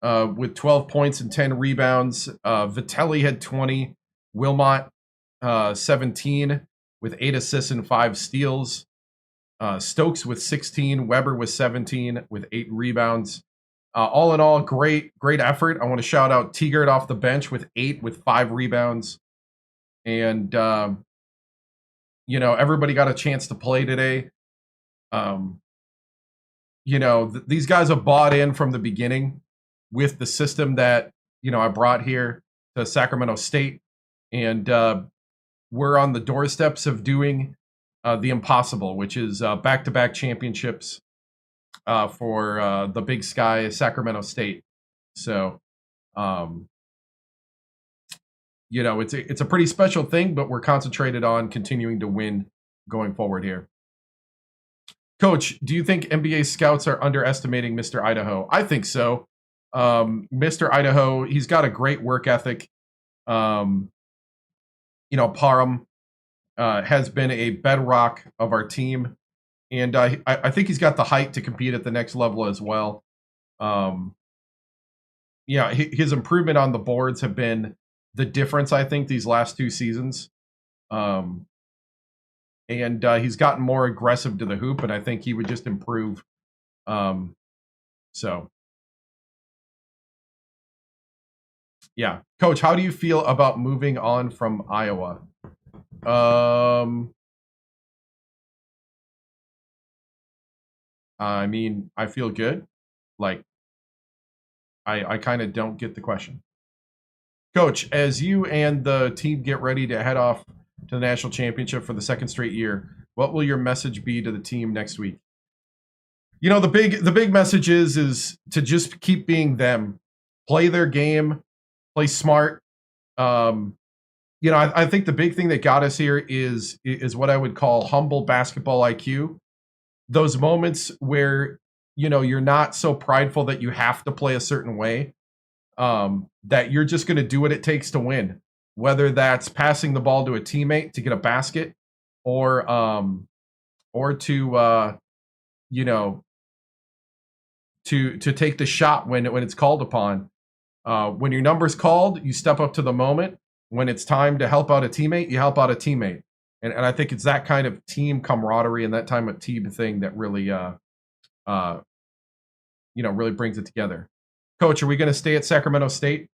with 12 points and 10 rebounds. Vitelli had 20. Wilmot, 17 with 8 assists and 5 steals. Stokes with 16. Weber with 17 with 8 rebounds. All in all, great effort. I want to shout out Tegart off the bench with 8 with 5 rebounds. And, you know, everybody got a chance to play today. You know, these guys have bought in from the beginning with the system that, you know, I brought here to Sacramento State. And we're on the doorsteps of doing the impossible, which is back-to-back championships for the Big Sky, Sacramento State. So, you know, it's a pretty special thing, but we're concentrated on continuing to win going forward here. Coach, do you think NBA scouts are underestimating Mr. Idaho? I think so. Mr. Idaho, he's got a great work ethic. You know, Parham has been a bedrock of our team. And I think he's got the height to compete at the next level as well. Yeah, his improvement on the boards have been the difference, I think, these last 2 seasons. And he's gotten more aggressive to the hoop, and I think he would just improve. So, yeah. Coach, how do you feel about moving on from Iowa? I mean, I feel good. Like, I kind of don't get the question. Coach, as you and the team get ready to head off to the national championship for the 2nd straight year, what will your message be to the team next week? You know, the big message is to just keep being them, play their game, play smart. You know, I think the big thing that got us here is what I would call humble basketball IQ. Those moments where, you know, you're not so prideful that you have to play a certain way, that you're just going to do what it takes to win, whether that's passing the ball to a teammate to get a basket, or to you know, to take the shot when it's called upon. When your number's called, you step up to the moment. When it's time to help out a teammate, you help out a teammate. And I think it's that kind of team camaraderie and that time of team thing that really, you know, really brings it together. Coach, are we going to stay at Sacramento State?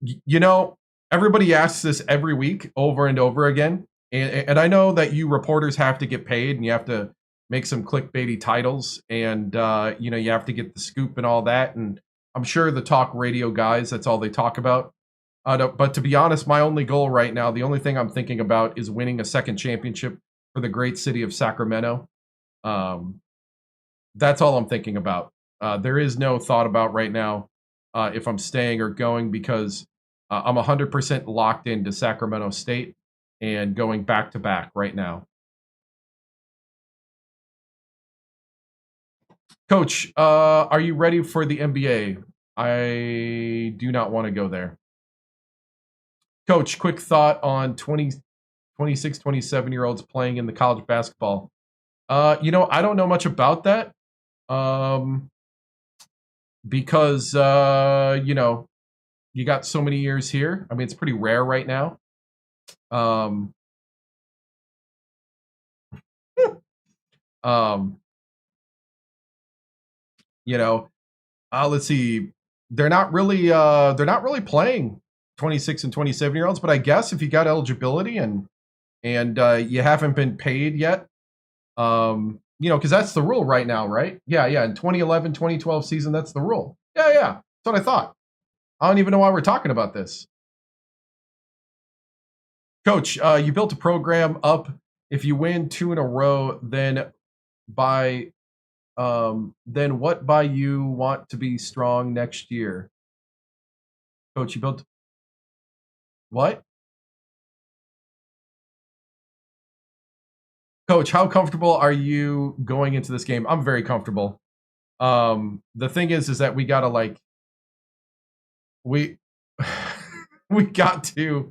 You know, everybody asks this every week over and over again. And I know that you reporters have to get paid and you have to make some clickbaity titles, and, you know, you have to get the scoop and all that. And I'm sure the talk radio guys, that's all they talk about. But to be honest, my only goal right now, the only thing I'm thinking about is winning a second championship for the great city of Sacramento. That's all I'm thinking about. There is no thought about right now if I'm staying or going, because I'm 100% locked into Sacramento State and going back to back right now. Coach, are you ready for the NBA? I do not want to go there. Coach, quick thought on 26, 27-year-olds playing in the college basketball. You know, I don't know much about that. Because, you know, you got so many years here. I mean, it's pretty rare right now. You know, let's see. They're not really playing 26 and 27-year-olds, but I guess if you got eligibility and you haven't been paid yet, you know, because that's the rule right now, right? Yeah. In 2011, 2012 season, that's the rule. Yeah. That's what I thought. I don't even know why we're talking about this. Coach, you built a program up. If you win 2 in a row, then what by you want to be strong next year? Coach, you built what? Coach, how comfortable are you going into this game? I'm very comfortable. The thing is that we gotta we got to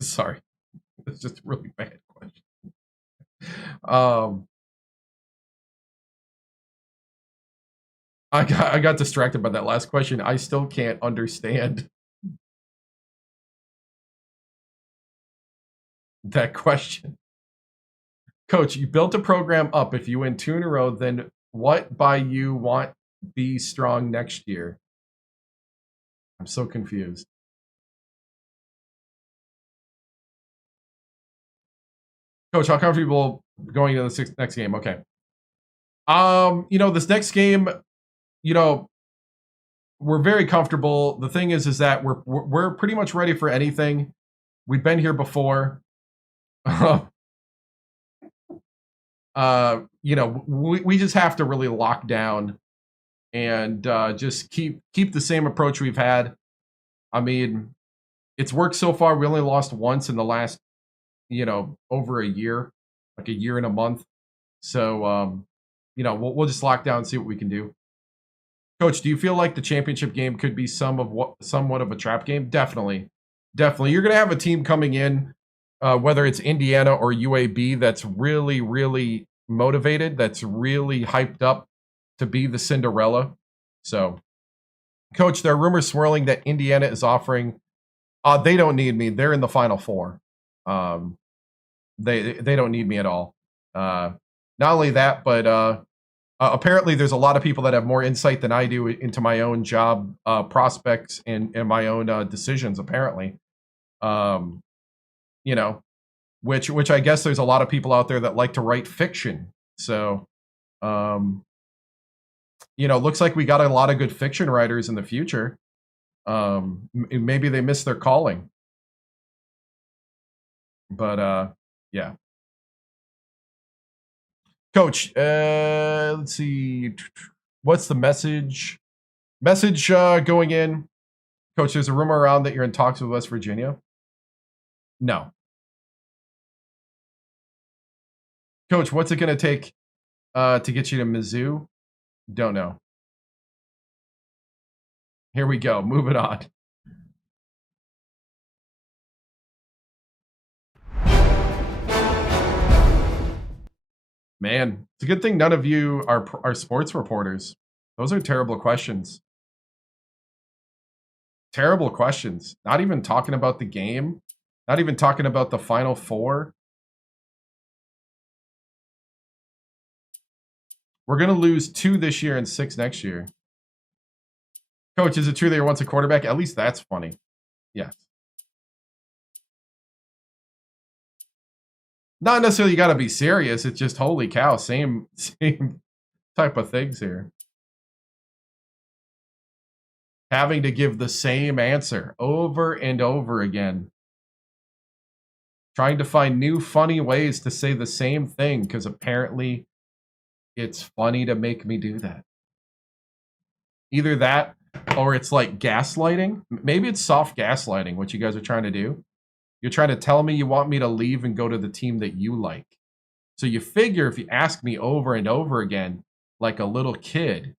sorry, it's just a really bad question. I got distracted by that last question. I still can't understand that question. Coach, you built a program up. If you win 2 in a row, then what by you want be strong next year? I'm so confused. Coach, how comfortable going to the next game? Okay. You know, this next game, you know, we're very comfortable. The thing is that we're pretty much ready for anything. We've been here before. You know, we just have to really lock down and just keep the same approach we've had. I mean, it's worked so far. We only lost once in the last, you know, over a year, like a year and a month. So, you know, we'll just lock down and see what we can do. Coach, do you feel like the championship game could be somewhat of a trap game? Definitely. You're going to have a team coming in, whether it's Indiana or UAB, that's really, really motivated, that's really hyped up to be the Cinderella. So, Coach, there are rumors swirling that Indiana is offering. They don't need me. They're in the Final Four. They don't need me at all. Not only that, but apparently there's a lot of people that have more insight than I do into my own job prospects and my own decisions, apparently. You know, which I guess there's a lot of people out there that like to write fiction. So, you know, looks like we got a lot of good fiction writers in the future. Maybe they missed their calling. But yeah. Coach, let's see. What's the message? Message going in. Coach, there's a rumor around that you're in talks with West Virginia. No. Coach, what's it going to take to get you to Mizzou? Don't know. Here we go. Moving on. Man, it's a good thing none of you are sports reporters. Those are terrible questions. Terrible questions. Not even talking about the game. Not even talking about the Final Four. We're going to lose 2 this year and 6 next year. Coach, is it true that you're once a quarterback? At least that's funny. Yes. Not necessarily you got to be serious. It's just, holy cow, same type of things here. Having to give the same answer over and over again. Trying to find new funny ways to say the same thing because apparently it's funny to make me do that. Either that or it's like gaslighting. Maybe it's soft gaslighting, what you guys are trying to do. You're trying to tell me you want me to leave and go to the team that you like. So you figure if you ask me over and over again, like a little kid,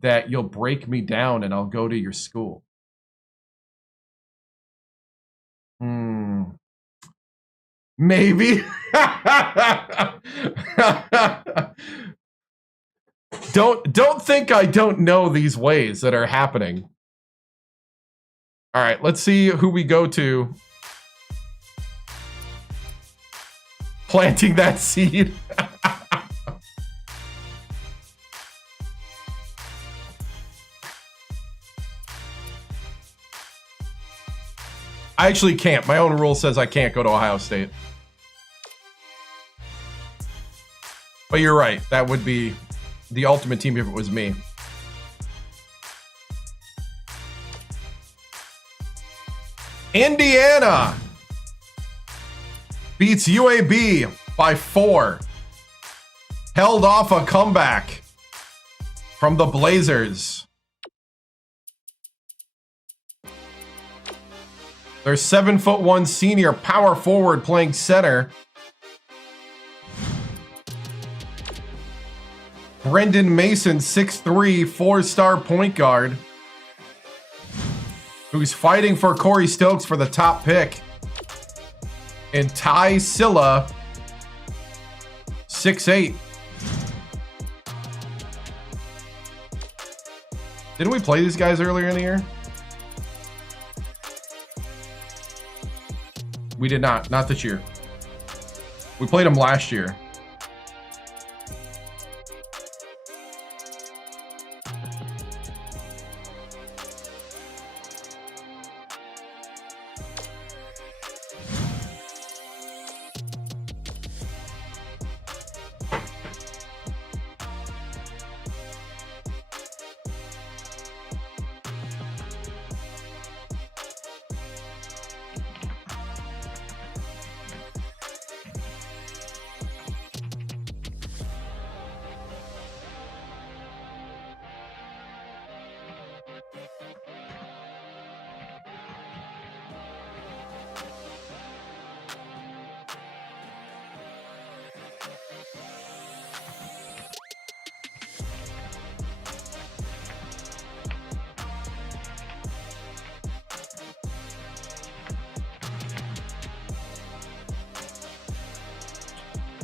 that you'll break me down and I'll go to your school. Maybe. Don't think I don't know these ways that are happening. All right, let's see who we go to. Planting that seed. I actually can't. My own rule says I can't go to Ohio State. But you're right. That would be the ultimate team if it was me. Indiana beats UAB by 4. Held off a comeback from the Blazers. Their 7'1" senior power forward playing center. Brendan Mason, 6'3", 4-star point guard, who's fighting for Corey Stokes for the top pick. And Ty Silla, 6'8". Didn't we play these guys earlier in the year? We did not. Not this year. We played them last year.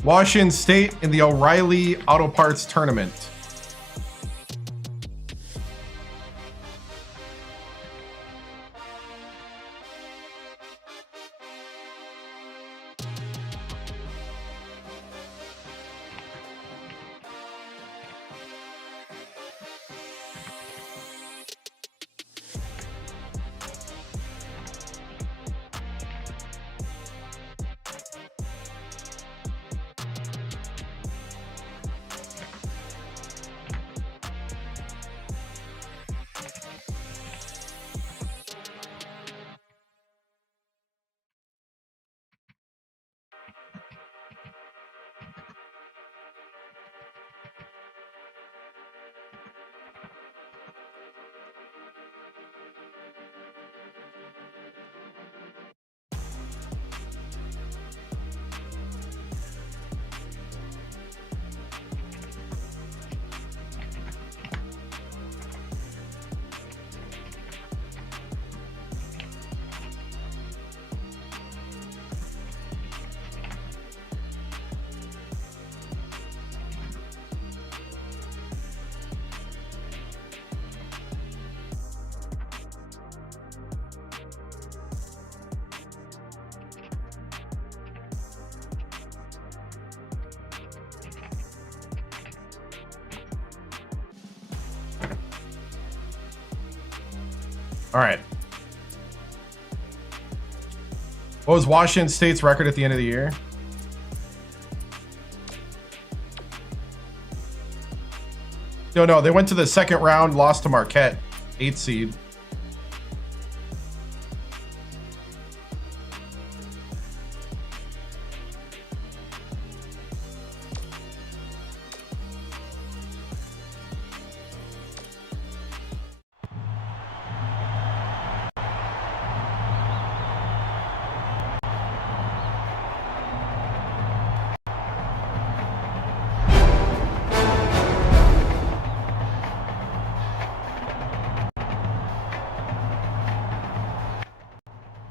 Washington State in the O'Reilly Auto Parts Tournament. All right. What was Washington State's record at the end of the year? No, they went to the second round, lost to Marquette, 8th seed.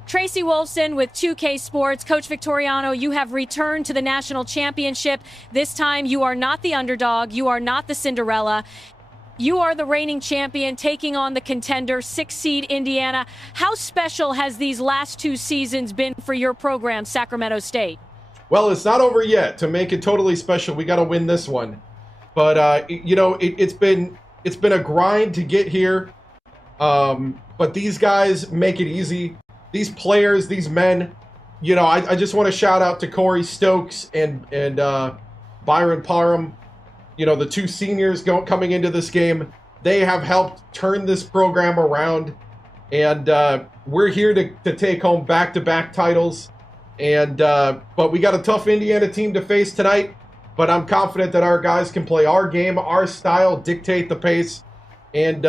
Tracy Wolfson with 2K Sports. Coach Victoriano, you have returned to the national championship. This time you are not the underdog. You are not the Cinderella. You are the reigning champion taking on the contender, 6th seed Indiana. How special has these last 2 seasons been for your program, Sacramento State? Well, it's not over yet. To make it totally special, we got to win this one. But, you know, it's been a grind to get here. But these guys make it easy. These players, these men, you know, I just want to shout out to Corey Stokes and Byron Parham, you know, the 2 seniors coming into this game. They have helped turn this program around, and we're here to take home back-to-back titles. And but we got a tough Indiana team to face tonight, but I'm confident that our guys can play our game, our style, dictate the pace, and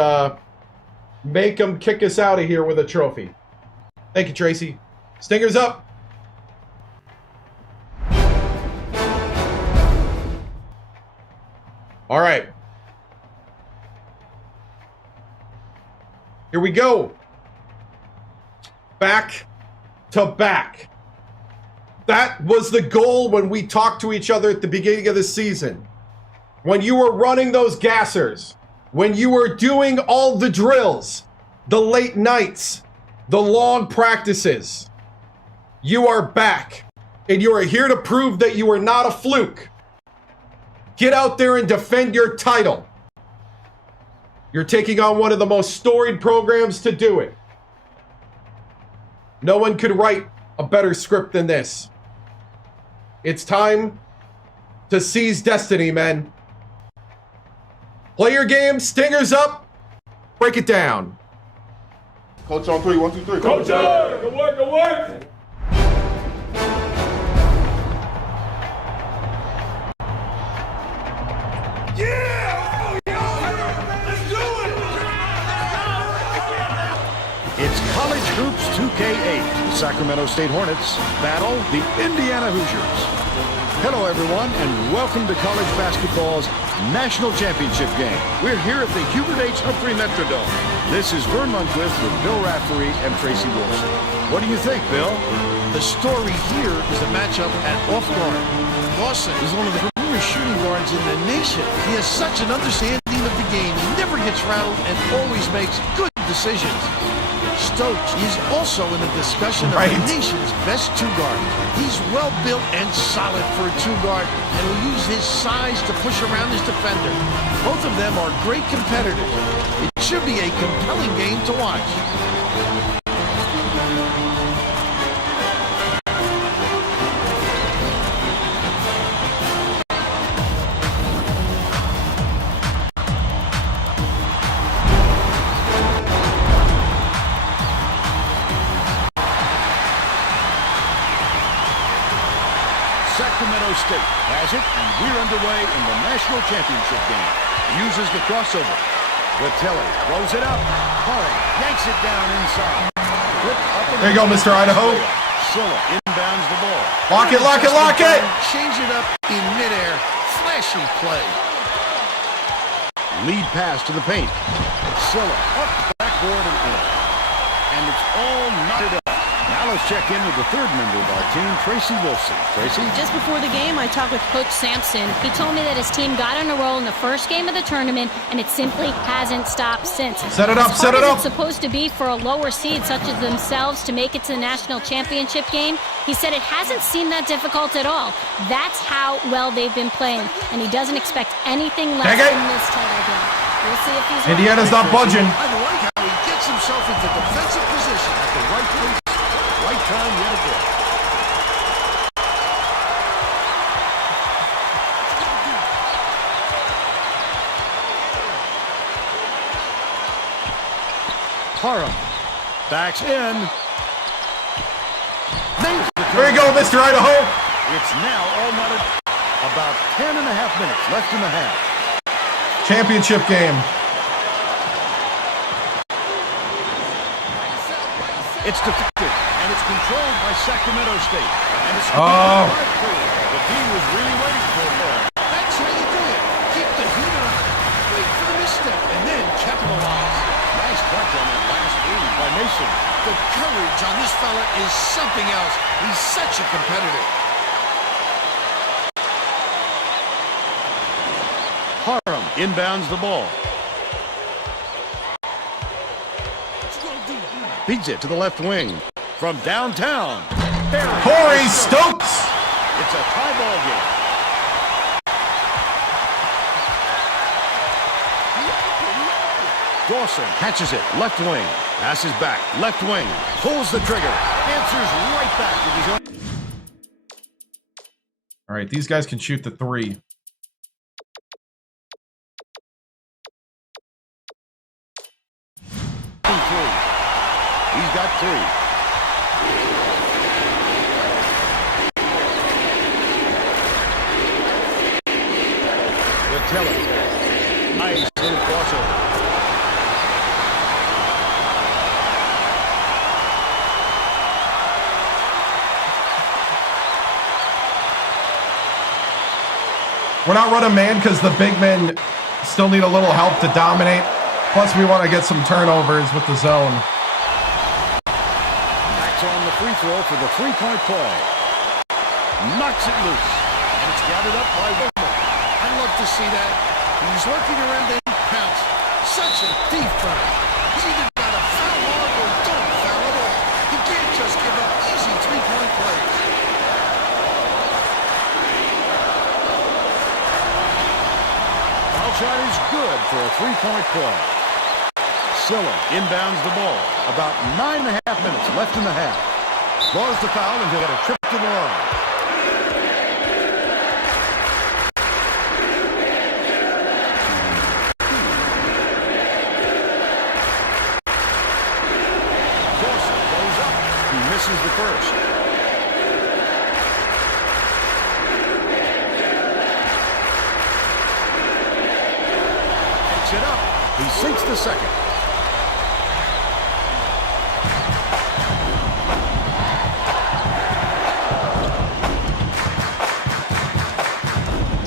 make them kick us out of here with a trophy. Thank you, Tracy. Stingers up. All right. Here we go. Back to back. That was the goal when we talked to each other at the beginning of the season. When you were running those gassers, when you were doing all the drills, the late nights, the long practices, you are back, and you are here to prove that you are not a fluke. Get out there and defend your title. You're taking on one of the most storied programs to do it. No one could write a better script than this. It's time to seize destiny, men. Play your game, Stingers up, break it down. Coach on 3, 1, 2, 3. Coach, good work, good work. Yeah! Let's do it! It's College Hoops 2K8. The Sacramento State Hornets battle the Indiana Hoosiers. Hello, everyone, and welcome to college basketball's national championship game. We're here at the Hubert H. Humphrey Metrodome. This is Vern Lundquist with Bill Raftery and Tracy Wilson. What do you think, Bill? The story here is a matchup at off guard. Lawson is one of the premier shooting guards in the nation. He has such an understanding of the game. He never gets rattled and always makes good decisions. Stokes is also in the discussion of the nation's best 2 guard. He's well built and solid for a 2 guard and will use his size to push around his defender. Both of them are great competitors. It should be a compelling game to watch. Sacramento State has it, and we're underway in the national championship game. Uses the crossover. Vitelli throws it up. Parham yanks it down inside. There you go, Mr. Idaho. Silla inbounds the ball. Lock it, lock it, lock it! Change it up in midair. Flashy play. Lead pass to the paint. Silla up the backboard and in. And it's all knotted up. Now let's check in with the 3rd member of our team, Tracy Wilson. Tracy? Just before the game, I talked with Coach Sampson. He told me that his team got on a roll in the first game of the tournament, and it simply hasn't stopped since. Set it up, set it up. It's supposed to be for a lower seed, such as themselves, to make it to the national championship game. He said it hasn't seemed that difficult at all. That's how well they've been playing, and he doesn't expect anything less in this title game. We'll see if he's Indiana's not budging. I like how he gets gets himself into defensive position at the right place, right time yet again. Parham backs in. There you go, Mr. Idaho. It's now all knotted. About 10.5 minutes left in the half. Championship game. It's deflected, and it's controlled by Sacramento State. And it's the team was really waiting for it. That's how you do it. Keep the heat on. Wait for the misstep, and then capitalize. Nice touch on that last move by Mason. The courage on this fella is something else. He's such a competitor. Parham inbounds the ball. Beats it to the left wing. From downtown. Corey Stokes. It's a tie ball game. Dawson catches it. Left wing. Passes back. Left wing. Pulls the trigger. Answers right back with his own. All right, these guys can shoot the three. He's got three. Vitelli. Nice little crossover. We're not running man because the big men still need a little help to dominate. Plus, we want to get some turnovers with the zone. On the free throw for the three-point play. Knocks it loose. And it's gathered up by Wilmot. I'd love to see that. He's lurking around and pounce. Such a defense. He's either got to foul hard or don't foul at all. He can't just give up easy three-point plays. Foul shot is good for a three-point play. Silla inbounds the ball. About 9.5 minutes left in the half. Draws the foul and he'll get a trip to the line. Dawson goes up. He misses the first. Picks it up. He sinks the second.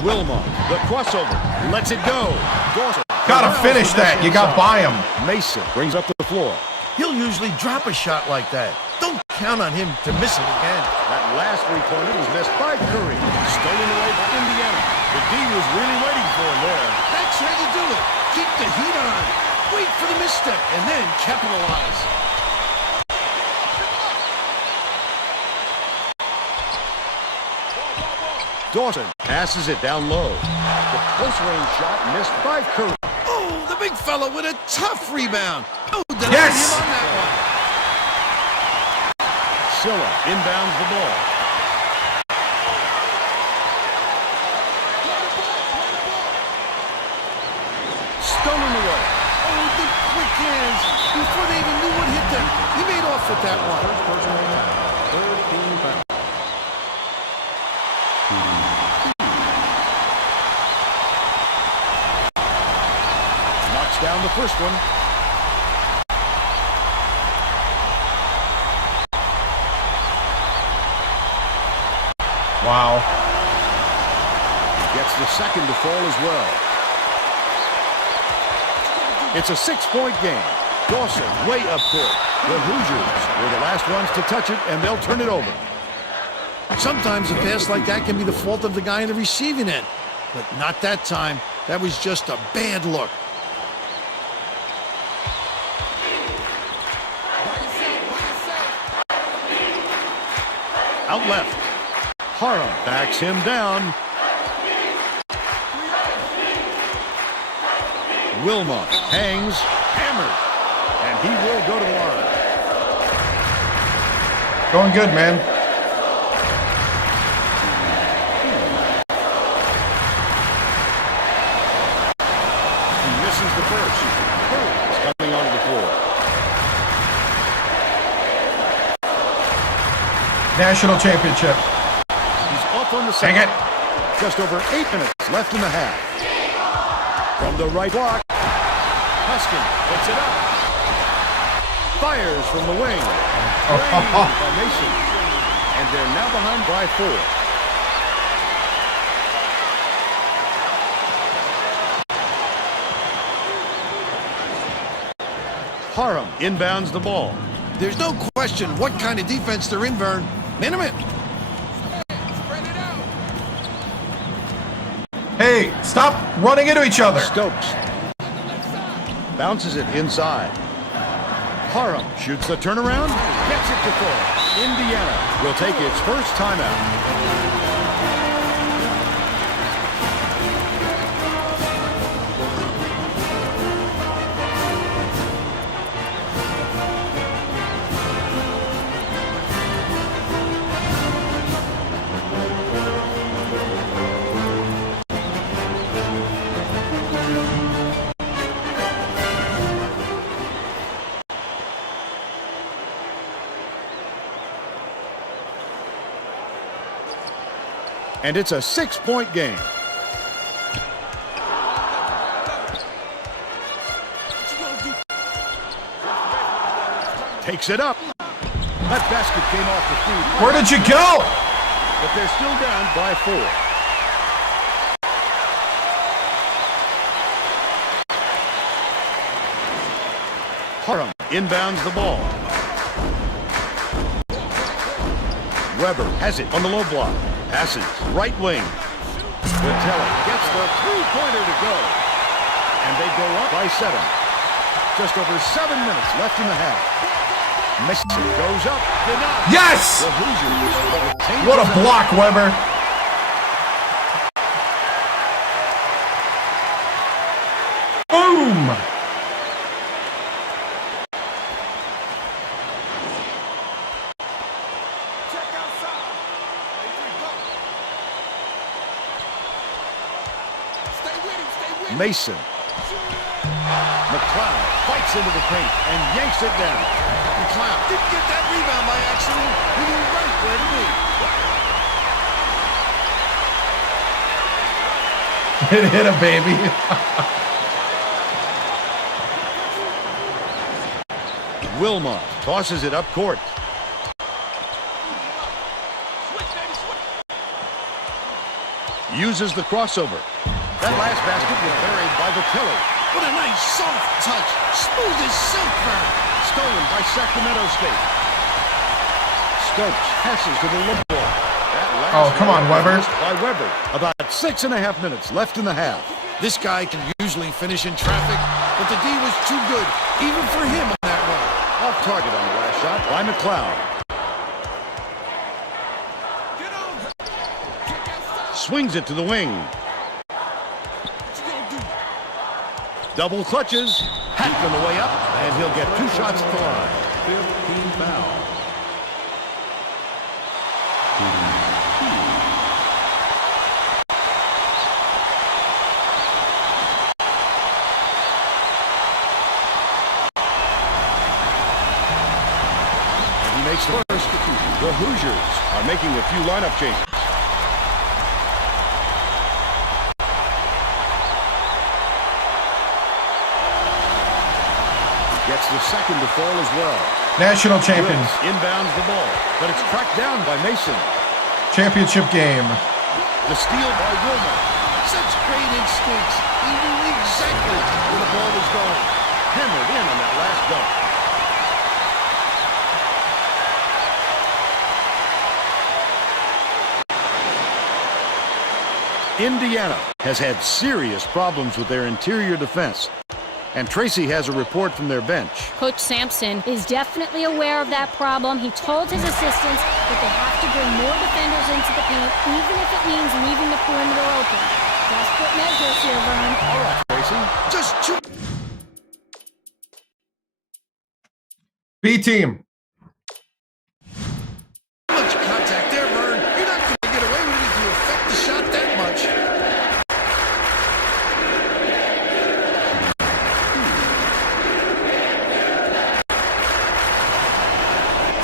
Wilmot, the crossover, lets it go. Dawson. Gotta finish that. You got by him. Mason brings up the floor. He'll usually drop a shot like that. Don't count on him to miss it again. That last three-pointer was missed by Curry. Stolen away by Indiana. The D was really waiting for him there. That's how you do it. Keep the heat on. Wait for the misstep and then capitalize. Dawson passes it down low. The close-range shot missed by Curry. Oh, the big fella with a tough rebound. Oh, yes! Him on that one. Silla inbounds the ball. Stolen away. Oh, the quick hands. Before they even knew what hit them, he made off with that one. Knocks down the first one. Wow. He gets the second to fall as well. It's a 6-point game. Dawson way up court. The Hoosiers were the last ones to touch it, and they'll turn it over. Sometimes a pass like that can be the fault of the guy in the receiving end. But not that time. That was just a bad look. Out left. Parham backs him down. Wilmot hangs, hammered. And he will go to the line. Going good, man. He misses the first. Hurley's coming onto the floor. National championship. He's off on the Dang second. it. Just over 8 minutes left in the half. From the right block. Huskin puts it up. Fires from the wing. Framed by Mason. And they're now behind by 4. Harum inbounds the ball. There's no question what kind of defense they're in, Vern. Minimum. Hey, stop running into each other. Stokes bounces it inside. Harum shoots the turnaround, gets it to fall. Indiana will take its first timeout. And it's a 6-point game. Takes it up. That basket came off the feet. Where did you go? But they're still down by 4. Harum inbounds the ball. Weber has it on the low block. Passes right wing. Vitelli gets the three-pointer to go. And they go up by 7. Just over 7 minutes left in the half. Mason goes up. Denied. Yes! The Hoosiers retain What a possession. block, Weber. Boom! Mason. McLeod fights into the paint and yanks it down. McLeod didn't get that rebound by accident. He knew right where to be. It hit a baby. Wilmot tosses it up court. Uses the crossover. That last basket was buried by Vitelli. What a nice soft touch. Smooth as silk, Vern. Stolen by Sacramento State. Stokes passes to the low ball. Oh, come on, Weber. By Weber. About 6.5 minutes left in the half. This guy can usually finish in traffic, but the D was too good, even for him on that run. Off target on the last shot by McLeod. Swings it to the wing. Double clutches. Hacked on the way up, and he'll get 2 shots at the line. 15 foul. And he makes the first. The Hoosiers are making a few lineup changes. Gets the second to fall as well. National champions. Wills inbounds the ball, but it's tracked down by Mason. Championship game. The steal by Wilmot. Such great instincts. He knew exactly where the ball was going. Hammered in on that last dunk. Indiana has had serious problems with their interior defense. And Tracy has a report from their bench. Coach Sampson is definitely aware of that problem. He told his assistants that they have to bring more defenders into the paint, even if it means leaving the perimeter open. Desperate measures here, Vern. All right, Tracy. Just 2. B team. Much contact there, Vern. You're not going to get away with it if you affect the shot that much.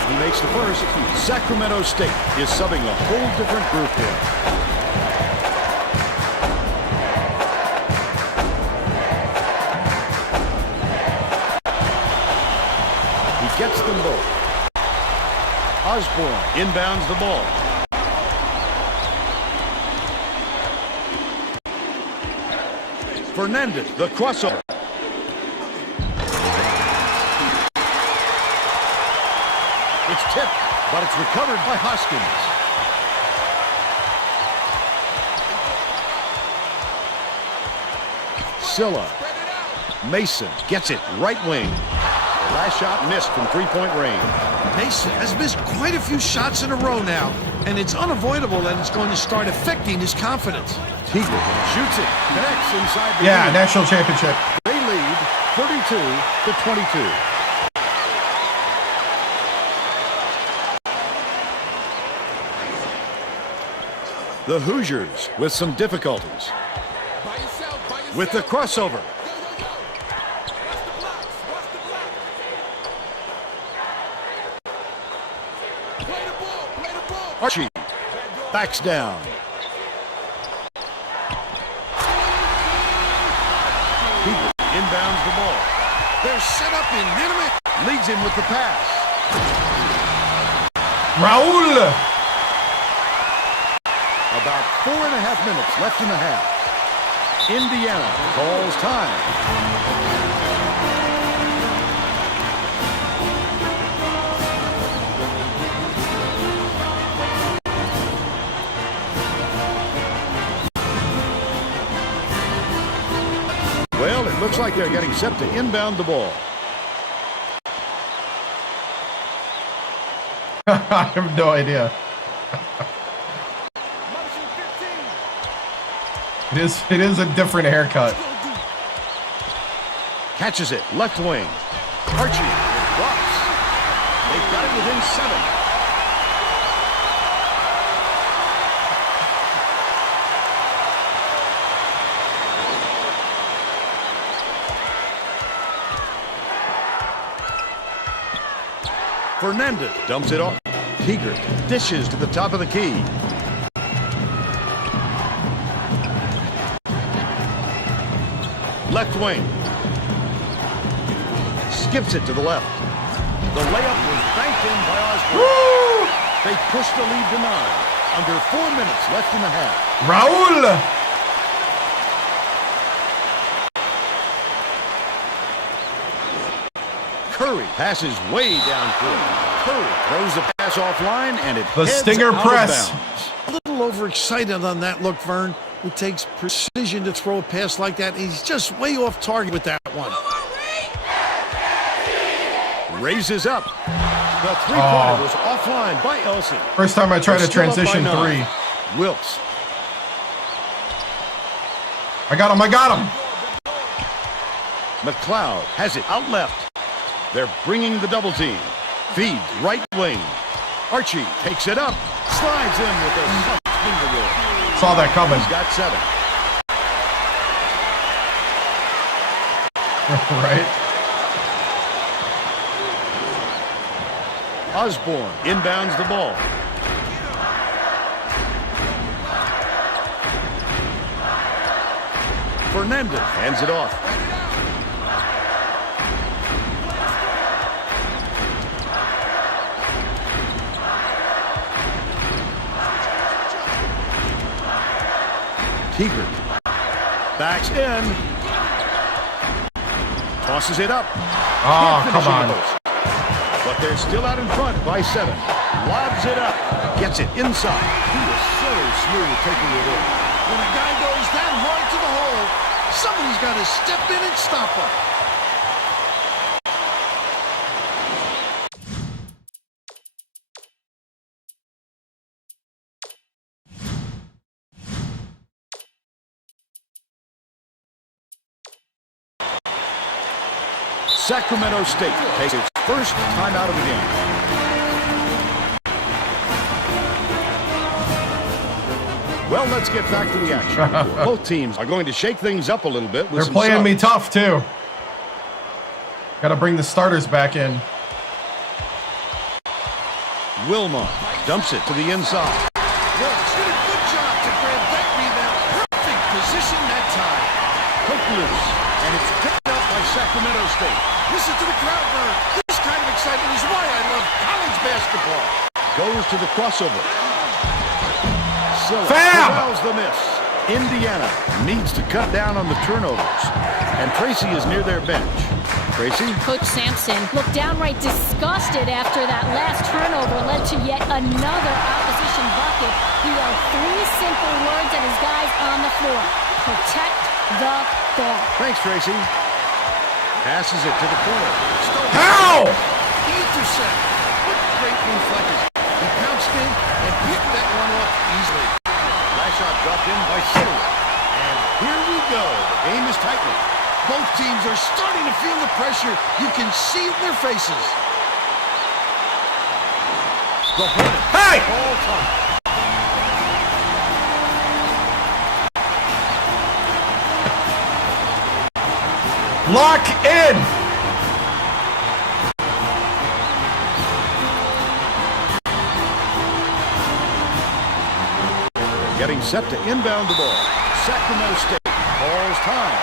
He makes the first. Sacramento State is subbing a whole different group here. Gets them both. Osborne inbounds the ball. Fernandez, the crossover. It's tipped, but it's recovered by Hoskins. Silla. Mason gets it right wing. Last shot missed from three-point range. Mason has missed quite a few shots in a row now, and it's unavoidable that it's going to start affecting his confidence. Teagle shoots it, connects inside the Yeah, lead. national championship. They lead 32-22. The Hoosiers with some difficulties. With the crossover. Archie backs down. He inbounds the ball. They're set up in minute. Leads him with the pass. Raul. About 4.5 minutes left in the half. Indiana calls time. Well, it looks like they're getting set to inbound the ball. I have no idea. It is a different haircut. Catches it, left wing. Archie, it drops. They've got it within 7. Fernandez dumps it off. Teager dishes to the top of the key. Left wing. Skips it to the left. The layup was banked in by Osborne. Woo! They push the lead to 9. Under 4 minutes left in the half. Raul. Curry passes way downfield. Curry throws the pass offline, and it The heads stinger out press. of bounds. A little overexcited on that look, Vern. It takes precision to throw a pass like that. He's just way off target with that one. Raises up. The three-pointer was offline by Elsie. First time I tried They're to still up by transition 9. 3. Wilkes. I got him. McLeod has it out left. They're bringing the double team. Feeds right wing. Archie takes it up. Slides in with a soft finger roll. Saw that coming. He's got 7. Right? Osborne inbounds the ball. Fernandez hands it off. Teager backs in. Tosses it up. Oh, Can't come finish on. in the post. But they're still out in front by 7. Lobs it up. Gets it inside. He is so smooth taking it in. When a guy goes that hard to the hole, somebody's got to step in and stop him. Sacramento State takes its first time out of the game. Well, let's get back to the action. Both teams are going to shake things up a little bit. With They're playing me tough, too. Got to bring the starters back in. Wilmot dumps it to the inside. Wilkes did a good job to grab that rebound. Perfect position that time. Hook loose, and it's picked up by Sacramento State. Listen to the crowd burn. This kind of excitement is why I love college basketball. Goes to the crossover. Silla Fab! corrals the miss. Indiana needs to cut down on the turnovers. And Tracy is near their bench. Tracy? Coach Sampson looked downright disgusted after that last turnover led to yet another opposition bucket. He wrote 3 simple words at his guys on the floor. Protect the ball. Thanks, Tracy. Passes it to the corner. How? Intercept. What great reflexes. He pounced in and picked that one up easily. Last shot dropped in by Silla. And here we go. The game is tightening. Both teams are starting to feel the pressure. You can see it in their faces. The Hornets. Hey! All time. Lock in! Getting set to inbound the ball. Sacramento State calls time.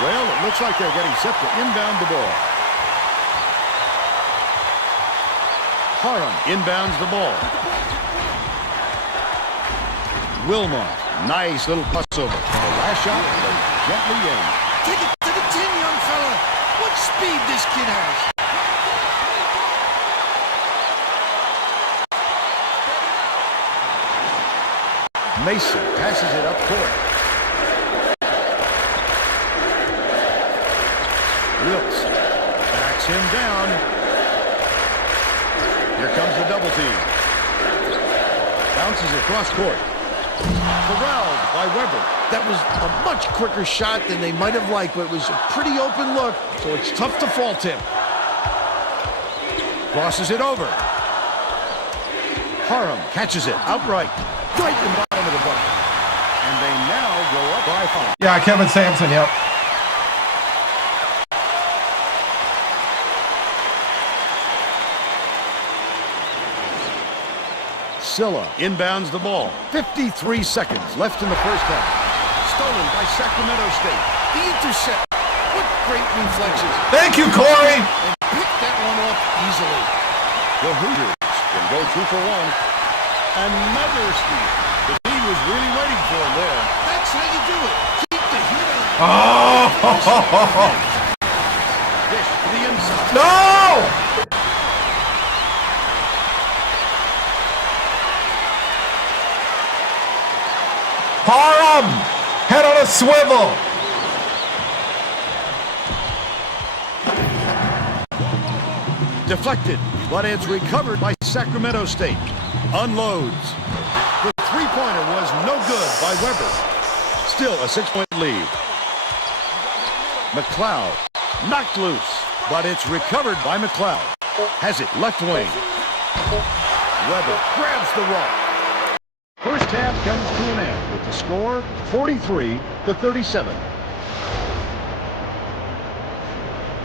Well, it looks like they're getting set to inbound the ball. Harum inbounds the ball. Wilmot, nice little crossover. The last shot goes gently in. Take it to the 10, young fella. What speed this kid has. Mason passes it up court. Wilkes backs him down. Here comes the double team. Bounces across court. Corralled by Weber. That was a much quicker shot than they might have liked, but it was a pretty open look, so it's tough to fault him. Crosses it over. Harum catches it outright. Right in the bottom of the bucket. And they now go up by 5. Yeah, Kevin Sampson, yep. Silla inbounds the ball. 53 seconds left in the first half. Stolen by Sacramento State. The intercept. What great reflexes. Thank you, Corey! And picked that one up easily. The Hoosiers can go 2 for 1. Another steal. The team was really waiting for him there. That's how you do it. Keep the heat on. Oh! Dish to the inside. No! Harum! Head on a swivel! Deflected, but it's recovered by Sacramento State. Unloads. The three-pointer was no good by Weber. Still a 6-point lead. McLeod knocked loose, but it's recovered by McLeod. Has it left wing. Weber grabs the rock. First half comes to an end with the score 43-37.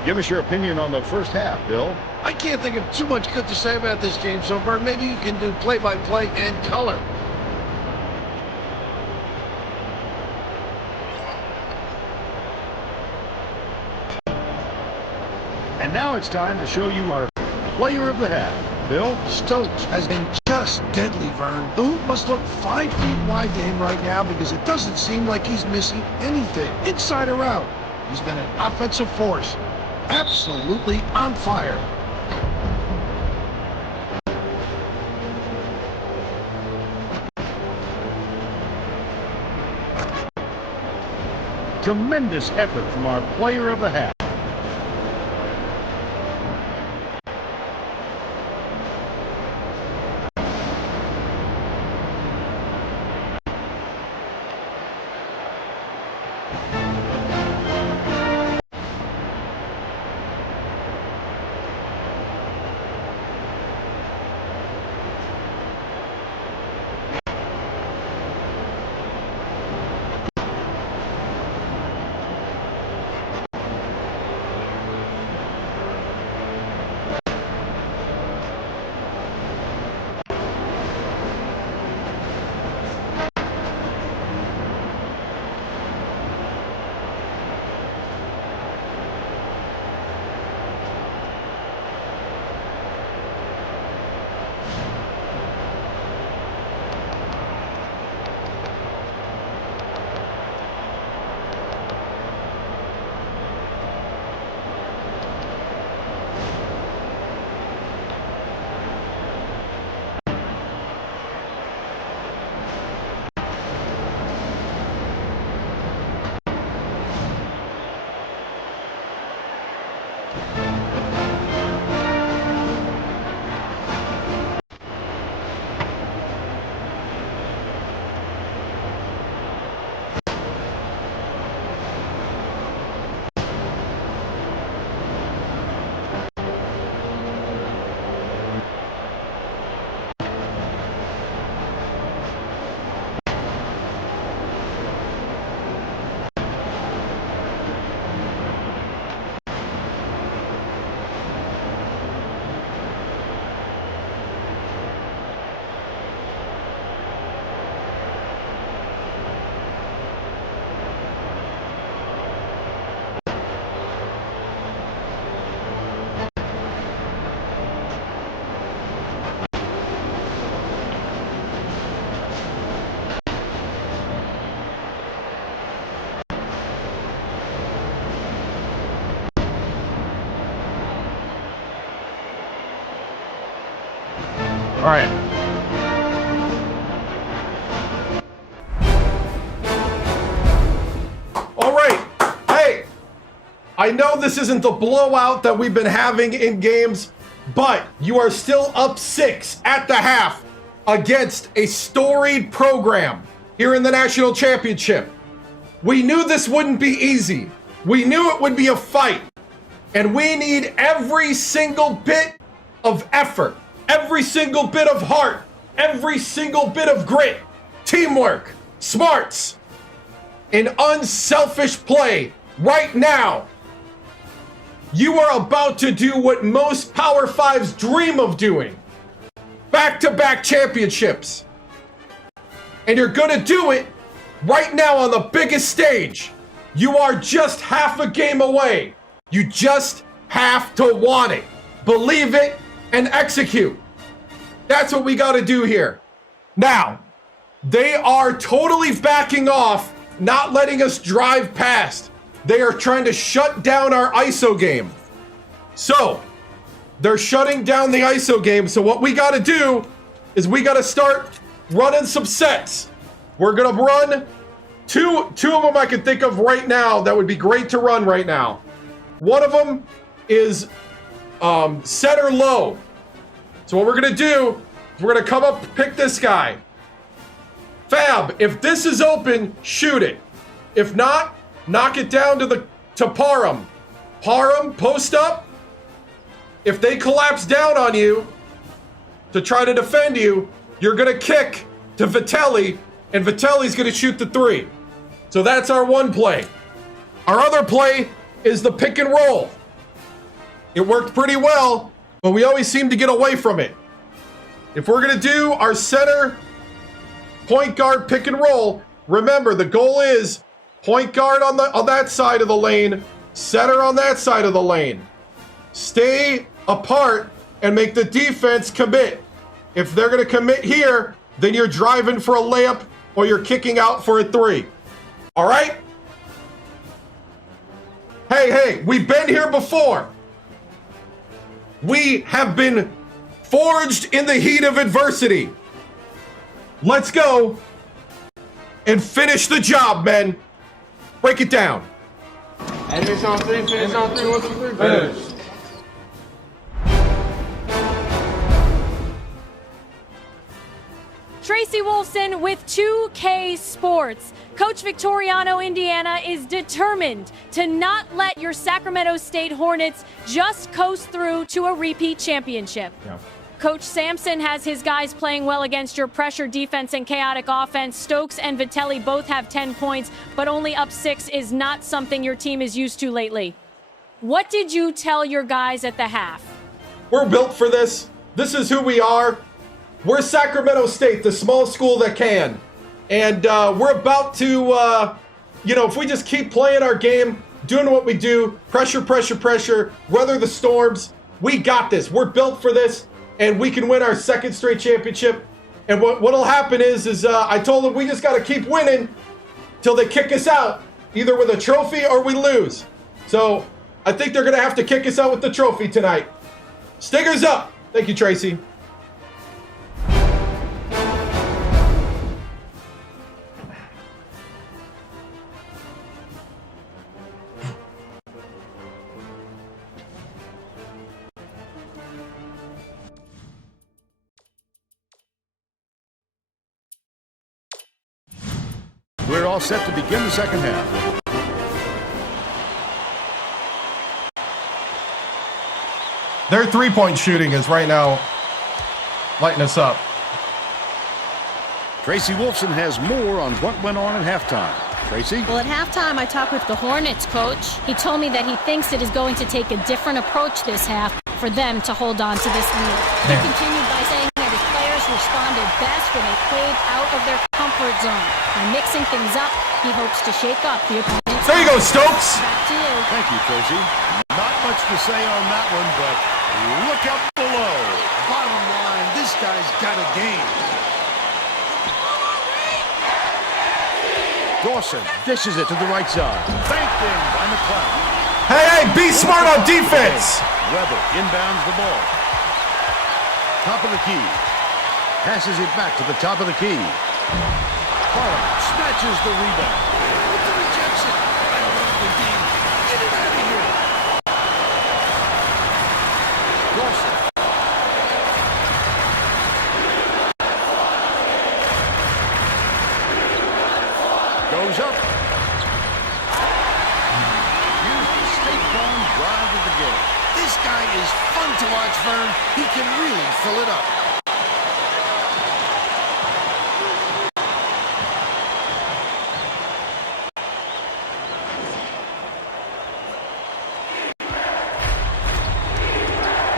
Give us your opinion on the first half, Bill. I can't think of too much good to say about this game so far. Maybe you can do play-by-play and color. And now it's time to show you our player of the half. Bill? Stokes has been just deadly, Vern. The hoop must look 5 feet wide to him right now because it doesn't seem like he's missing anything, inside or out. He's been an offensive force. Absolutely on fire. Tremendous effort from our player of the half. All right. All right. Hey, I know this isn't the blowout that we've been having in games, but you are still up 6 at the half against a storied program here in the national championship. We knew this wouldn't be easy. We knew it would be a fight. And we need every single bit of effort, every single bit of heart, every single bit of grit, teamwork, smarts, and unselfish play right now. You are about to do what most Power Fives dream of doing. Back-to-back championships. And you're gonna do it right now on the biggest stage. You are just half a game away. You just have to want it, believe it, and execute. That's what we got to do here. Now, they are totally backing off, not letting us drive past. They are trying to shut down our ISO game. So, they're shutting down the ISO game. So what we got to do is we got to start running some sets. We're going to run two of them I can think of right now that would be great to run right now. One of them is center low. So what we're going to do is we're going to come up, pick this guy. Fab, if this is open, shoot it. If not, knock it down to Parham. Parham, post up. If they collapse down on you to try to defend you, you're going to kick to Vitelli, and Vitelli's going to shoot the 3. So that's our one play. Our other play is the pick and roll. It worked pretty well, but we always seem to get away from it. If we're going to do our center point guard pick and roll, remember the goal is point guard on that side of the lane, center on that side of the lane. Stay apart and make the defense commit. If they're going to commit here, then you're driving for a layup or you're kicking out for a 3. All right? Hey, we've been here before. We have been forged in the heat of adversity. Let's go and finish the job, men. Break it down. Finish on 3, finish on 3, 1, 2, 3, finish. Tracy Wolfson with 2K Sports. Coach Victoriano, Indiana, is determined to not let your Sacramento State Hornets just coast through to a repeat championship. Yeah. Coach Sampson has his guys playing well against your pressure defense and chaotic offense. Stokes and Vitelli both have 10 points, but only up 6 is not something your team is used to lately. What did you tell your guys at the half? We're built for this. This is who we are. We're Sacramento State, the small school that can. And we're about to, if we just keep playing our game, doing what we do, pressure, weather the storms, we got this. We're built for this, and we can win our 2nd straight championship. And what'll happen is I told them we just got to keep winning till they kick us out, either with a trophy or we lose. So I think they're going to have to kick us out with the trophy tonight. Stingers up. Thank you, Tracy. We're all set to begin the second half. Their 3-point shooting is right now lighting us up. Tracy Wolfson has more on what went on at halftime. Tracy? Well, at halftime, I talked with the Hornets coach. He told me that he thinks it is going to take a different approach this half for them to hold on to this lead. He continued by saying that his players responded best when they played out of their comfort zone. By mixing things up, he hopes to shake up the opponents. There you go, Stokes. Back to you. Thank you, Tracy. Not much to say on that one, but look up below. Bottom line, this guy's got a game. Dawson dishes it to the right side. Banked in by McCloud. Hey, be smart on defense. Weber inbounds the ball. Top of the key. Passes it back to the top of the key. Harlem snatches the rebound. With the rejection. I love the game. Get it out of here. Dawson. Goes up. Here's the State Farm drive of the game. This guy is fun to watch, Vern. He can really fill it up.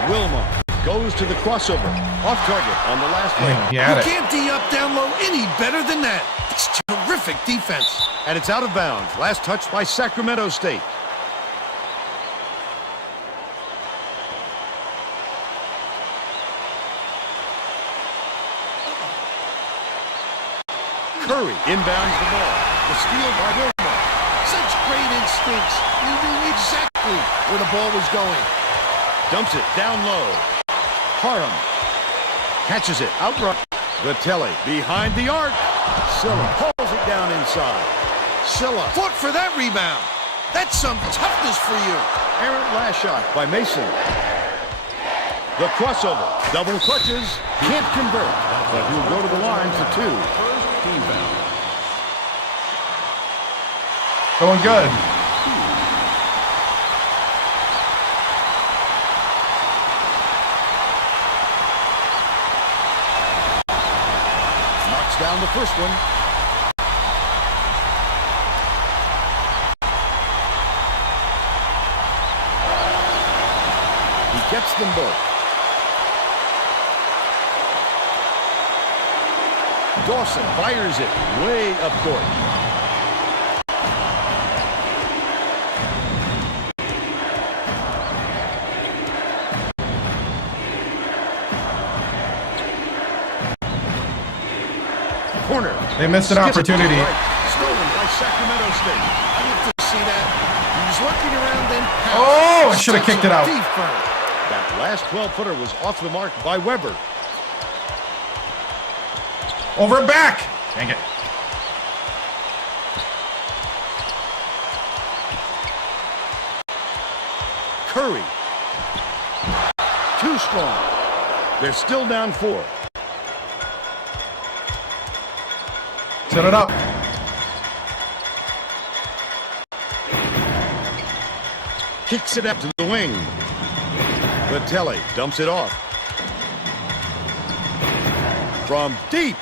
Wilma goes to the crossover. Off target on the last play. He had You it. can't D up, down low any better than that. It's terrific defense. And it's out of bounds. Last touch by Sacramento State. Curry inbounds the ball. The steal by Wilma. Such great instincts. He knew exactly where the ball was going. Dumps it down low. Parham catches it outright. Vitelli behind the arc. Silla pulls it down inside. Silla fought for that rebound. That's some toughness for you. Errant last shot by Mason. The crossover. Double clutches. Can't convert. But he'll go to the line for two. Team foul. Going good. Knocks down the first one. He gets them both. Dawson fires it way up court. Corner. They missed an Skips it opportunity. right. Stolen by Sacramento State. I love to see that. He was looking around then. Oh, I should have kicked it out. That last 12-footer was off the mark by Weber. Over and back. Dang it. Curry. Too strong. They're still down 4. Set it up. Kicks it up to the wing. Vitelli dumps it off. From deep.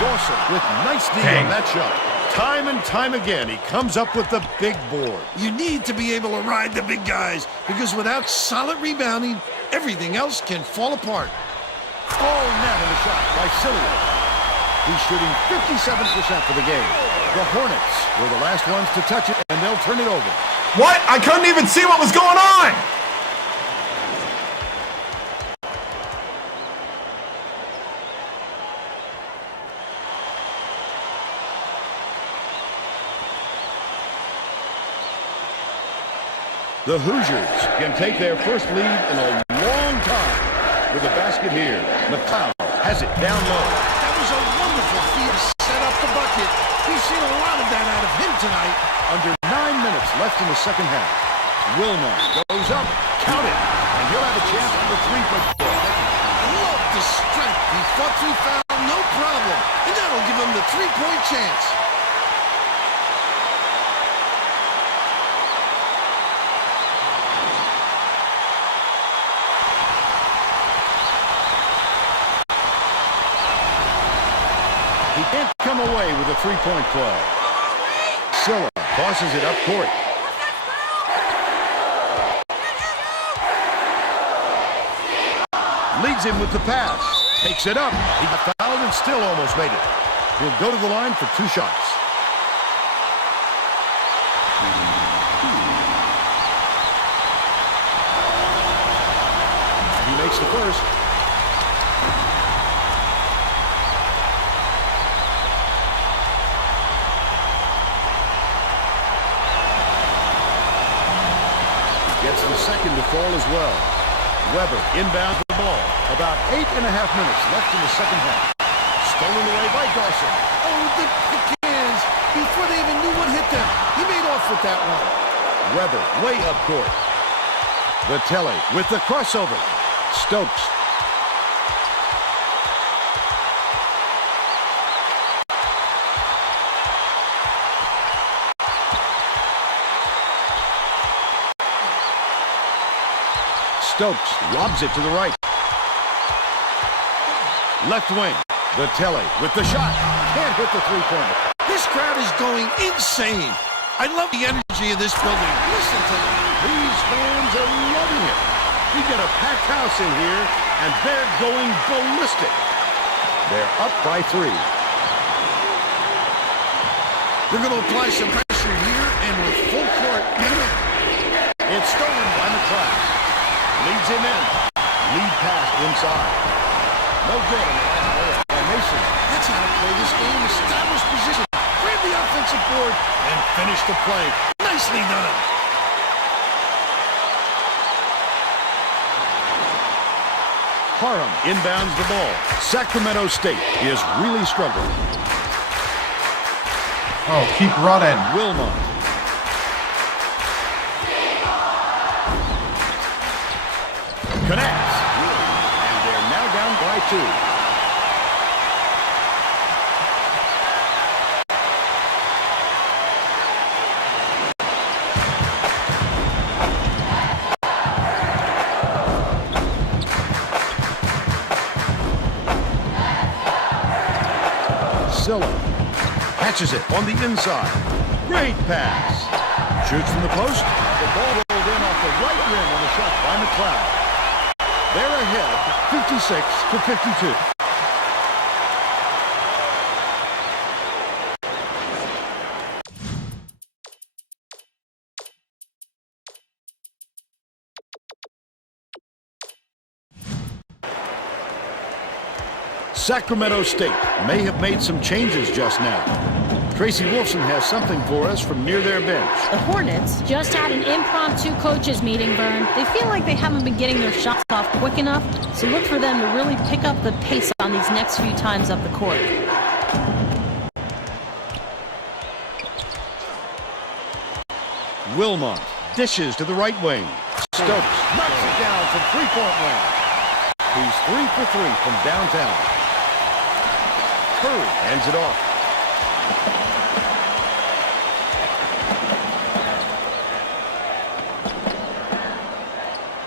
Dawson with nice D on that shot. Time and time again, he comes up with the big board. You need to be able to ride the big guys because without solid rebounding, everything else can fall apart. Oh, net on the shot by Sillier. He's shooting 57% for the game. The Hornets were the last ones to touch it, and they'll turn it over. What? I couldn't even see what was going on. The Hoosiers can take their first lead in a long time with a basket here. McLeod has it down low. That was a wonderful feed to set up the bucket. We've seen a lot of that out of him tonight. Under 9 minutes left in the second half. Wilma goes up, count it, and he'll have a chance for the three-point ball. I love the strength. He fought through foul, no problem. And that'll give him the three-point chance. He can't come away with a three-point play. Silla tosses it up court. Leads him with the pass. Takes it up. He got fouled and still almost made it. He'll go to the line for 2 shots. He makes the first. Gets the second to fall as well. Weber inbounds the ball. About 8.5 minutes left in the second half. Stolen away by Dawson. Oh, the cans. Before they even knew what hit them, he made off with that one. Weber way up court. Vitelli with the crossover. Stokes. Stokes lobs it to the right. Left wing. Vitelli with the shot. Can't hit the three-pointer. This crowd is going insane. I love the energy of this building. Listen to them. These fans are loving it. We get a packed house in here, and they're going ballistic. They're up by 3. They're going to apply some pressure here, and with full court. It's stolen by McCloud. Leads him in. Lead pass inside. No good by Mason. That's how to play this game. Establish position. Grab the offensive board and finish the play. Nicely done. Parham inbounds the ball. Sacramento State is really struggling. Oh, keep running. Wilmot. Connects. And they're now down by 2. Silla catches it on the inside. Great pass. Shoots from the post. The ball rolled in off the right rim on the shot by McCloud. They're ahead, 56-52. Sacramento State may have made some changes just now. Tracy Wolfson has something for us from near their bench. The Hornets just had an impromptu coaches meeting, Vern. They feel like they haven't been getting their shots off quick enough, so look for them to really pick up the pace on these next few times up the court. Wilmot dishes to the right wing. Stokes knocks it down from three-point land. He's 3 for 3 from downtown. Curry hands it off.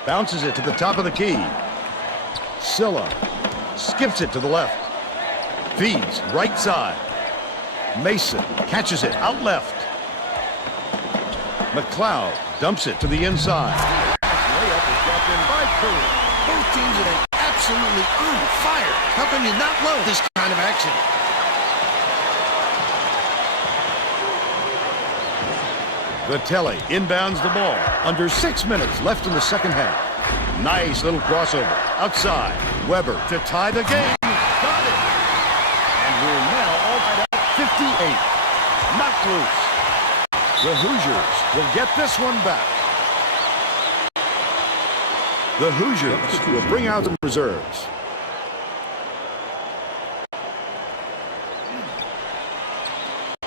Bounces it to the top of the key. Silla skips it to the left. Feeds right side. Mason catches it out left. McCloud dumps it to the inside. Layup is dropped in by Curry. Both teams are absolutely on fire. How can you not love this kind of action? Vitelli inbounds the ball. Under 6 minutes left in the second half. Nice little crossover. Outside. Weber to tie the game. Got it. And we're now all tied up 58. Knocked loose. The Hoosiers will get this one back. The Hoosiers will bring out the reserves.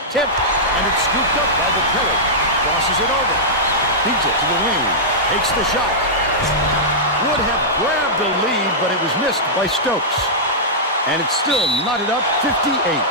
Tip, and it's scooped up by Vitelli. Crosses it over. Feeds it to the wing. Takes the shot. Would have grabbed the lead, but it was missed by Stokes. And it's still knotted up 58.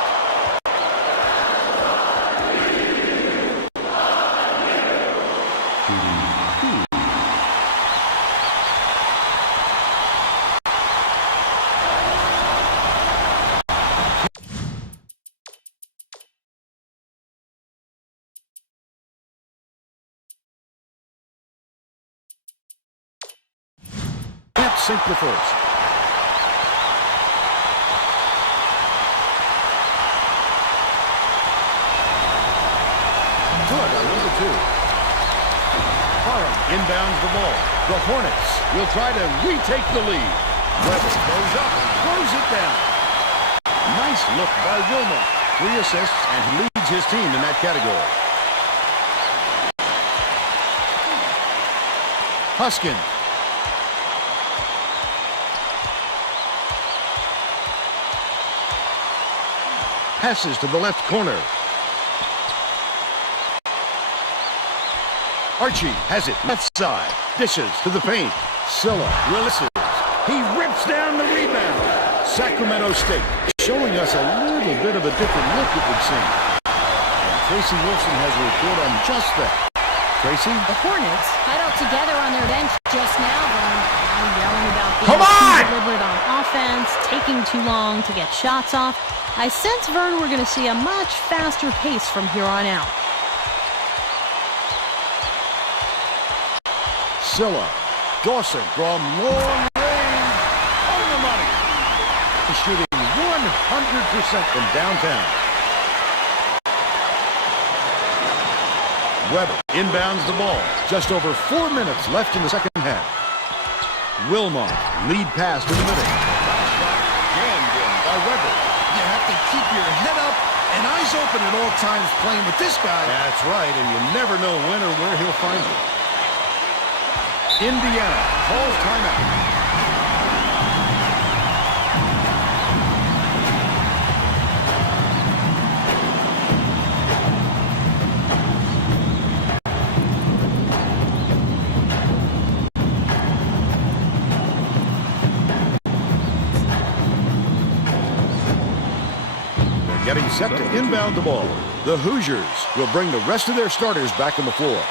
Sink the first. Good on number 2. Parham inbounds the ball. The Hornets will try to retake the lead. Weber goes up, throws it down. Nice look by Wilmot. 3 assists, and he leads his team in that category. Huskin Passes to the left corner. Archie has it left side. Dishes to the paint. Silla releases. He rips down the rebound. Sacramento State showing us a little bit of a different look, it would seem. And Tracy Wilson has a report on just that. Tracy? The Hornets huddled together on their bench just now, Vern. Yelling about being Come on! too deliberate on offense, taking too long to get shots off. I sense, Vern, we're going to see a much faster pace from here on out. Silla. Dawson from long range. On the money. He's shooting 100% from downtown. Weber inbounds the ball. Just over 4 minutes left in the second half. Wilmot, lead pass to the middle. Jammed in by Weber. You have to keep your head up and eyes open at all times playing with this guy. That's right, and you never know when or where he'll find you. Indiana calls timeout. Getting set to inbound the ball. The Hoosiers will bring the rest of their starters back on the floor.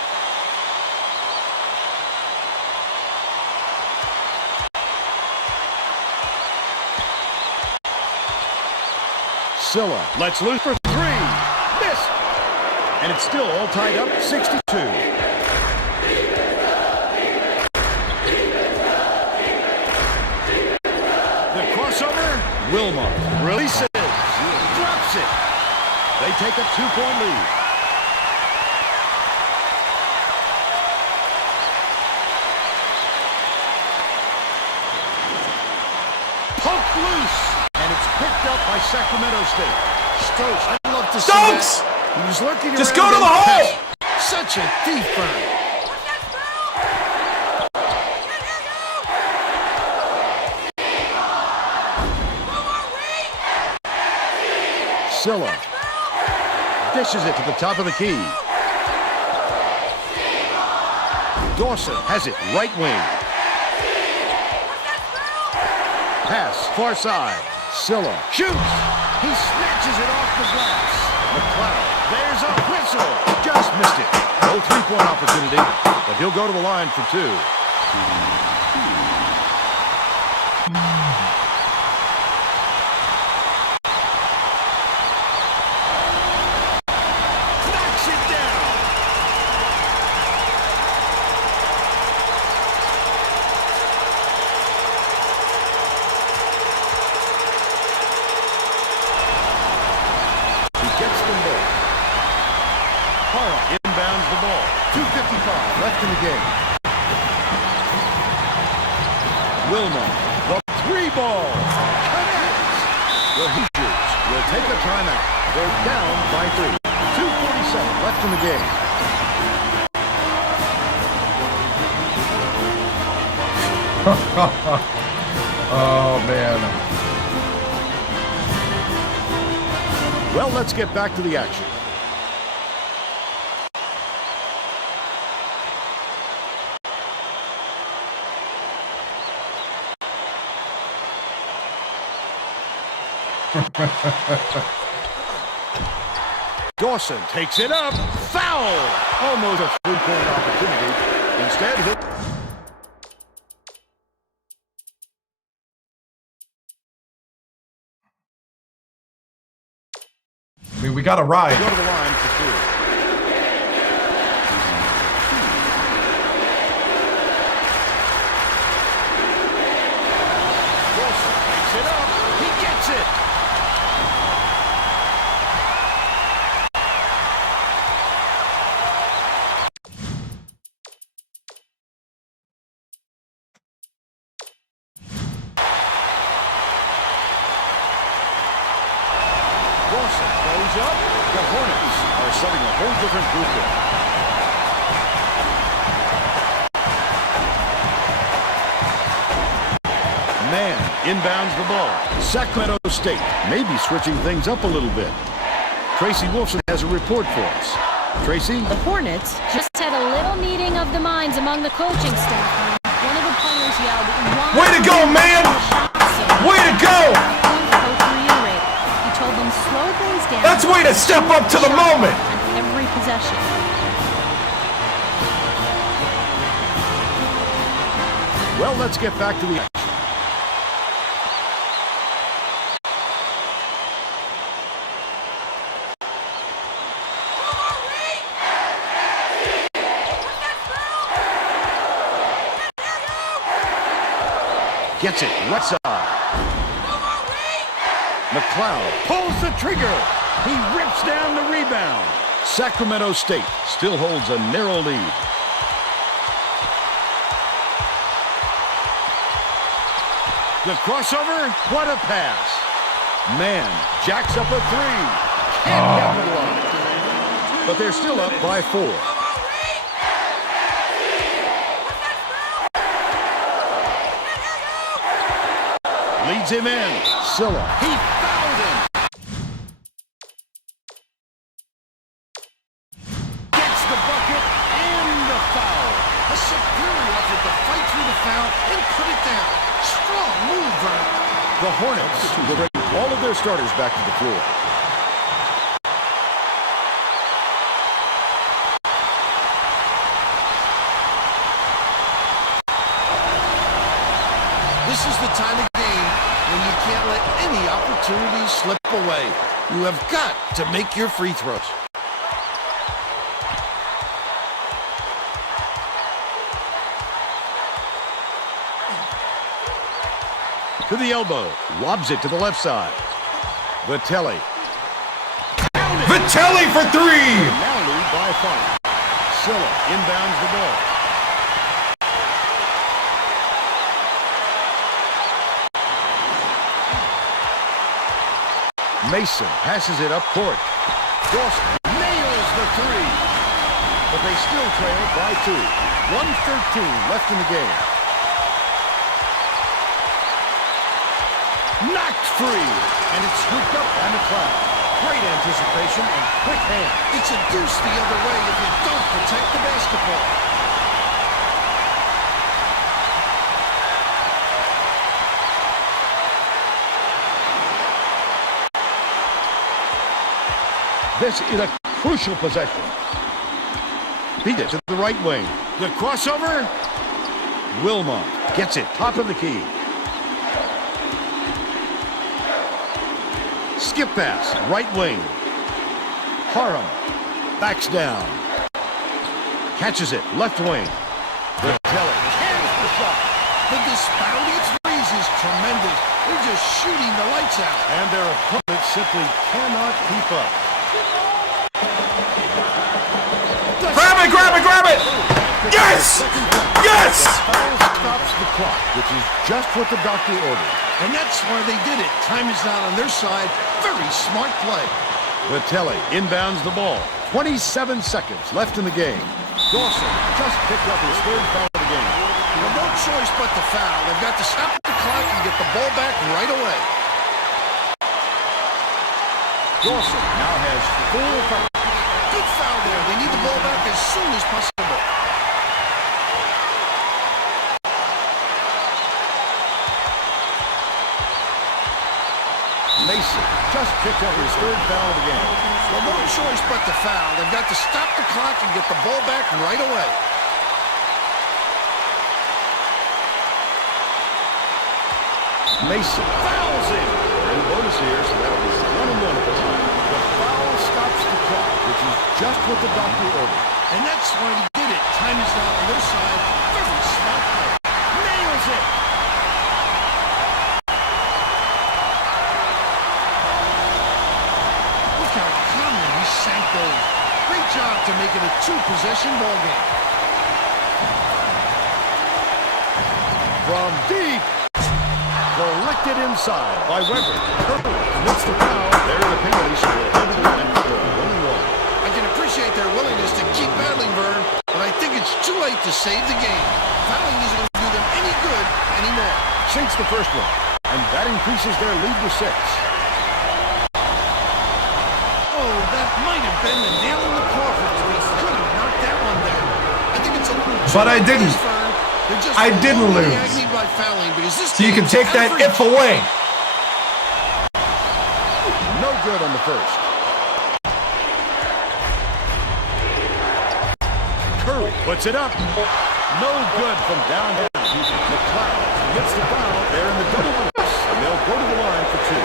Silla lets loose for three. Missed. And it's still all tied up, 62. The crossover. Wilmot releases. Drops it. They take a 2-point lead. Poked loose. And it's picked up by Sacramento State. Stokes, I'd love to see Stokes! that. He was lurking Just around go to the in hole! pass. Such a thief, Vern. Silla dishes it to the top of the key. Dawson has it right wing. Pass far side. Silla shoots. He snatches it off the glass. McLeod, there's a whistle. Just missed it. No three-point opportunity, but he'll go to the line for two. Knocks it down. Gets them both. Hara inbounds the ball. 2:55 left in the game. Wilmot, the three ball. Connects. The Hoosiers will take a timeout. They're down by 3. 2:47 left in the game. Oh, man. Well, let's get back to the action. Dawson takes it up. Foul! Almost a three-point opportunity. Instead, he'll... I mean, we got to ride. Go to the line for two. Dawson takes it up. He gets it. Dawson goes up. The Hornets are setting a whole different blueprint. Man inbounds the ball. Sacramento State may be switching things up a little bit. Tracy Wolfson has a report for us. Tracy? The Hornets just had a little meeting of the minds among the coaching staff. One of the players yelled, Way to go, man! Way to go! Coach reiterated. He told them slow things down. That's way to step up to the moment! On every possession. Well, let's get back to the action. Gets it, right side. McLeod pulls the trigger. He rips down the rebound. Sacramento State still holds a narrow lead. The crossover, what a pass. Man jacks up a three. Can't capitalize. But they're still up by 4. Leads him in. Silla. He fouled him. Gets the bucket and the foul. A superior effort to fight through the foul and put it down. Strong move, Vernon. The Hornets will bring all of their starters back to the floor. This is the time of game when you can't let any opportunity slip away. You have got to make your free throws. To the elbow. Lobs it to the left side. Vitelli. Vitelli for 3! Now lead by 5. Silla inbounds the ball. Mason passes it up court. Dawson nails the 3. But they still trail by 2. 1:13 left in the game. Knocked free. And it's scooped up by McLeod. Great anticipation and quick hand. It's a deuce the other way if you don't protect the basketball. This is a crucial possession. Feed it to the right wing. The crossover. Wilmot gets it, top of the key. Skip pass, right wing. Parham backs down. Catches it, left wing. Vitelli cans the shot. The disparity of threes is tremendous. They're just shooting the lights out. And their opponents simply cannot keep up. Grab it! Yes! Yes! Foul stops the clock, which is just what the doctor ordered. And that's why they did it. Time is not on their side. Very smart play. Vitelli inbounds the ball. 27 seconds left in the game. Dawson just picked up his 3rd foul of the game. Well, no choice but to foul. They've got to stop the clock and get the ball back right away. Dawson now has 4 fouls. Good foul there. They need the ball back as soon as possible. Mason just picked up his 3rd foul of the game. Well, no choice but to foul. They've got to stop the clock and get the ball back right away. Mason fouls him. They're in bonus here, so that'll be 1-1 at the time. The foul stops the clock, which is just what the doctor ordered. And that's why he did it. Time is not on their side. Very smart play. Nails it. Look how calmly he sank those. Great job to make it a 2-possession ball game. From deep. Collected inside by Weber. Purple commits the foul. There are the penalties for 1-1. I can appreciate their willingness to keep battling, Vern, but I think it's too late to save the game. Fouling isn't going to do them any good anymore. Sinks the first one. And that increases their lead to 6. Oh, that might have been the nail in the coffin. He could have knocked that one down. I think it's a little. But I didn't. I didn't lose. By fouling because this So you can take that if away. No good on the first. Curry puts it up. No good from downtown. McLeod gets the foul. They're in the double bonus, and they'll go to the line for 2.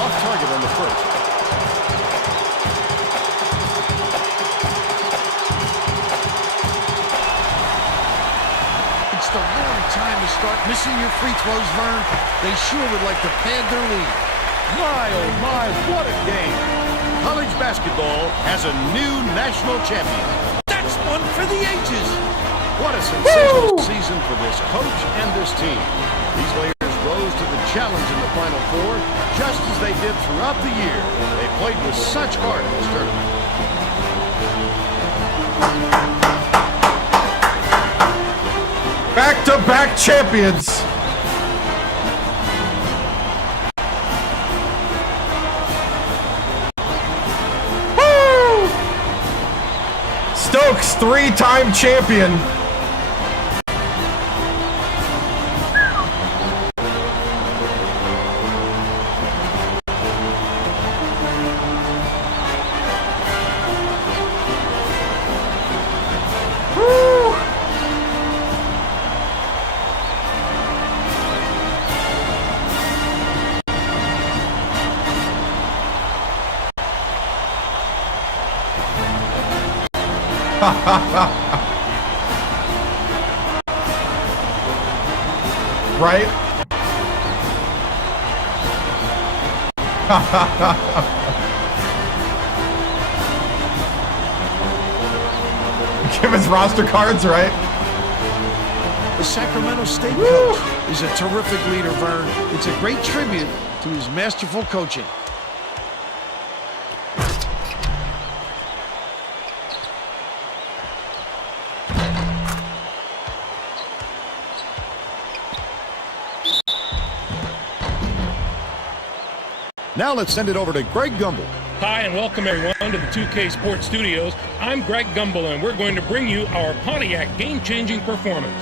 Off target on the first. It's the wrong time to start missing your free throws, Vern. They sure would like to pad their lead. My, oh my, what a game. College basketball has a new national champion. That's one for the ages. What a sensational season for this coach and this team. These players rose to the challenge in the Final Four, just as they did throughout the year. They played with such heart in this tournament. Back-to-back champions. Stokes, 3-time champion. Woo! Right? Give us roster cards, right? The Sacramento State coach is a terrific leader, Vern. It's a great tribute to his masterful coaching. Now let's send it over to Greg Gumbel. Hi, and welcome everyone to the 2K Sports Studios. I'm Greg Gumbel, and we're going to bring you our Pontiac game-changing performance.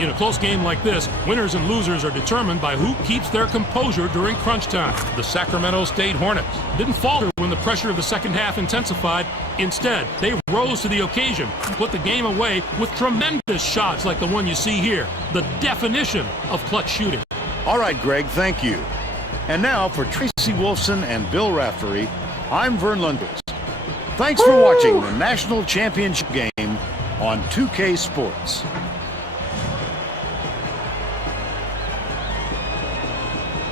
In a close game like this, winners and losers are determined by who keeps their composure during crunch time. The Sacramento State Hornets didn't falter when the pressure of the second half intensified. Instead, they rose to the occasion and put the game away with tremendous shots like the one you see here, the definition of clutch shooting. All right, Greg, thank you. And now for Tracy Wolfson and Bill Raftery, I'm Vern Lundquist. Thanks for watching the National Championship game on 2K Sports.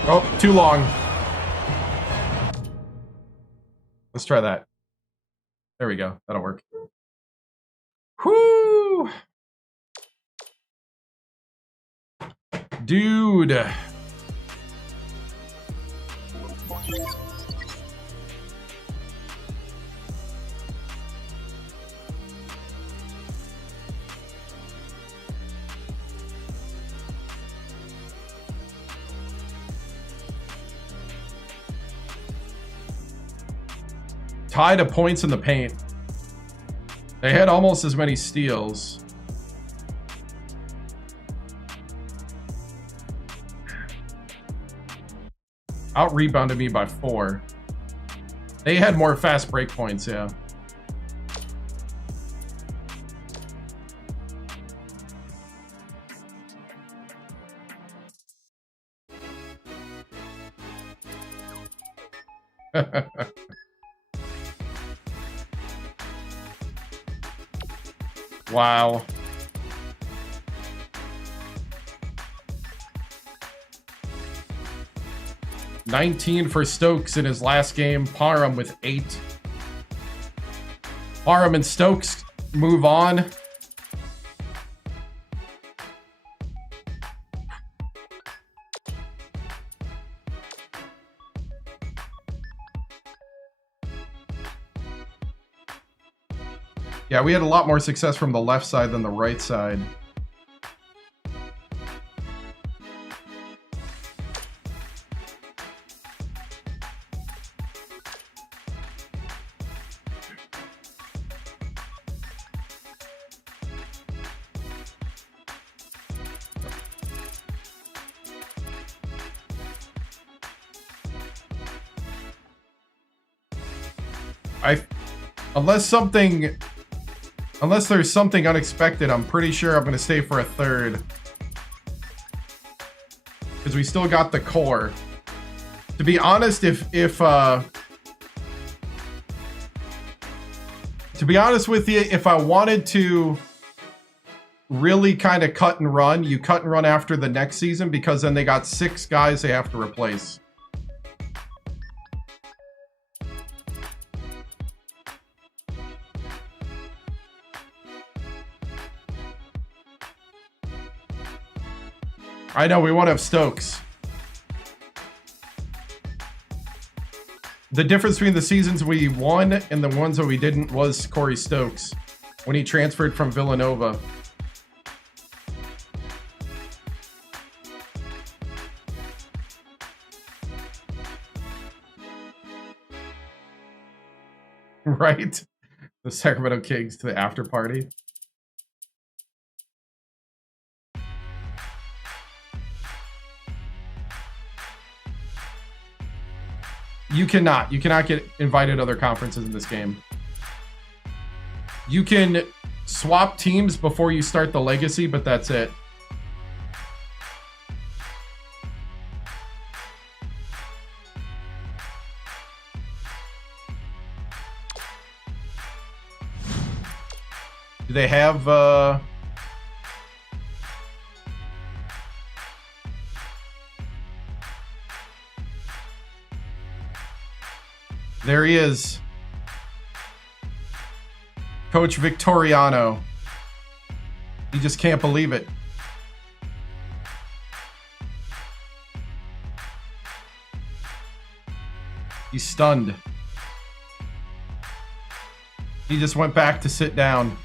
Oh, too long. Let's try that. There we go. That'll work. Whoo! Dude. Tied at points in the paint. They had almost as many steals. Out-rebounded me by 4. They had more fast break points, yeah. Wow. $19 for Stokes in his last game. Parham with 8. Parham and Stokes move on. Yeah, we had a lot more success from the left side than the right side. Unless there's something unexpected, I'm pretty sure I'm going to stay for a third. Because we still got the core. To be honest, to be honest with you, if I wanted to really kind of cut and run, you cut and run after the next season, because then they got 6 guys they have to replace. I know, we want to have Stokes. The difference between the seasons we won and the ones that we didn't was Corey Stokes when he transferred from Villanova. Right? The Sacramento Kings to the after party. You cannot get invited to other conferences in this game. You can swap teams before you start the legacy, but that's it. Do they have there he is. Coach Victoriano. He just can't believe it. He's stunned. He just went back to sit down.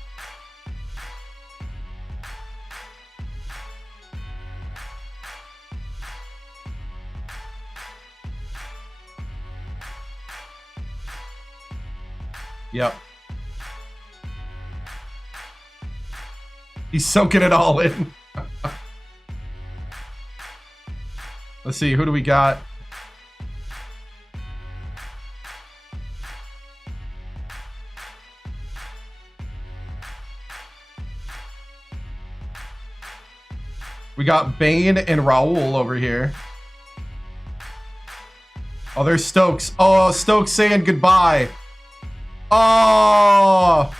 Yep. He's soaking it all in. Let's see, who do we got? We got Bane and Raul over here. Oh, there's Stokes. Oh, Stokes saying goodbye. Oh,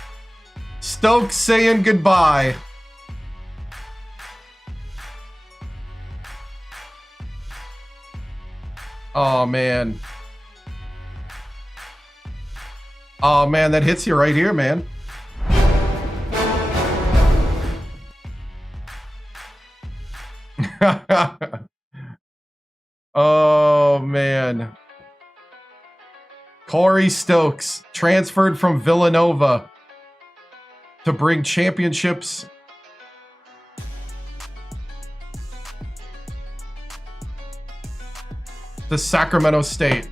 Stokes saying goodbye. Oh, man. Oh, man, that hits you right here, man. Oh, man. Corey Stokes transferred from Villanova to bring championships to Sacramento State.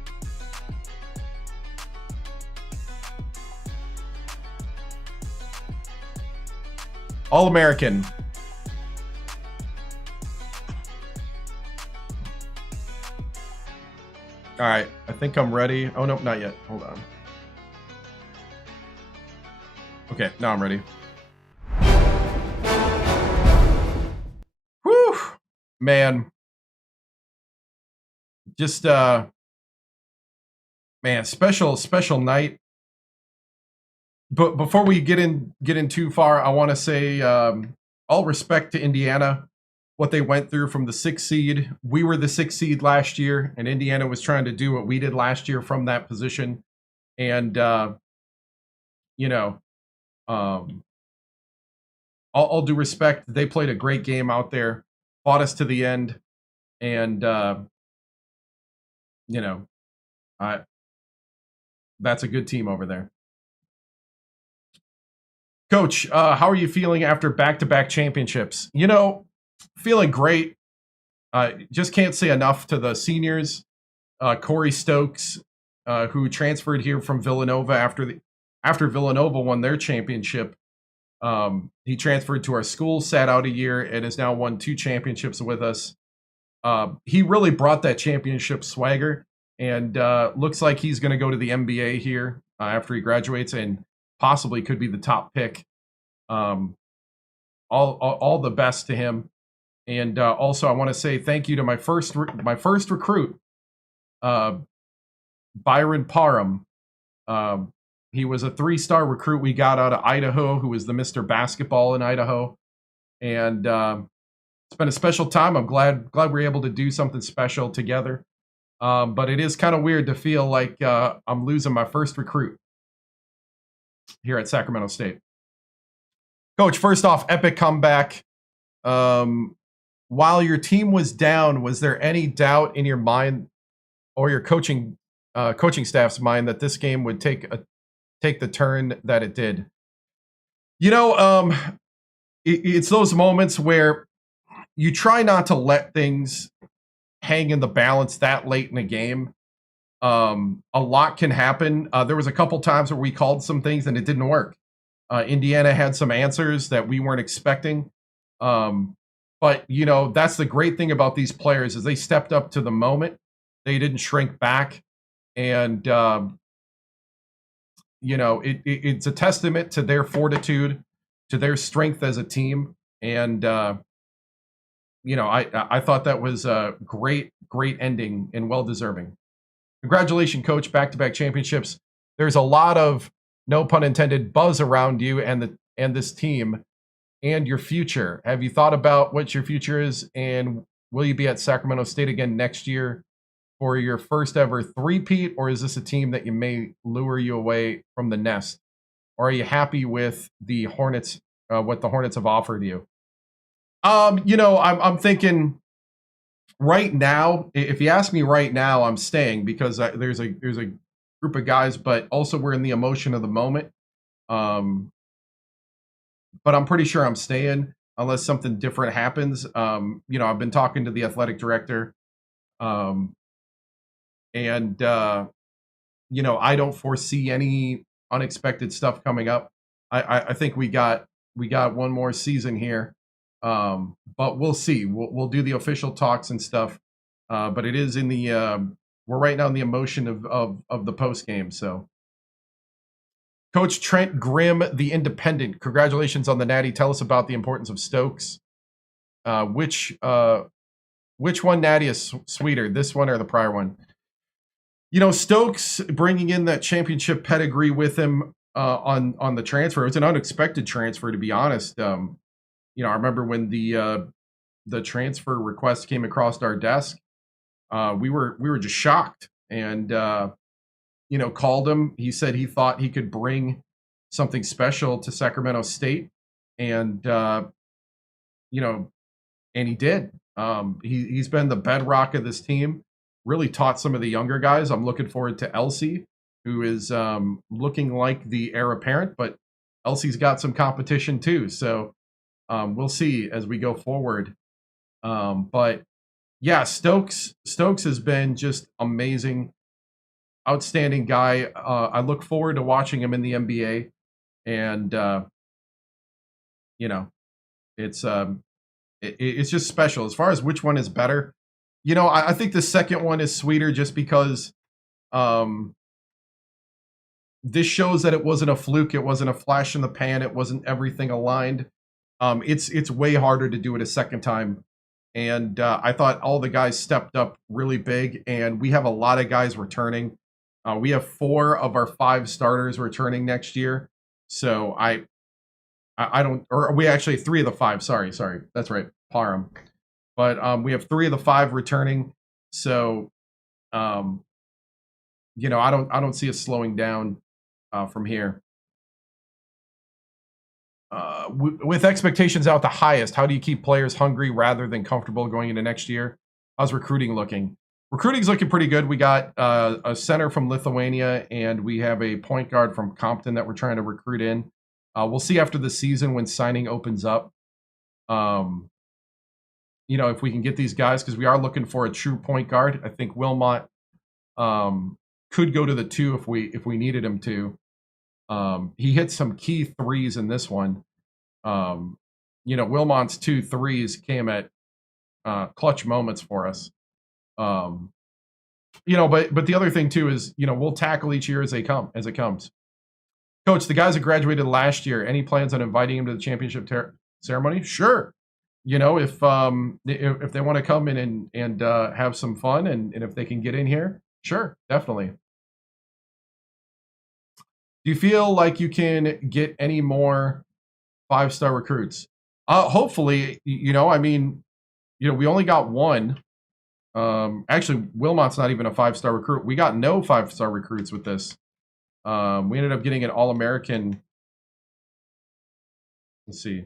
All-American. All right, I think I'm ready. Oh, no, not yet. Hold on. Okay, now I'm ready. Whew, man. Just, man, special night. But before we get in too far, I want to say all respect to Indiana. What they went through from the 6th seed. We were the 6th seed last year, and Indiana was trying to do what we did last year from that position. And, you know, all due respect, they played a great game out there, fought us to the end, and, you know, that's a good team over there. Coach, how are you feeling after back-to-back championships? You know, feeling great. Just can't say enough to the seniors. Corey Stokes, who transferred here from Villanova after Villanova won their championship. He transferred to our school, sat out a year, and has now won 2 championships with us. He really brought that championship swagger, and looks like he's going to go to the NBA here after he graduates, and possibly could be the top pick. All the best to him. And also, I want to say thank you to my first recruit, Byron Parham. He was a 3-star recruit we got out of Idaho, who was the Mr. Basketball in Idaho. And it's been a special time. I'm glad we're able to do something special together. But it is kind of weird to feel like I'm losing my first recruit here at Sacramento State. Coach, first off, epic comeback. While your team was down, was there any doubt in your mind or your coaching staff's mind that this game would take the turn that it did? You know, it's those moments where you try not to let things hang in the balance that late in a game. A lot can happen. There was a couple times where we called some things and it didn't work. Indiana had some answers that we weren't expecting. But, you know, that's the great thing about these players is they stepped up to the moment. They didn't shrink back. And, you know, it's a testament to their fortitude, to their strength as a team. And, you know, I thought that was a great ending and well-deserving. Congratulations, Coach, back-to-back championships. There's a lot of, no pun intended, buzz around you and this team and your future. Have you thought about what your future is, and will you be at Sacramento State again next year for your first ever three-peat, or is this a team that you may lure you away from the nest? Or are you happy with the Hornets, what the Hornets have offered you? You know, I'm thinking right now, if you ask me right now, I'm staying because there's a group of guys, but also we're in the emotion of the moment. But I'm pretty sure I'm staying unless something different happens. You know, I've been talking to the athletic director, and you know, I don't foresee any unexpected stuff coming up. I think we got one more season here, but we'll see. We'll do the official talks and stuff. But it is in the we're right now in the emotion of the post game. So, Coach Trent Grimm, the Independent, congratulations on the Natty. Tell us about the importance of Stokes. Which one Natty is sweeter, this one or the prior one? You know, Stokes bringing in that championship pedigree with him on the transfer. It was an unexpected transfer, to be honest. You know, I remember when the transfer request came across our desk. We were just shocked, and you know, called him. He said he thought he could bring something special to Sacramento State, and you know, and he did. He's been the bedrock of this team. Really taught some of the younger guys. I'm looking forward to Elsie, who is looking like the heir apparent, but Elsie's got some competition too. So we'll see as we go forward. But yeah, Stokes has been just amazing, outstanding guy. I look forward to watching him in the NBA, and you know, it's just special. As far as which one is better, you know, I think the second one is sweeter just because this shows that it wasn't a fluke, it wasn't a flash in the pan, it wasn't everything aligned. It's way harder to do it a second time. And I thought all the guys stepped up really big, and we have a lot of guys returning. We have 4 of our 5 starters returning next year. So I don't, or we actually 3 of the 5. Sorry, that's right, Parham. But we have 3 of the 5 returning. So you know, I don't see us slowing down from here. With expectations out the highest, how do you keep players hungry rather than comfortable going into next year? How's recruiting looking? Recruiting's looking pretty good. We got a center from Lithuania, and we have a point guard from Compton that we're trying to recruit in. We'll see after the season when signing opens up. You know, if we can get these guys, because we are looking for a true point guard. I think Wilmot could go to the 2 if we needed him to. He hit some key threes in this one. You know, Wilmot's 2 threes came at clutch moments for us. You know, but the other thing too is, you know, we'll tackle each year as it comes. Coach, the guys that graduated last year, any plans on inviting him to the championship ceremony? Sure. You know, if they want to come in and have some fun and if they can get in here, sure, definitely. Do you feel like you can get any more 5-star recruits? Hopefully, you know, I mean, you know, we only got one. Actually, Wilmot's not even a 5-star recruit. We got no 5-star recruits with this. We ended up getting an All-American. Let's see.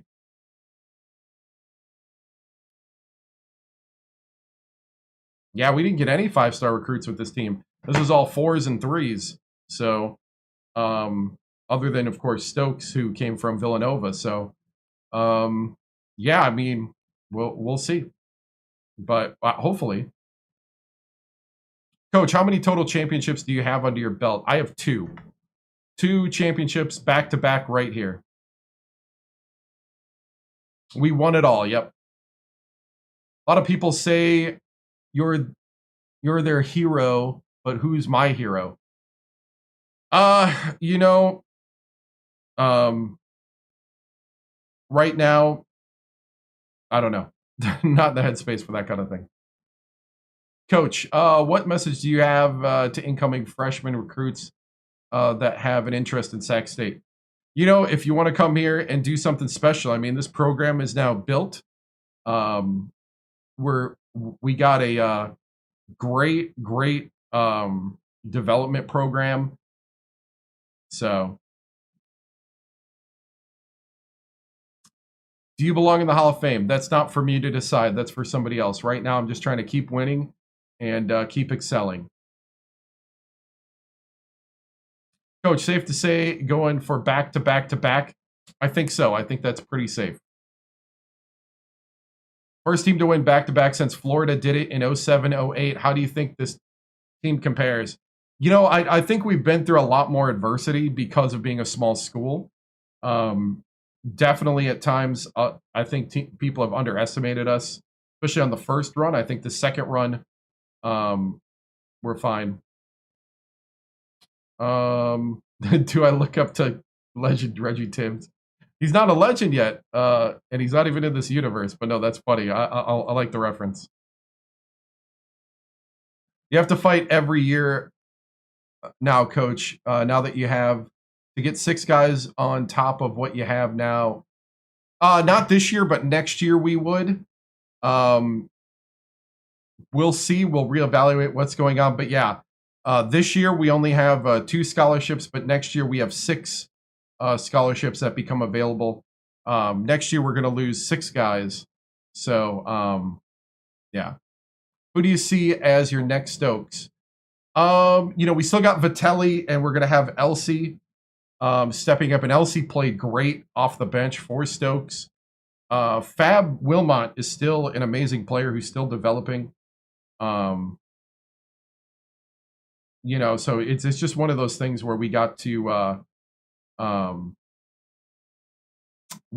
Yeah, we didn't get any 5-star recruits with this team. This was all 4s and 3s. So, other than, of course, Stokes, who came from Villanova. So, yeah, I mean, we'll see. But hopefully. Coach, how many total championships do you have under your belt? I have 2. 2 championships back-to-back right here. We won it all, yep. A lot of people say you're their hero, but who's my hero? You know, right now, I don't know. Not in the headspace for that kind of thing. Coach, what message do you have to incoming freshman recruits that have an interest in Sac State? You know, if you want to come here and do something special, I mean, this program is now built. We got a great development program. So, do you belong in the Hall of Fame? That's not for me to decide. That's for somebody else. Right now, I'm just trying to keep winning and keep excelling. Coach, safe to say going for back-to-back-to-back? I think so. I think that's pretty safe. First team to win back-to-back since Florida did it in 07-08. How do you think this team compares? You know, I think we've been through a lot more adversity because of being a small school. Definitely at times, I think people have underestimated us, especially on the first run. I think the second run, we're fine. Do I look up to legend Reggie Timms? He's not a legend yet, and he's not even in this universe. But no, that's funny. I like the reference. You have to fight every year now, Coach. Now that you have to get 6 guys on top of what you have now. Not this year, but next year we would. We'll see. We'll reevaluate what's going on. But yeah, this year we only have 2 scholarships, but next year we have 6 scholarships that become available. Next year we're going to lose 6 guys. So, yeah. Who do you see as your next Stokes? You know, we still got Vitelli, and we're going to have Elsie stepping up. And Elsie played great off the bench for Stokes. Fab Wilmot is still an amazing player who's still developing. You know, so it's just one of those things where we got to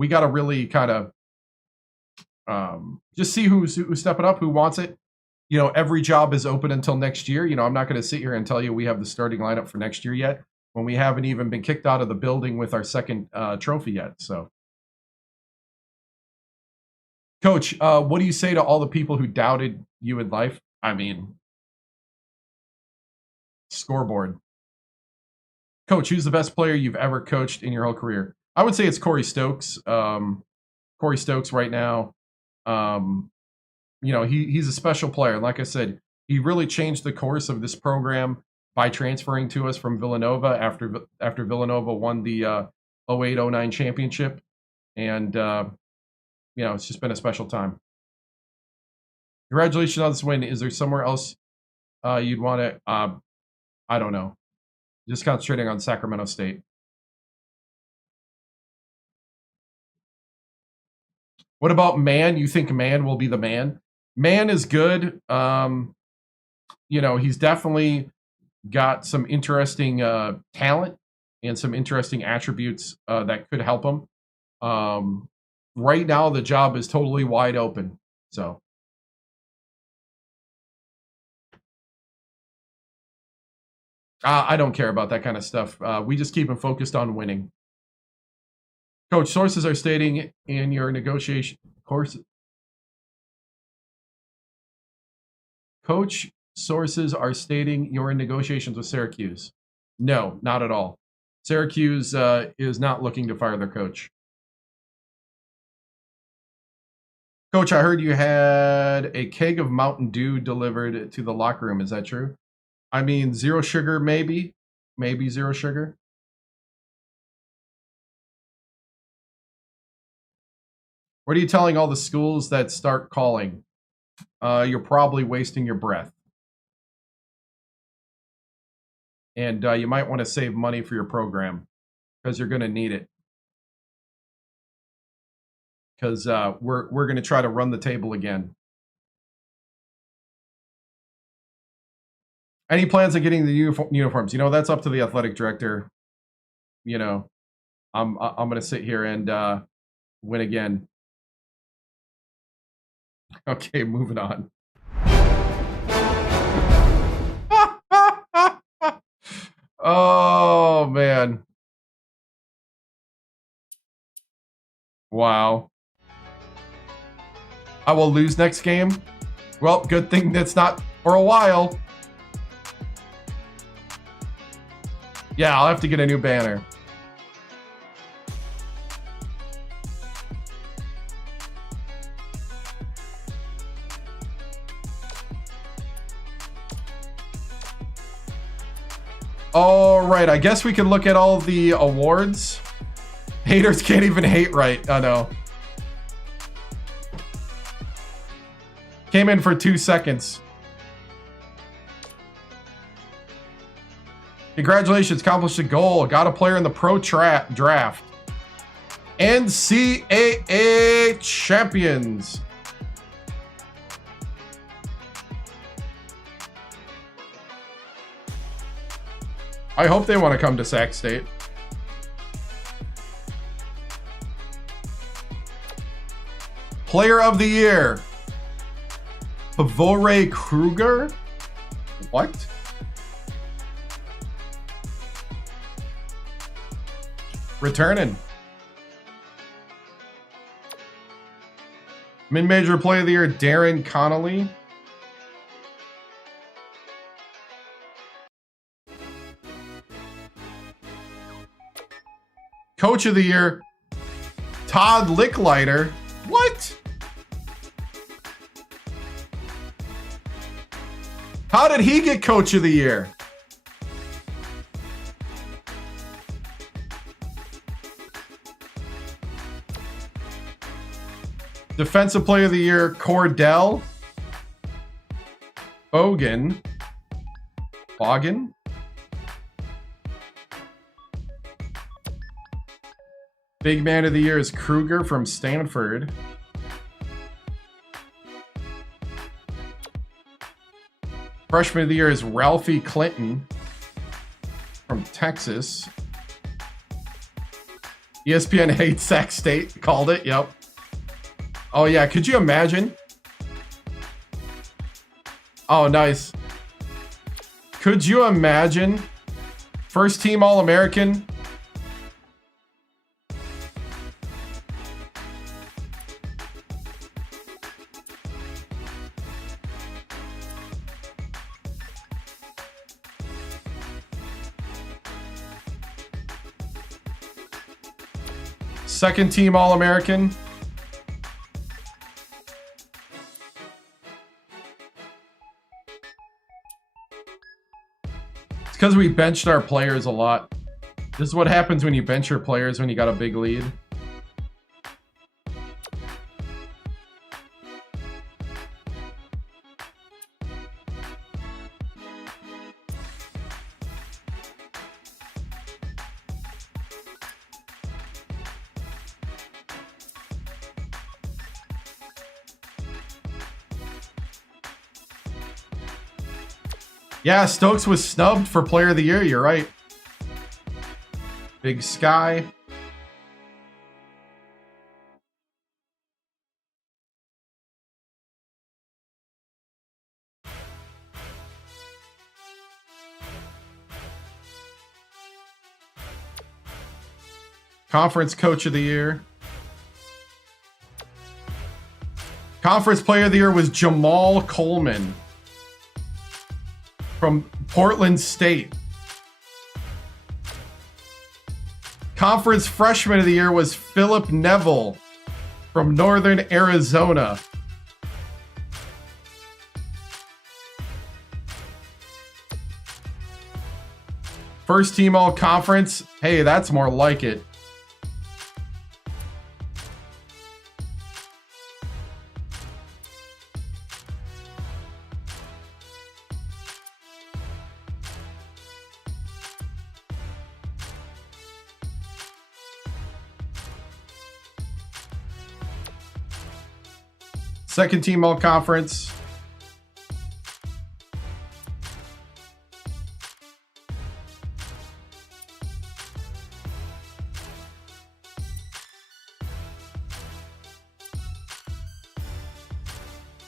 really kind of just see who's stepping up, who wants it. You know, every job is open until next year. You know, I'm not going to sit here and tell you we have the starting lineup for next year yet, when we haven't even been kicked out of the building with our second trophy yet. So, Coach, what do you say to all the people who doubted you in life? I mean, scoreboard. Coach, who's the best player you've ever coached in your whole career? I would say it's Corey Stokes. Corey Stokes right now. You know, he's a special player. Like I said, he really changed the course of this program by transferring to us from Villanova after Villanova won the 08-09 championship. And, you know, it's just been a special time. Congratulations on this win. Is there somewhere else you'd want to, I don't know. Just concentrating on Sacramento State. What about Man? You think Man will be the man? Man is good. He's definitely got some interesting talent and some interesting attributes that could help him. Right now, the job is totally wide open. So. I don't care about that kind of stuff. We just keep him focused on winning. Coach, sources are stating in your negotiation course. Coach, sources are stating you're in negotiations with Syracuse. No, not at all. Syracuse is not looking to fire their coach. Coach, I heard you had a keg of Mountain Dew delivered to the locker room. Is that true? I mean, zero sugar, maybe. Maybe zero sugar. What are you telling all the schools that start calling? You're probably wasting your breath. And you might want to save money for your program because you're going to need it. Because we're going to try to run the table again. Any plans on getting the uniforms? That's up to the athletic director. I'm going to sit here and win again. Okay, moving on. Oh, man. Wow. I will lose next game. Well, good thing that's not for a while. Yeah, I'll have to get a new banner. All right, I guess we can look at all the awards. Haters can't even hate right. I know. Came in for 2 seconds. Congratulations, accomplished a goal. Got a player in the pro draft. NCAA champions. I hope they want to come to Sac State. Player of the year. Pavore Kruger? What? Returning. Mid-major player of the year, Darren Connolly. Coach of the year, Todd Licklider. What? How did he get coach of the year? Defensive player of the year, Cordell Bogan. Big man of the year is Kruger from Stanford. Freshman of the year is Ralphie Clinton from Texas. ESPN hates Sac State. Called it. Yep. Oh, yeah. Could you imagine? Oh, nice. Could you imagine? First team All-American. Second team All-American. It's because we benched our players a lot. This is what happens when you bench your players when you got a big lead. Yeah, Stokes was snubbed for Player of the Year. You're right. Big Sky. Conference Coach of the Year. Conference Player of the Year was Jamal Coleman from Portland State. Conference Freshman of the Year was Philip Neville from Northern Arizona. First team all conference. Hey, that's more like it. Second team all conference.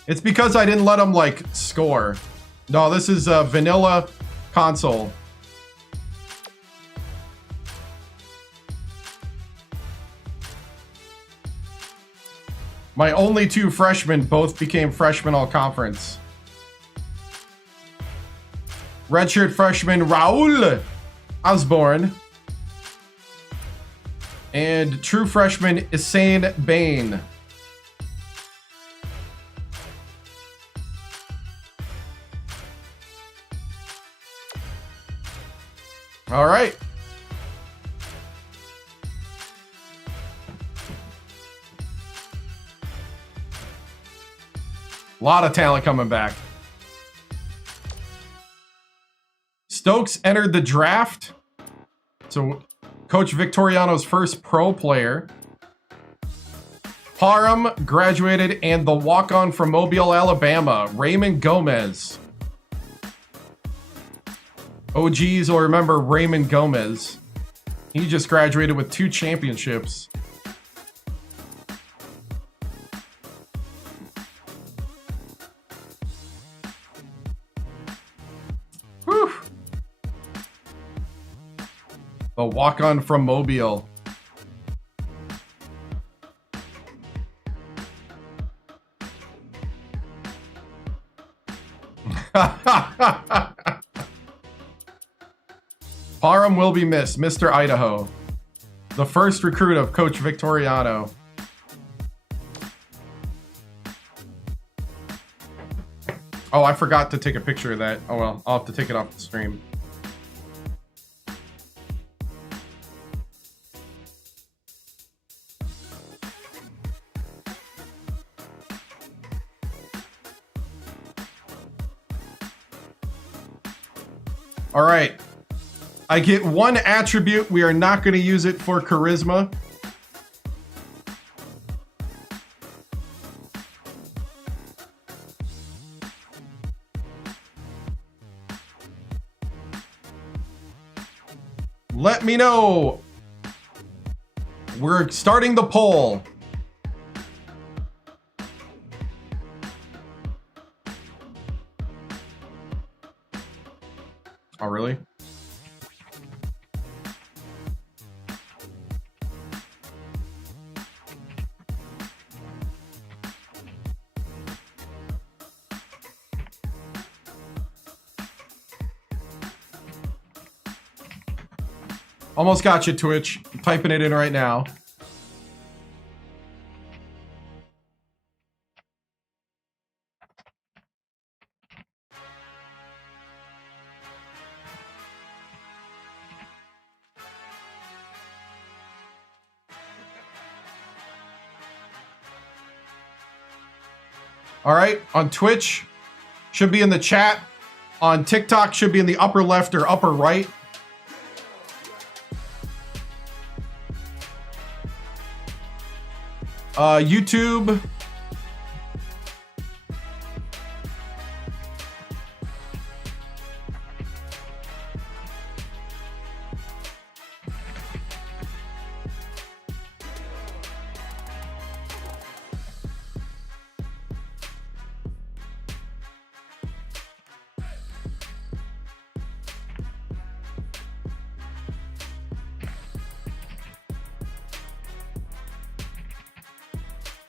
It's because I didn't let him like score. No, this is a vanilla console. My only two freshmen both became freshmen all conference. Redshirt freshman Raul Osborne. And true freshman Isane Bain. All right. A lot of talent coming back. Stokes entered the draft. So Coach Victoriano's first pro player. Parham graduated, and the walk-on from Mobile, Alabama, Raymond Gomez. OGs will remember Raymond Gomez. He just graduated with 2 championships. Whew. The walk-on from Mobile. Parham will be missed, Mr. Idaho. The first recruit of Coach Victoriano. Oh, I forgot to take a picture of that. Oh well, I'll have to take it off the stream. All right. I get 1 attribute. We are not going to use it for charisma. Let me know. We're starting the poll. Oh, really? Almost got you, Twitch. I'm typing it in right now. All right, on Twitch, should be in the chat. On TikTok, should be in the upper left or upper right. YouTube.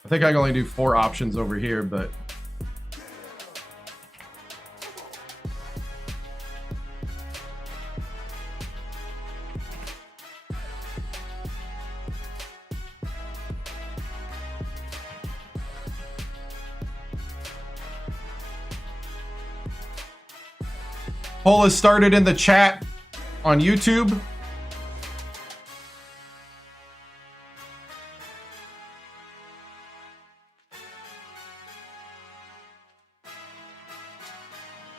I think I can only do 4 options over here, but... Poll has started in the chat on YouTube.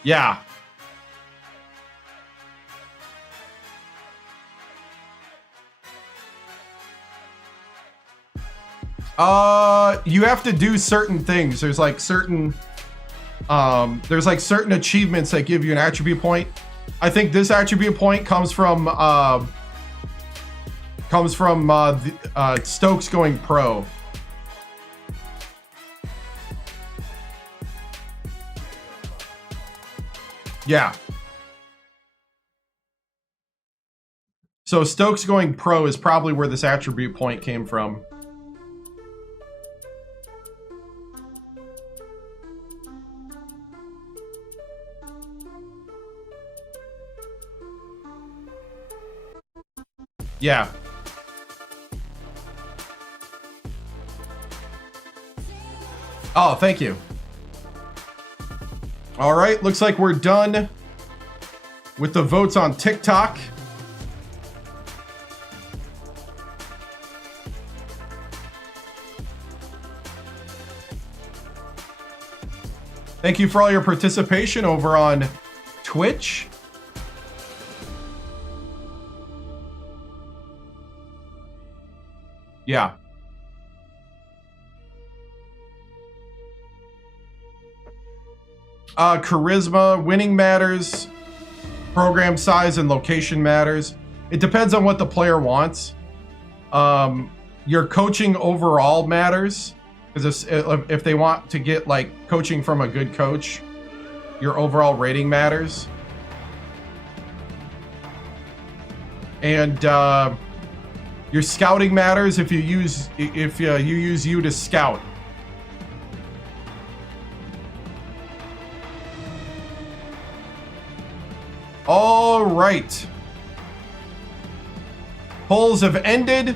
Yeah. You have to do certain things. There's like certain achievements that give you an attribute point. I think this attribute point comes from Stokes going pro. Yeah. So Stokes going pro is probably where this attribute point came from. Yeah. Oh, thank you. All right, looks like we're done with the votes on TikTok. Thank you for all your participation over on Twitch. Yeah. Charisma, winning matters, program size, and location matters. It depends on what the player wants. Your coaching overall matters, because if they want to get like coaching from a good coach, your overall rating matters. And your scouting matters if you use you to scout. All right. Polls have ended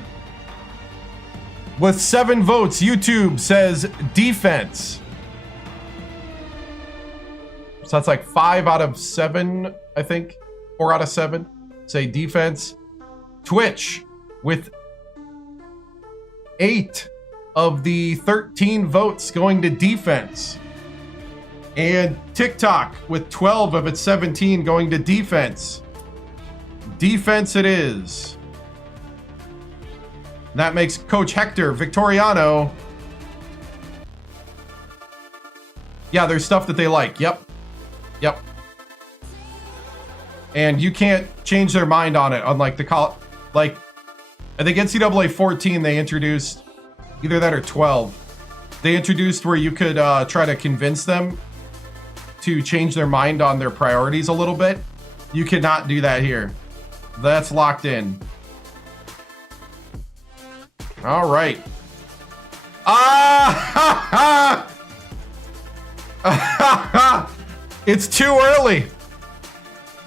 with 7 votes. YouTube says defense. So that's like 5 out of 7, I think. 4 out of 7 say defense. Twitch with 8 of the 13 votes going to defense. And TikTok with 12 of its 17 going to defense. Defense it is. That makes Coach Hector Victoriano. Yeah, there's stuff that they like. Yep. Yep. And you can't change their mind on it, unlike the like I think NCAA 14 they introduced, either that or 12. They introduced where you could try to convince them to change their mind on their priorities a little bit. You cannot do that here. That's locked in. All right. It's too early.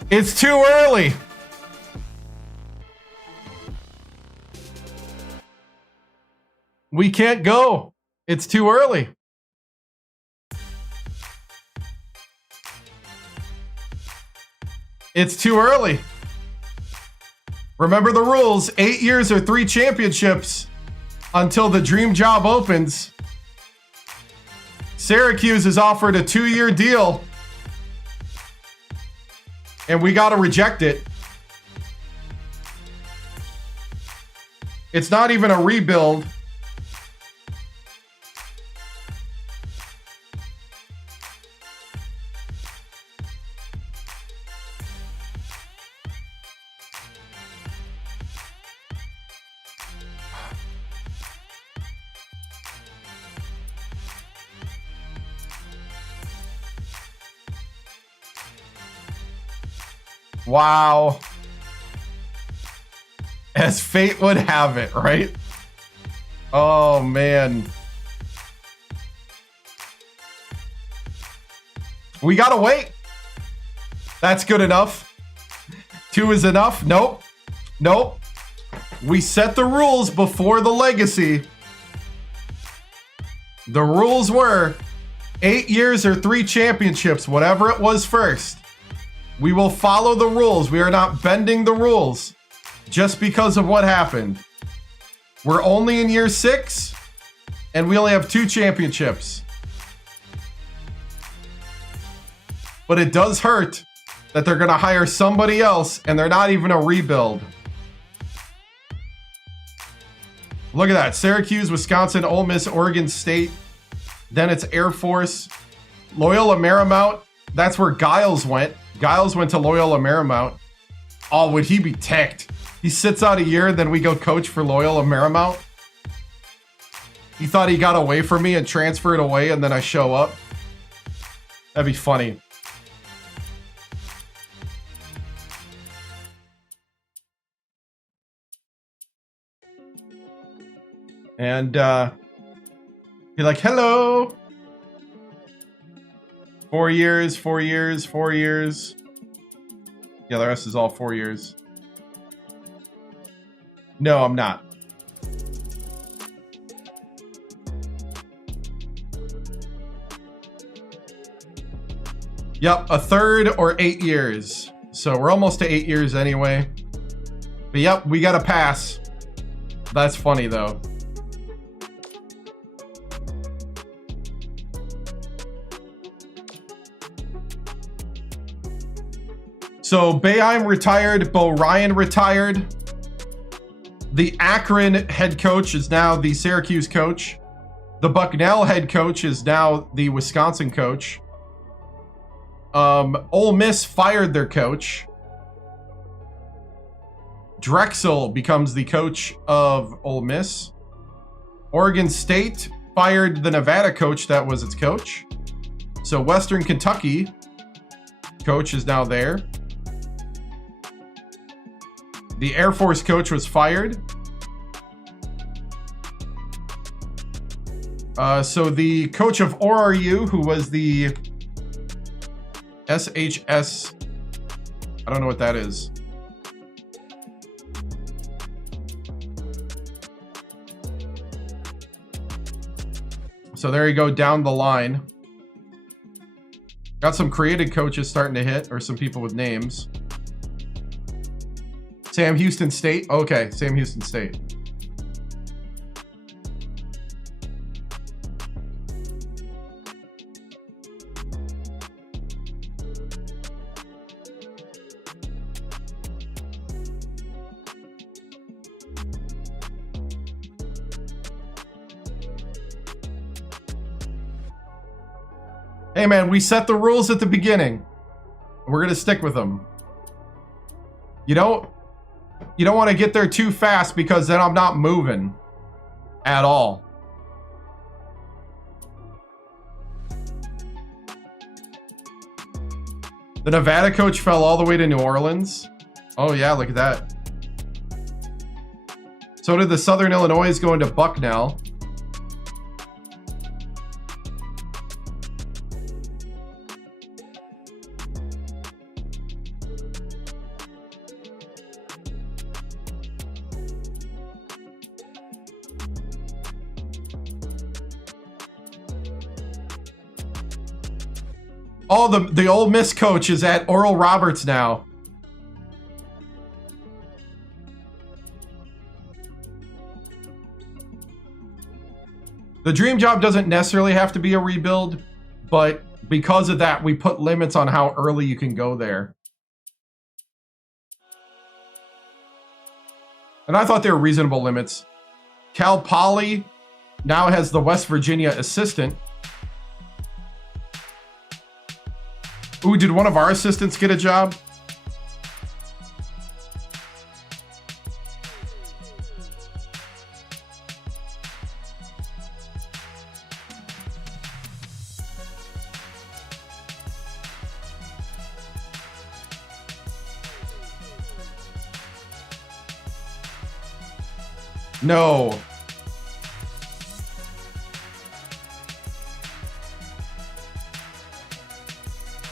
It's too early. We can't go. It's too early. It's too early. Remember the rules. 8 years or 3 championships until the dream job opens. Syracuse is offered a 2-year deal, and we got to reject it. It's not even a rebuild. Wow. As fate would have it, right? Oh, man. We gotta wait. That's good enough. 2 is enough. Nope. Nope. We set the rules before the legacy. The rules were 8 years or 3 championships, whatever it was first. We will follow the rules. We are not bending the rules just because of what happened. We're only in year 6, and we only have 2 championships. But it does hurt that they're going to hire somebody else, and they're not even a rebuild. Look at that. Syracuse, Wisconsin, Ole Miss, Oregon State. Then it's Air Force. Loyola Marymount. That's where Giles went. Giles went to Loyola Marymount. Oh, would he be ticked? He sits out a year, then we go coach for Loyola Marymount. He thought he got away from me and transferred away, and then I show up. That'd be funny. And you're like, hello. 4 years, 4 years, 4 years. Yeah, the rest is all 4 years. No, I'm not. Yep, a third or 8 years. So we're almost to 8 years anyway. But yep, we got to pass. That's funny though. So Boeheim retired, Bo Ryan retired. The Akron head coach is now the Syracuse coach. The Bucknell head coach is now the Wisconsin coach. Ole Miss fired their coach. Drexel becomes the coach of Ole Miss. Oregon State fired the Nevada coach that was its coach. So Western Kentucky coach is now there. The Air Force coach was fired. So the coach of ORU, who was the SHS, I don't know what that is. So there you go, down the line. Got some created coaches starting to hit, or some people with names. Sam Houston State. Okay, Sam Houston State. Hey man, we set the rules at the beginning. We're gonna stick with them. You don't want to get there too fast, because then I'm not moving at all. The Nevada coach fell all the way to New Orleans. Oh yeah, look at that. So did the Southern Illinois going to Bucknell. Oh, the Ole Miss coach is at Oral Roberts now. The dream job doesn't necessarily have to be a rebuild, but because of that, we put limits on how early you can go there. And I thought they were reasonable limits. Cal Poly now has the West Virginia assistant. Ooh, did one of our assistants get a job? No.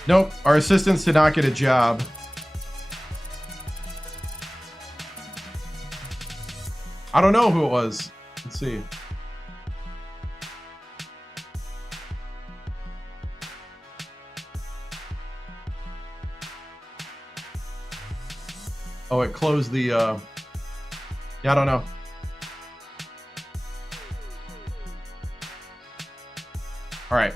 Nope, our assistants did not get a job. I don't know who it was. Let's see. Oh, it closed the, yeah, I don't know. All right.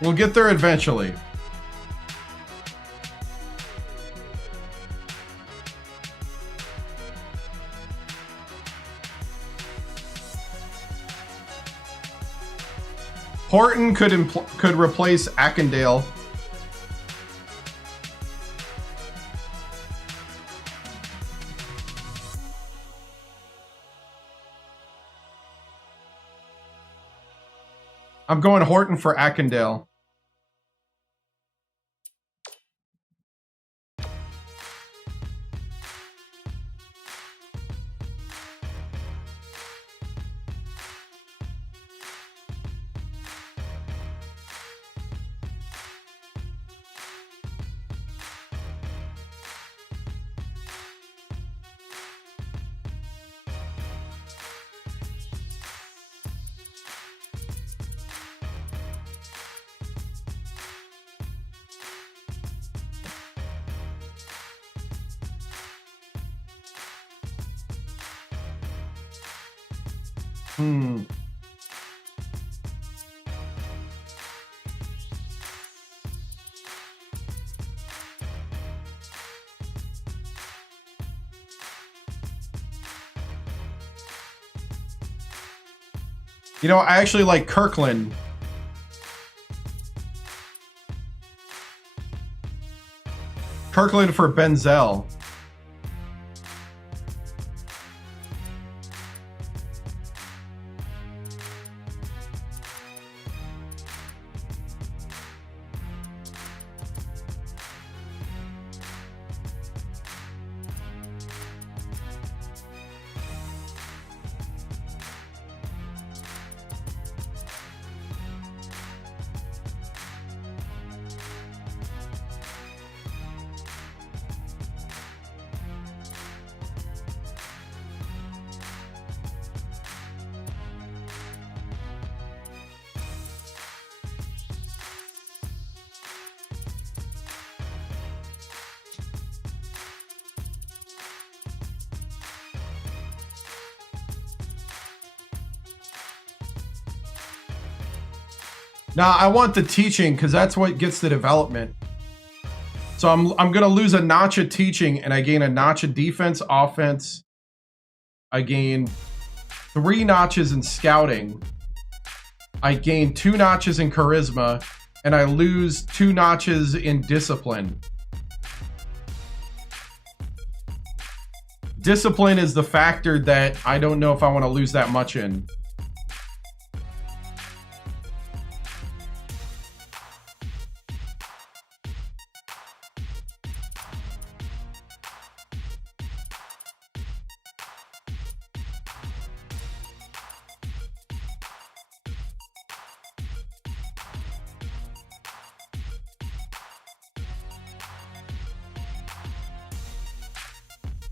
We'll get there eventually. Horton could replace Ackendale. I'm going Horton for Ackendale. You know, I actually like Kirkland. Kirkland for Benzel. Now, I want the teaching because that's what gets the development. So I'm going to lose a notch of teaching and I gain a notch of defense, offense. I gain 3 notches in scouting. I gain 2 notches in charisma and I lose 2 notches in discipline. Discipline is the factor that I don't know if I want to lose that much in.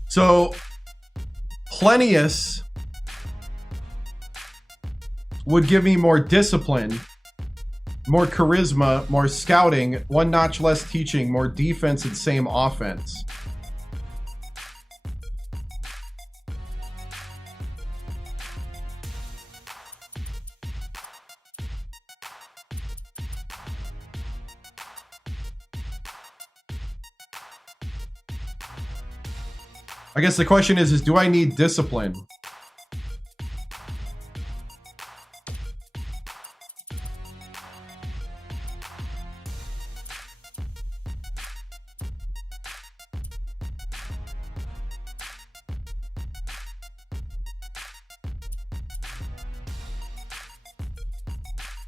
So, Plenius would give me more discipline, more charisma, more scouting, 1 notch less teaching, more defense, and same offense. I guess the question is do I need discipline?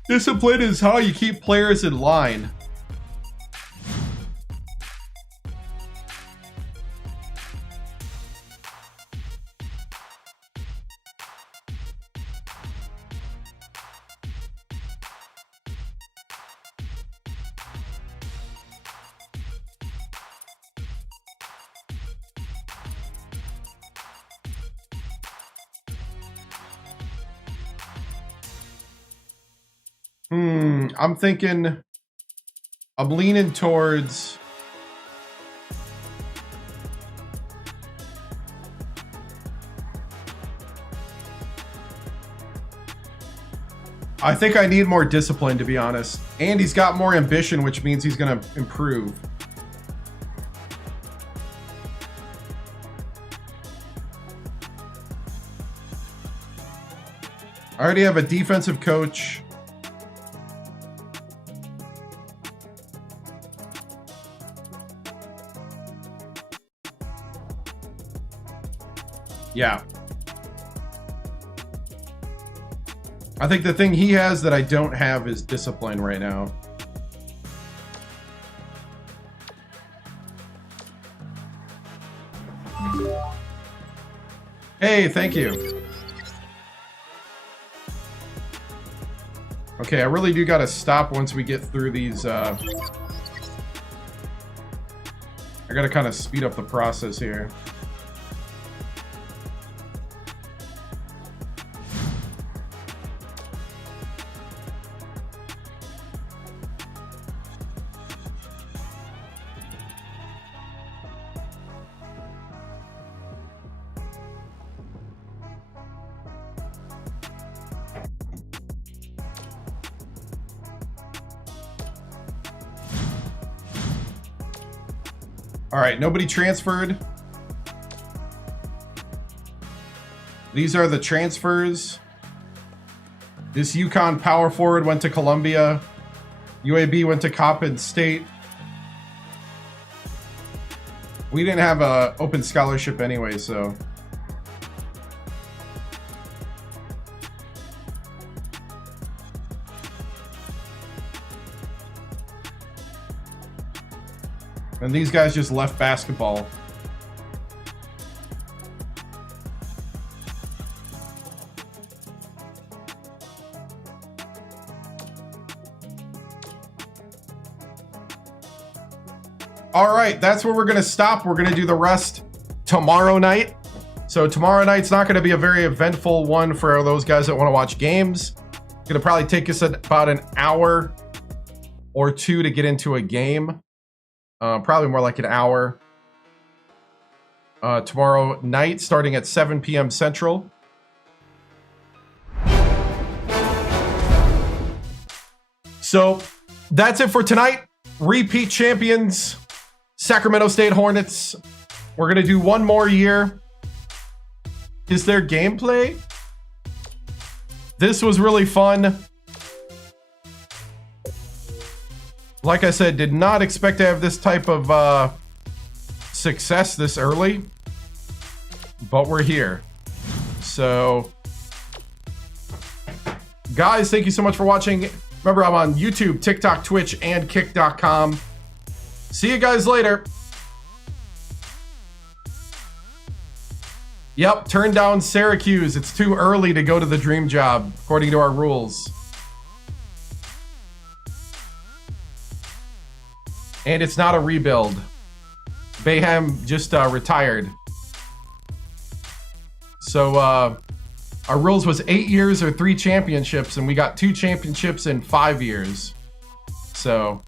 Discipline is how you keep players in line. I'm thinking, I'm leaning towards I think I need more discipline, to be honest. And he's got more ambition, which means he's going to improve. I already have a defensive coach. Yeah. I think the thing he has that I don't have is discipline right now. Hey, thank you. Okay, I really do gotta stop once we get through these, I gotta kind of speed up the process here. All right, nobody transferred. These are the transfers. This UConn power forward went to Columbia. UAB went to Coppin State. We didn't have a open scholarship anyway, so. And these guys just left basketball. All right, that's where we're going to stop. We're going to do the rest tomorrow night. So tomorrow night's not going to be a very eventful one for those guys that want to watch games. It's going to probably take us about an hour or two to get into a game. Probably more like an hour. Tomorrow night, starting at 7 p.m. Central. So that's it for tonight. Repeat champions, Sacramento State Hornets. We're going to do one more year. Is there gameplay? This was really fun. Like I said, did not expect to have this type of success this early, but we're here. So, guys, thank you so much for watching. Remember, I'm on YouTube, TikTok, Twitch, and Kick.com. See you guys later. Yep, turn down Syracuse. It's too early to go to the dream job, according to our rules. And it's not a rebuild. Bayham just retired. So our rules was 8 years or 3 championships, and we got 2 championships in 5 years. So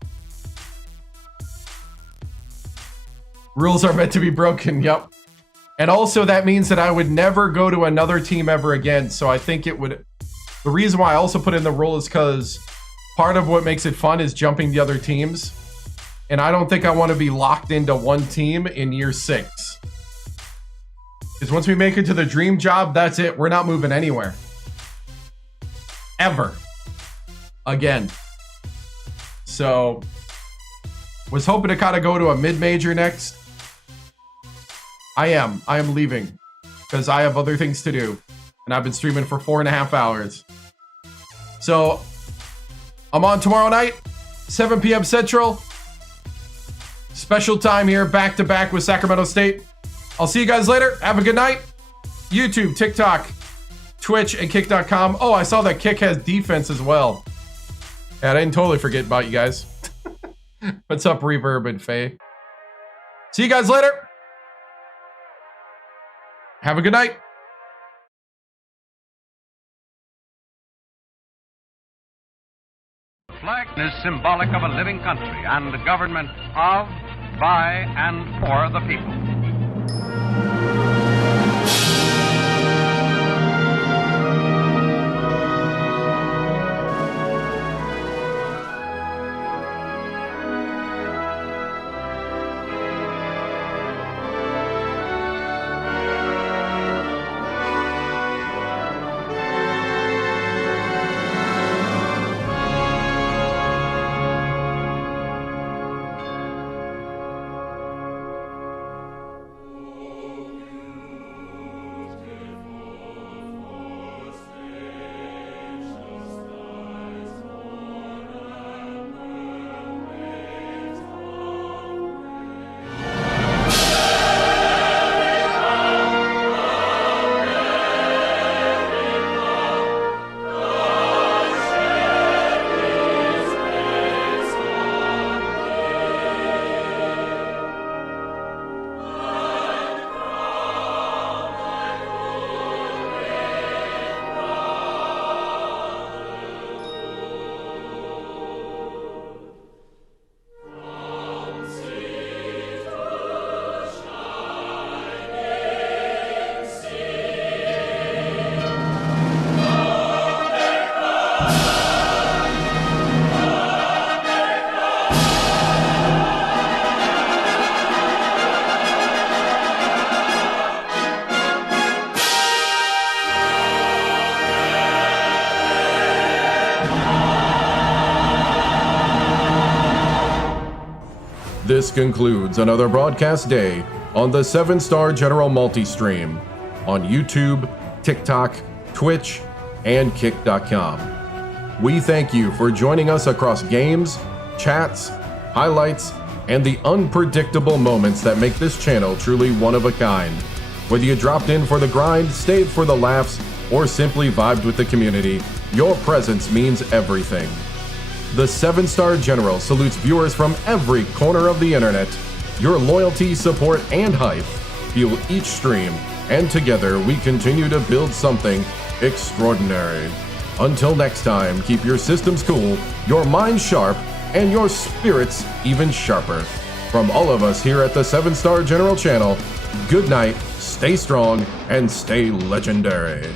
rules are meant to be broken. Yep. And also that means that I would never go to another team ever again. So I think it would. The reason why I also put in the rule is because part of what makes it fun is jumping the other teams. And I don't think I want to be locked into one team in year 6. Because once we make it to the dream job, that's it. We're not moving anywhere. Ever. Again. So, was hoping to kind of go to a mid-major next. I am leaving. Because I have other things to do. And I've been streaming for 4.5 hours. So, I'm on tomorrow night, 7 p.m. Central. Special time here, back to back with Sacramento State. I'll see you guys later. Have a good night. YouTube, TikTok, Twitch, and Kick.com. Oh, I saw that Kick has defense as well. Yeah, I didn't totally forget about you guys. What's up, Reverb and Faye? See you guys later. Have a good night. The flag is symbolic of a living country and a government of, by, and for the people. This concludes another broadcast day on the 7-Star General Multi-Stream on YouTube, TikTok, Twitch, and Kick.com. We thank you for joining us across games, chats, highlights, and the unpredictable moments that make this channel truly one of a kind. Whether you dropped in for the grind, stayed for the laughs, or simply vibed with the community, your presence means everything. The 7-Star General salutes viewers from every corner of the internet. Your loyalty, support, and hype fuel each stream, and together we continue to build something extraordinary. Until next time, keep your systems cool, your minds sharp, and your spirits even sharper. From all of us here at the 7-Star General channel, good night, stay strong, and stay legendary.